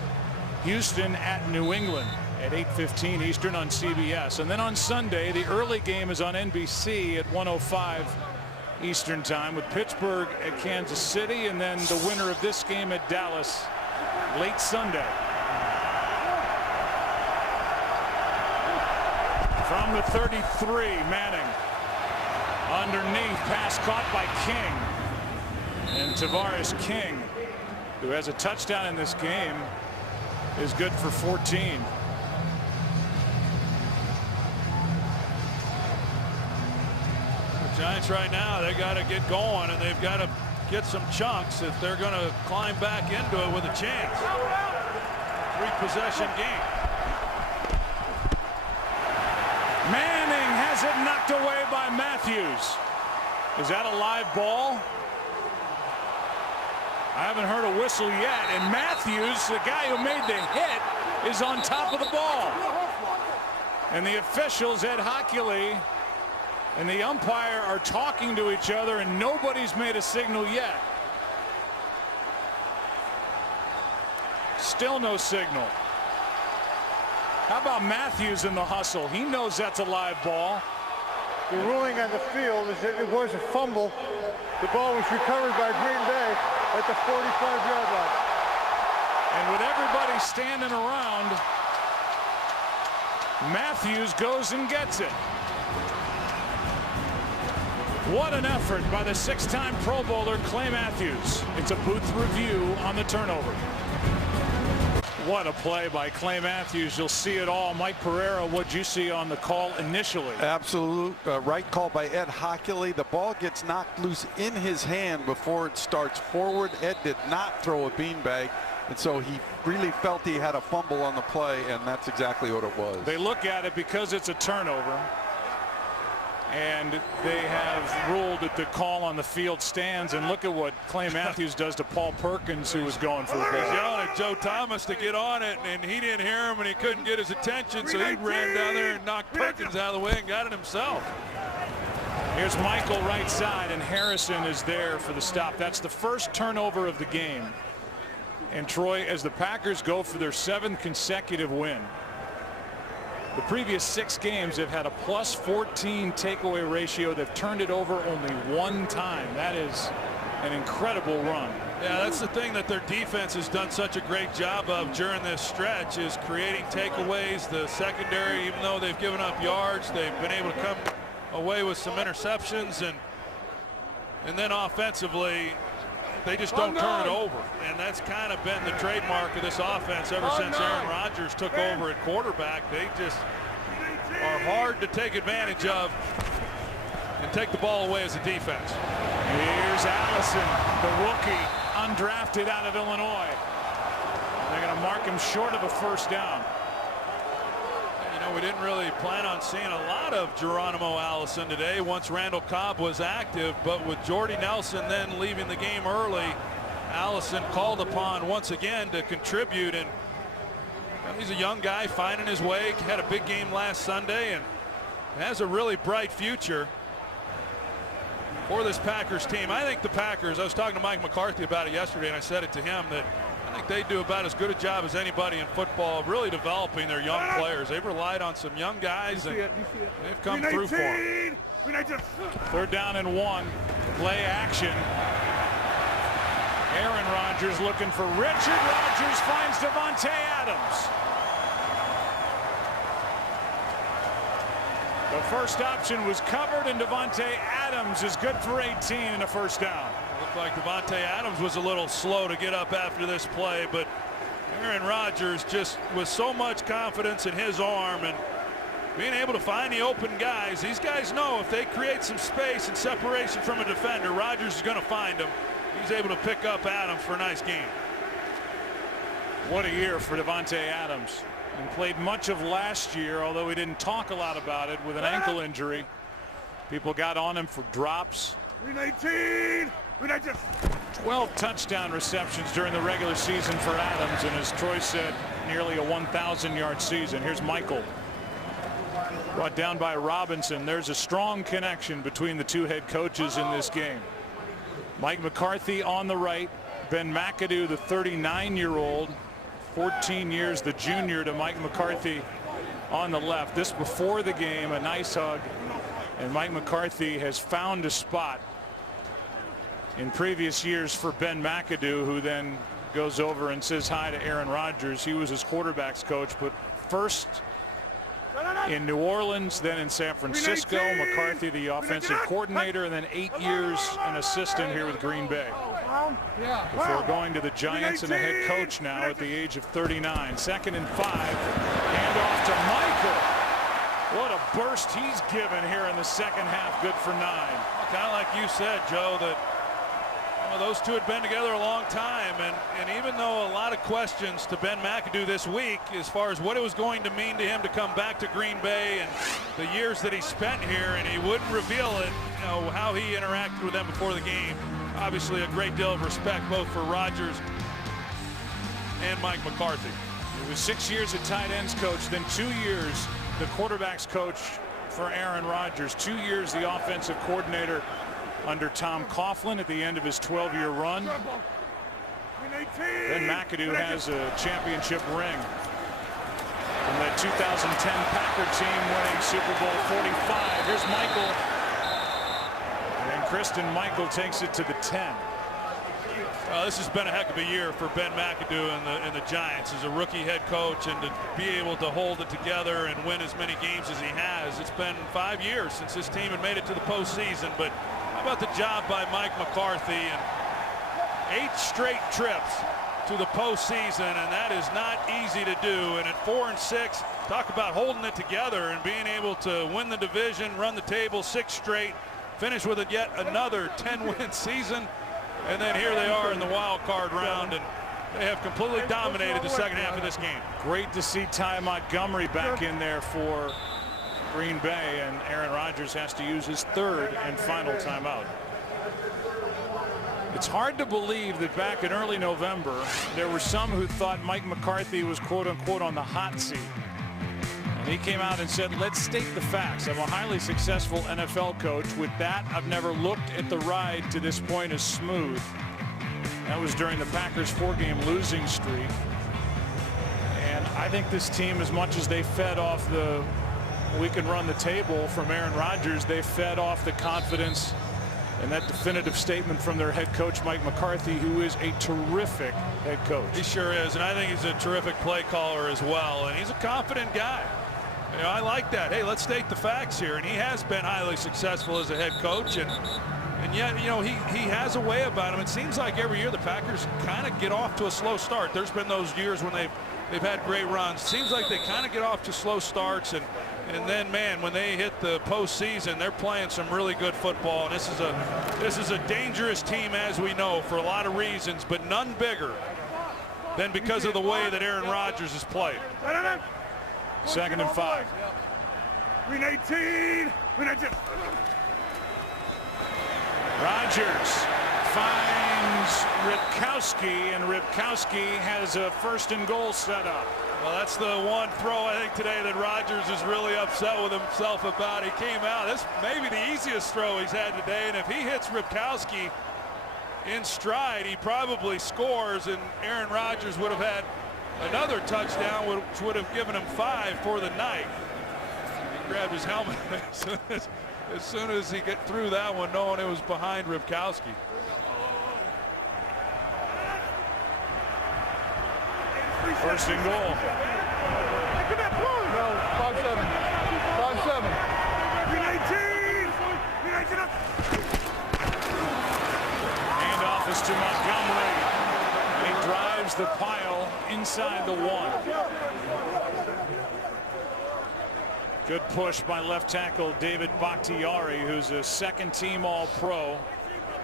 Houston at New England at 8:15 Eastern on CBS. And then on Sunday, the early game is on NBC at 1:05 Eastern time with Pittsburgh at Kansas City, and then the winner of this game at Dallas late Sunday. From the 33, Manning underneath, pass caught by King, and Tavares King, who has a touchdown in this game, is good for 14. The Giants right now, they got to get going, and they've got to get some chunks if they're going to climb back into it with a chance. 3-possession game. Manning has it knocked away by Matthews. Is that a live ball? I haven't heard a whistle yet, and Matthews, the guy who made the hit, is on top of the ball. And the officials, Ed Hockley and the umpire, are talking to each other, and nobody's made a signal yet. Still no signal. How about Matthews in the hustle? He knows that's a live ball. The ruling on the field is that it was a fumble. The ball was recovered by Green Bay at the 45-yard line. And with everybody standing around, Matthews goes and gets it. What an effort by the 6-time Pro Bowler Clay Matthews. It's a booth review on the turnover. What a play by Clay Matthews. You'll see it all. Mike Pereira, what'd you see on the call initially? Absolute right call by Ed Hockley. The ball gets knocked loose in his hand before it starts forward. Ed did not throw a beanbag, and so he really felt he had a fumble on the play, and that's exactly what it was. They look at it because it's a turnover, and they have ruled that the call on the field stands. And look at what Clay Matthews does to Paul Perkins, who was going for the ball. He's yelling at Joe Thomas to get on it, and he didn't hear him, and he couldn't get his attention, so he ran down there and knocked Perkins out of the way and got it himself. Here's Michael right side, and Harrison is there for the stop. That's the first turnover of the game. And Troy, as the Packers go for their 7th consecutive win, the previous 6 games have had a +14 takeaway ratio. They've turned it over only 1 time. That is an incredible run. Yeah, that's the thing that their defense has done such a great job of during this stretch, is creating takeaways. The secondary, even though they've given up yards, they've been able to come away with some interceptions, and then offensively, they just don't turn it over. And that's kind of been the trademark of this offense ever since Aaron Rodgers took over at quarterback. They just are hard to take advantage of and take the ball away as a defense. Here's Allison, the rookie, undrafted out of Illinois. They're going to mark him short of a first down. You know, we didn't really plan on seeing a lot of Geronimo Allison today once Randall Cobb was active, but with Jordy Nelson then leaving the game early, Allison called upon once again to contribute, and he's a young guy finding his way. Had a big game last Sunday and has a really bright future. for this Packers team. I think the Packers, I was talking to Mike McCarthy about it yesterday, and I said it to him, that I think they do about as good a job as anybody in football of really developing their young players. They've relied on some young guys, and they've come through for them. 3rd down and 1. Play action. Aaron Rodgers looking for Richard. Rodgers finds Davante Adams. The first option was covered, and Davante Adams is good for 18 and a 1st down. Looked like Davante Adams was a little slow to get up after this play, but Aaron Rodgers just with so much confidence in his arm and being able to find the open guys. These guys know if they create some space and separation from a defender, Rodgers is going to find them. He's able to pick up Adams for a nice game. What a year for Davante Adams. And played much of last year, although he didn't talk a lot about it, with an ankle injury. People got on him for drops. 12 touchdown receptions during the regular season for Adams, and as Troy said, nearly a 1,000-yard season. Here's Michael. Brought down by Robinson. There's a strong connection between the two head coaches in this game. Mike McCarthy on the right, Ben McAdoo, the 39-year-old, 14 years the junior to Mike McCarthy, on the left. This before the game, a nice hug, and Mike McCarthy has found a spot in previous years for Ben McAdoo, who then goes over and says hi to Aaron Rodgers. He was his quarterback's coach, but first in New Orleans, then in San Francisco. McCarthy, the offensive coordinator, and then 8 years an assistant here with Green Bay, before going to the Giants and a head coach now at the age of 39. 2nd and 5. Hand off to Michael. What a burst he's given here in the second half. Good for 9. Kind of like you said, Joe, that those two had been together a long time, and even though a lot of questions to Ben McAdoo this week as far as what it was going to mean to him to come back to Green Bay and the years that he spent here, and he wouldn't reveal it, how he interacted with them before the game. Obviously a great deal of respect both for Rodgers and Mike McCarthy. He was 6 years at tight ends coach, then 2 years the quarterback's coach for Aaron Rodgers, 2 years the offensive coordinator under Tom Coughlin at the end of his 12-year run. Ben McAdoo has a championship ring from that 2010 Packer team winning Super Bowl 45. Here's Michael, and Christian Michael takes it to the 10. This has been a heck of a year for Ben McAdoo and the Giants as a rookie head coach, and to be able to hold it together and win as many games as he has. It's been 5 years since this team had made it to the postseason, but how about the job by Mike McCarthy, and 8 straight trips to the postseason, and that is not easy to do. And at 4 and 6, talk about holding it together and being able to win the division, run the table 6 straight, finish with yet another 10-win season, and then here they are in the wild card round, and they have completely dominated the second half of this game. Great to see Ty Montgomery back in there for Green Bay, and Aaron Rodgers has to use his 3rd and final timeout. It's hard to believe that back in early November there were some who thought Mike McCarthy was quote-unquote on the hot seat, and he came out and said, let's state the facts. I'm a highly successful NFL coach. With that, I've never looked at the ride to this point as smooth. That was during the Packers' 4-game losing streak, and I think this team, as much as they fed off the we can run the table from Aaron Rodgers, they fed off the confidence and that definitive statement from their head coach Mike McCarthy, who is a terrific head coach. He sure is, and I think he's a terrific play caller as well, and he's a confident guy. I like that. Hey, let's state the facts here, and he has been highly successful as a head coach, and yet he has a way about him. It seems like every year the Packers kind of get off to a slow start. There's been those years when they've had great runs. Seems like they kind of get off to slow starts, and then, man, when they hit the postseason, they're playing some really good football. And this is a dangerous team, as we know, for a lot of reasons, but none bigger than because of the way that Aaron Rodgers has played. 2nd and 5. 18. Rodgers finds Ripkowski, and Ripkowski has a 1st and goal set up. Well, that's the one throw I think today that Rogers is really upset with himself about. He came out. That's maybe the easiest throw he's had today, and if he hits Ripkowski in stride, he probably scores, and Aaron Rodgers would have had another touchdown, which would have given him 5 for the night. He grabbed his helmet as soon as he got through that one, knowing it was behind Ripkowski. First and goal. No, 5-7. 5-7. 319. Handoff is to Montgomery. And he drives the pile inside the 1. Good push by left tackle David Bakhtiari, who's a 2nd-team All-Pro.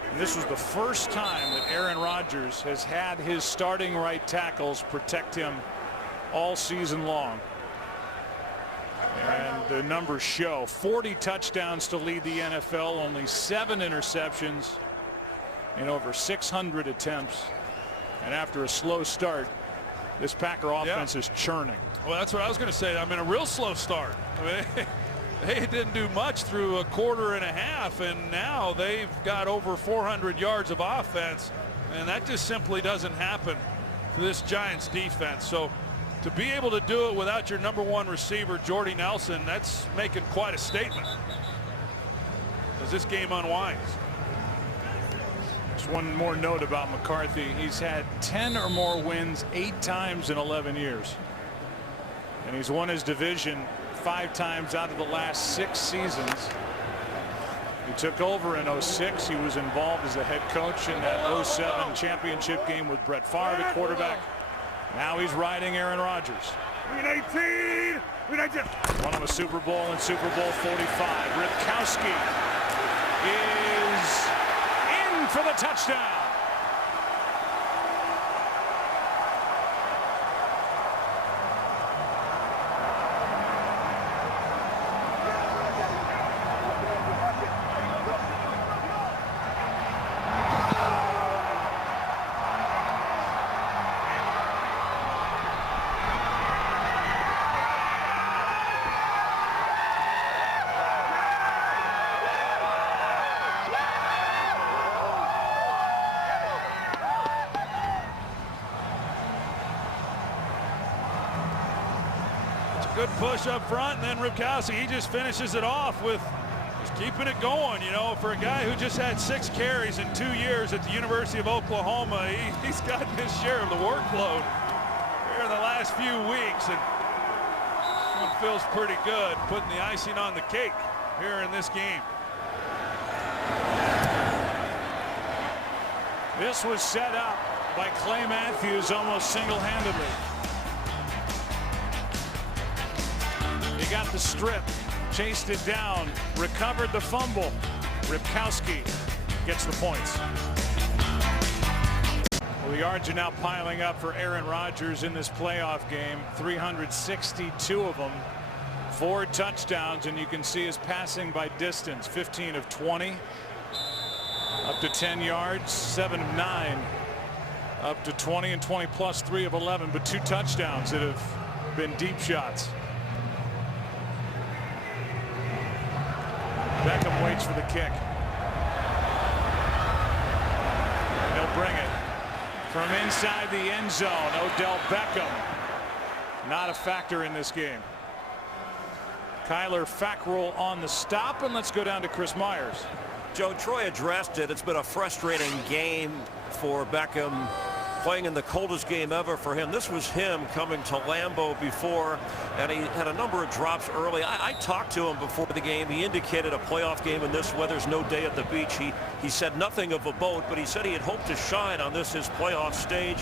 And this was the first time that Aaron Rodgers has had his starting right tackles protect him all season long. And the numbers show 40 touchdowns to lead the NFL, only 7 interceptions in over 600 attempts. And after a slow start, this Packer offense is churning. Well, that's what I was going to say. I mean, a real slow start. I mean, they didn't do much through a quarter and a half, and now they've got over 400 yards of offense, and that just simply doesn't happen to this Giants defense. So to be able to do it without your #1 receiver, Jordy Nelson, that's making quite a statement as this game unwinds. Just one more note about McCarthy. He's had 10 or more wins 8 times in 11 years. And he's won his division 5 times out of the last 6 seasons. He took over in 06. He was involved as a head coach in that 07 championship game with Brett Favre at quarterback. Now he's riding Aaron Rodgers. 319. Won him a Super Bowl in Super Bowl 45. Ripkowski is in for the touchdown. Good push up front, and then Ripkowski, he just finishes it off with just keeping it going. You know, for a guy who just had 6 carries in 2 years at the University of Oklahoma, he's gotten his share of the workload here in the last few weeks, and one feels pretty good, putting the icing on the cake here in this game. This was set up by Clay Matthews almost single-handedly. He got the strip, chased it down, recovered the fumble. Ripkowski gets the points. Well, the yards are now piling up for Aaron Rodgers in this playoff game. 362 of them, 4 touchdowns, and you can see his passing by distance, 15 of 20, up to 10 yards, 7 of 9, up to 20 and 20 plus 3 of 11, but 2 touchdowns that have been deep shots. Beckham waits for the kick. And he'll bring it from inside the end zone. Odell Beckham not a factor in this game. Kyler Fackrell on the stop, and let's go down to Chris Myers. Joe, Troy addressed it. It's been a frustrating game for Beckham, playing in the coldest game ever for him. This was him coming to Lambeau before, and he had a number of drops early. I talked to him before the game. He indicated a playoff game in this weather's no day at the beach. He said nothing of a boat, but he said he had hoped to shine on this his playoff stage.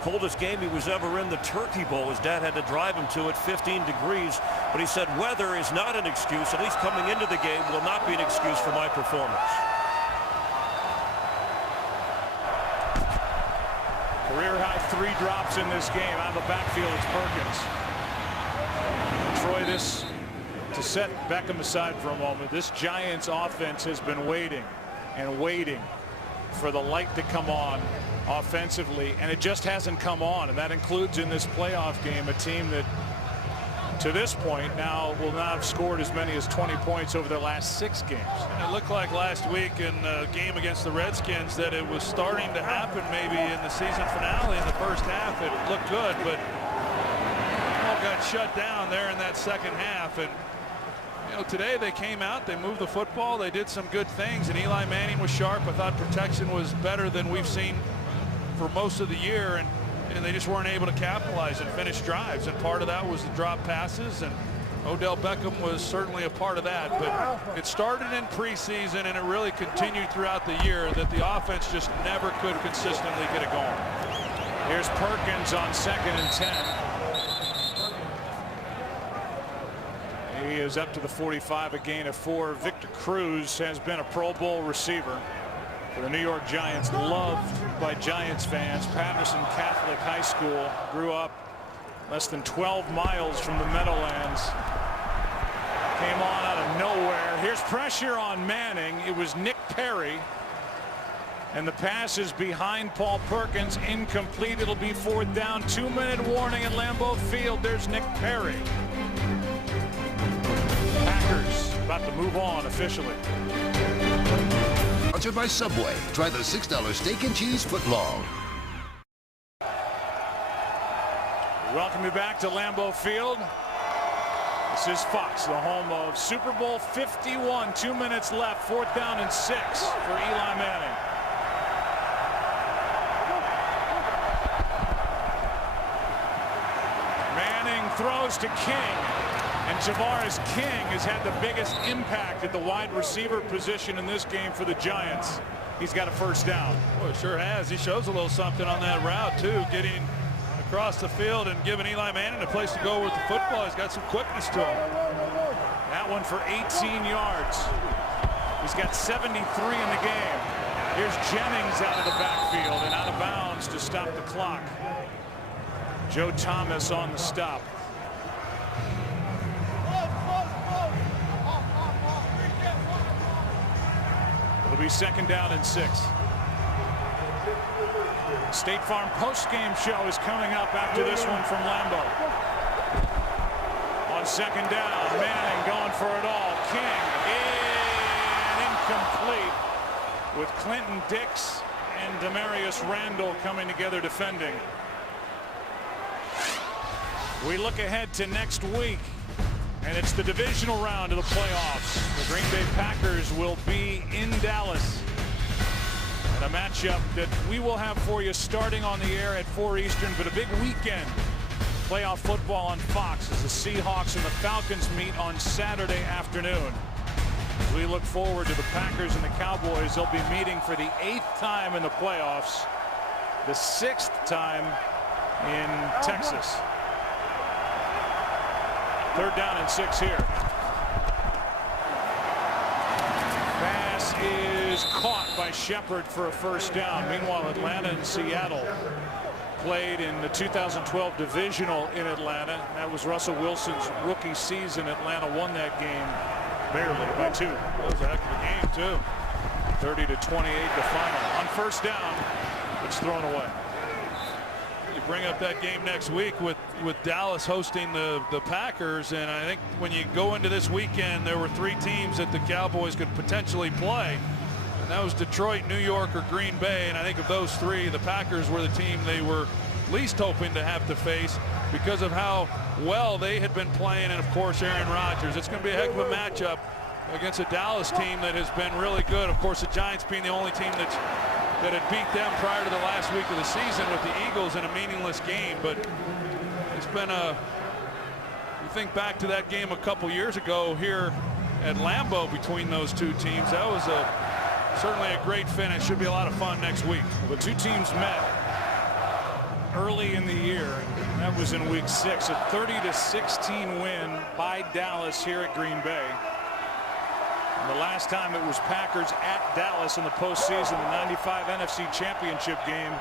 Coldest game he was ever in, the Turkey Bowl. His dad had to drive him to it, 15 degrees. But he said weather is not an excuse. At least coming into the game will not be an excuse for my performance. Career-high 3 drops in this game. Out of the backfield, it's Perkins. Troy, this, to set Beckham aside for a moment, this Giants offense has been waiting and waiting for the light to come on offensively, and it just hasn't come on, and that includes in this playoff game a team that to this point now will not have scored as many as 20 points over their last 6 games. And it looked like last week in the game against the Redskins that it was starting to happen maybe in the season finale. In the first half it looked good, but all got shut down there in that second half. And you know, today they came out, they moved the football, they did some good things, and Eli Manning was sharp. I thought protection was better than we've seen for most of the year, and they just weren't able to capitalize and finish drives, and part of that was the drop passes, and Odell Beckham was certainly a part of that. But it started in preseason and it really continued throughout the year that the offense just never could consistently get it going. Here's Perkins on 2nd and 10. He is up to the 45, a gain of 4. Victor Cruz has been a Pro Bowl receiver for the New York Giants, loved by Giants fans. Patterson Catholic High School, grew up less than 12 miles from the Meadowlands. Came on out of nowhere. Here's pressure on Manning. It was Nick Perry, and the pass is behind Paul Perkins, incomplete. It'll be 4th down. 2-minute warning at Lambeau Field. There's Nick Perry. Packers about to move on officially. Sponsored by Subway. Try the $6 steak and cheese footlong. Welcome you back to Lambeau Field. This is Fox, the home of Super Bowl 51. 2 minutes left, 4th down and 6 for Eli Manning. Manning throws to King. And Javaris King has had the biggest impact at the wide receiver position in this game for the Giants. He's got a 1st down. Well, sure has. He shows a little something on that route too, getting across the field and giving Eli Manning a place to go with the football. He's got some quickness to him. That one for 18 yards. He's got 73 in the game. Here's Jennings out of the backfield and out of bounds to stop the clock. Joe Thomas on the stop. It'll be 2nd down and 6. State Farm post-game show is coming up after this one from Lambeau. On 2nd down, Manning going for it all. King incomplete, with Clinton Dix and Demarius Randall coming together defending. We look ahead to next week, and it's the divisional round of the playoffs. The Green Bay Packers will be in Dallas. And a matchup that we will have for you starting on the air at 4 Eastern, but a big weekend. Playoff football on Fox as the Seahawks and the Falcons meet on Saturday afternoon. As we look forward to the Packers and the Cowboys, they'll be meeting for the 8th time in the playoffs, the 6th time in Texas. 3rd down and 6 here. Pass is caught by Shepard for a 1st down. Meanwhile, Atlanta and Seattle played in the 2012 divisional in Atlanta. That was Russell Wilson's rookie season. Atlanta won that game barely by 2. That was a heck of a game too. 30-28 the final. On 1st down, it's thrown away. You bring up that game next week with Dallas hosting the Packers, and I think when you go into this weekend, there were 3 teams that the Cowboys could potentially play, and that was Detroit, New York, or Green Bay. And I think of those 3, the Packers were the team they were least hoping to have to face because of how well they had been playing, and of course Aaron Rodgers. It's going to be a heck of a matchup against a Dallas team that has been really good. Of course, the Giants being the only team that had beat them prior to the last week of the season with the Eagles in a meaningless game. But it's been you think back to that game a couple years ago here at Lambeau between those 2 teams. That was certainly a great finish. Should be a lot of fun next week. The 2 teams met early in the year. That was in week 6, a 30-16 win by Dallas here at Green Bay. And the last time it was Packers at Dallas in the postseason, the 95 NFC Championship game.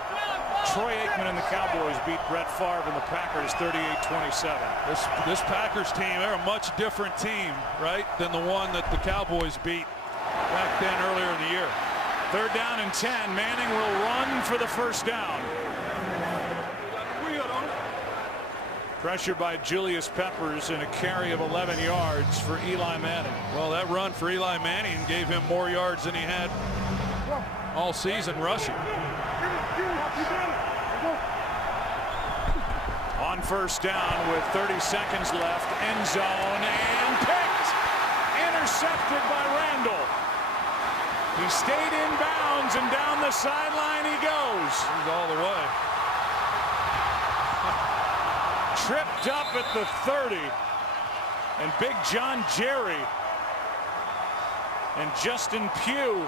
Troy Aikman and the Cowboys beat Brett Favre and the Packers 38-27. This Packers team, they're a much different team, right, than the one that the Cowboys beat back then earlier in the year. 3rd down and 10. Manning will run for the first down. Pressure by Julius Peppers and a carry of 11 yards for Eli Manning. Well, that run for Eli Manning gave him more yards than he had all season rushing. On first down with 30 seconds left, end zone, and picked. Intercepted by Randall. He stayed in bounds, and down the sideline he goes. He's all the way. Tripped up at the 30. And Big John Jerry and Justin Pugh,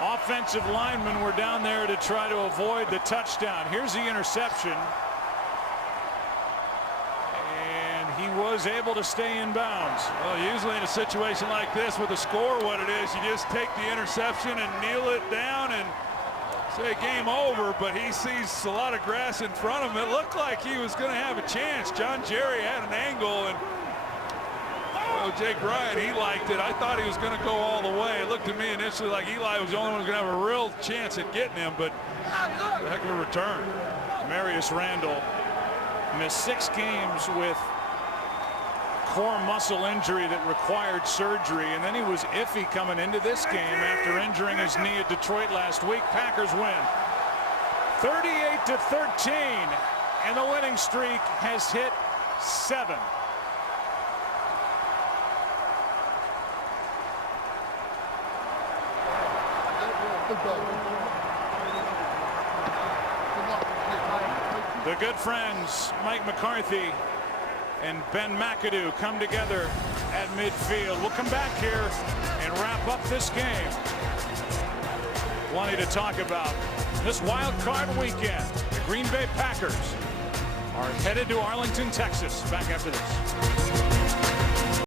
offensive linemen, were down there to try to avoid the touchdown. Here's the interception. And he was able to stay in bounds. Well, usually in a situation like this with a score what it is, you just take the interception and kneel it down and say game over, but he sees a lot of grass in front of him. It looked like he was going to have a chance. John Jerry had an angle, and Jake Ryan, he liked it. I thought he was going to go all the way. It looked to me initially like Eli was the only one who was going to have a real chance at getting him, but a heck of a return. Marius Randall missed 6 games with core muscle injury that required surgery, and then he was iffy coming into this game after injuring his knee at Detroit last week. Packers win 38-13, and the winning streak has hit 7. The good friends Mike McCarthy and Ben McAdoo come together at midfield. We'll come back here and wrap up this game. Plenty to talk about. This wild card weekend, the Green Bay Packers are headed to Arlington, Texas. Back after this.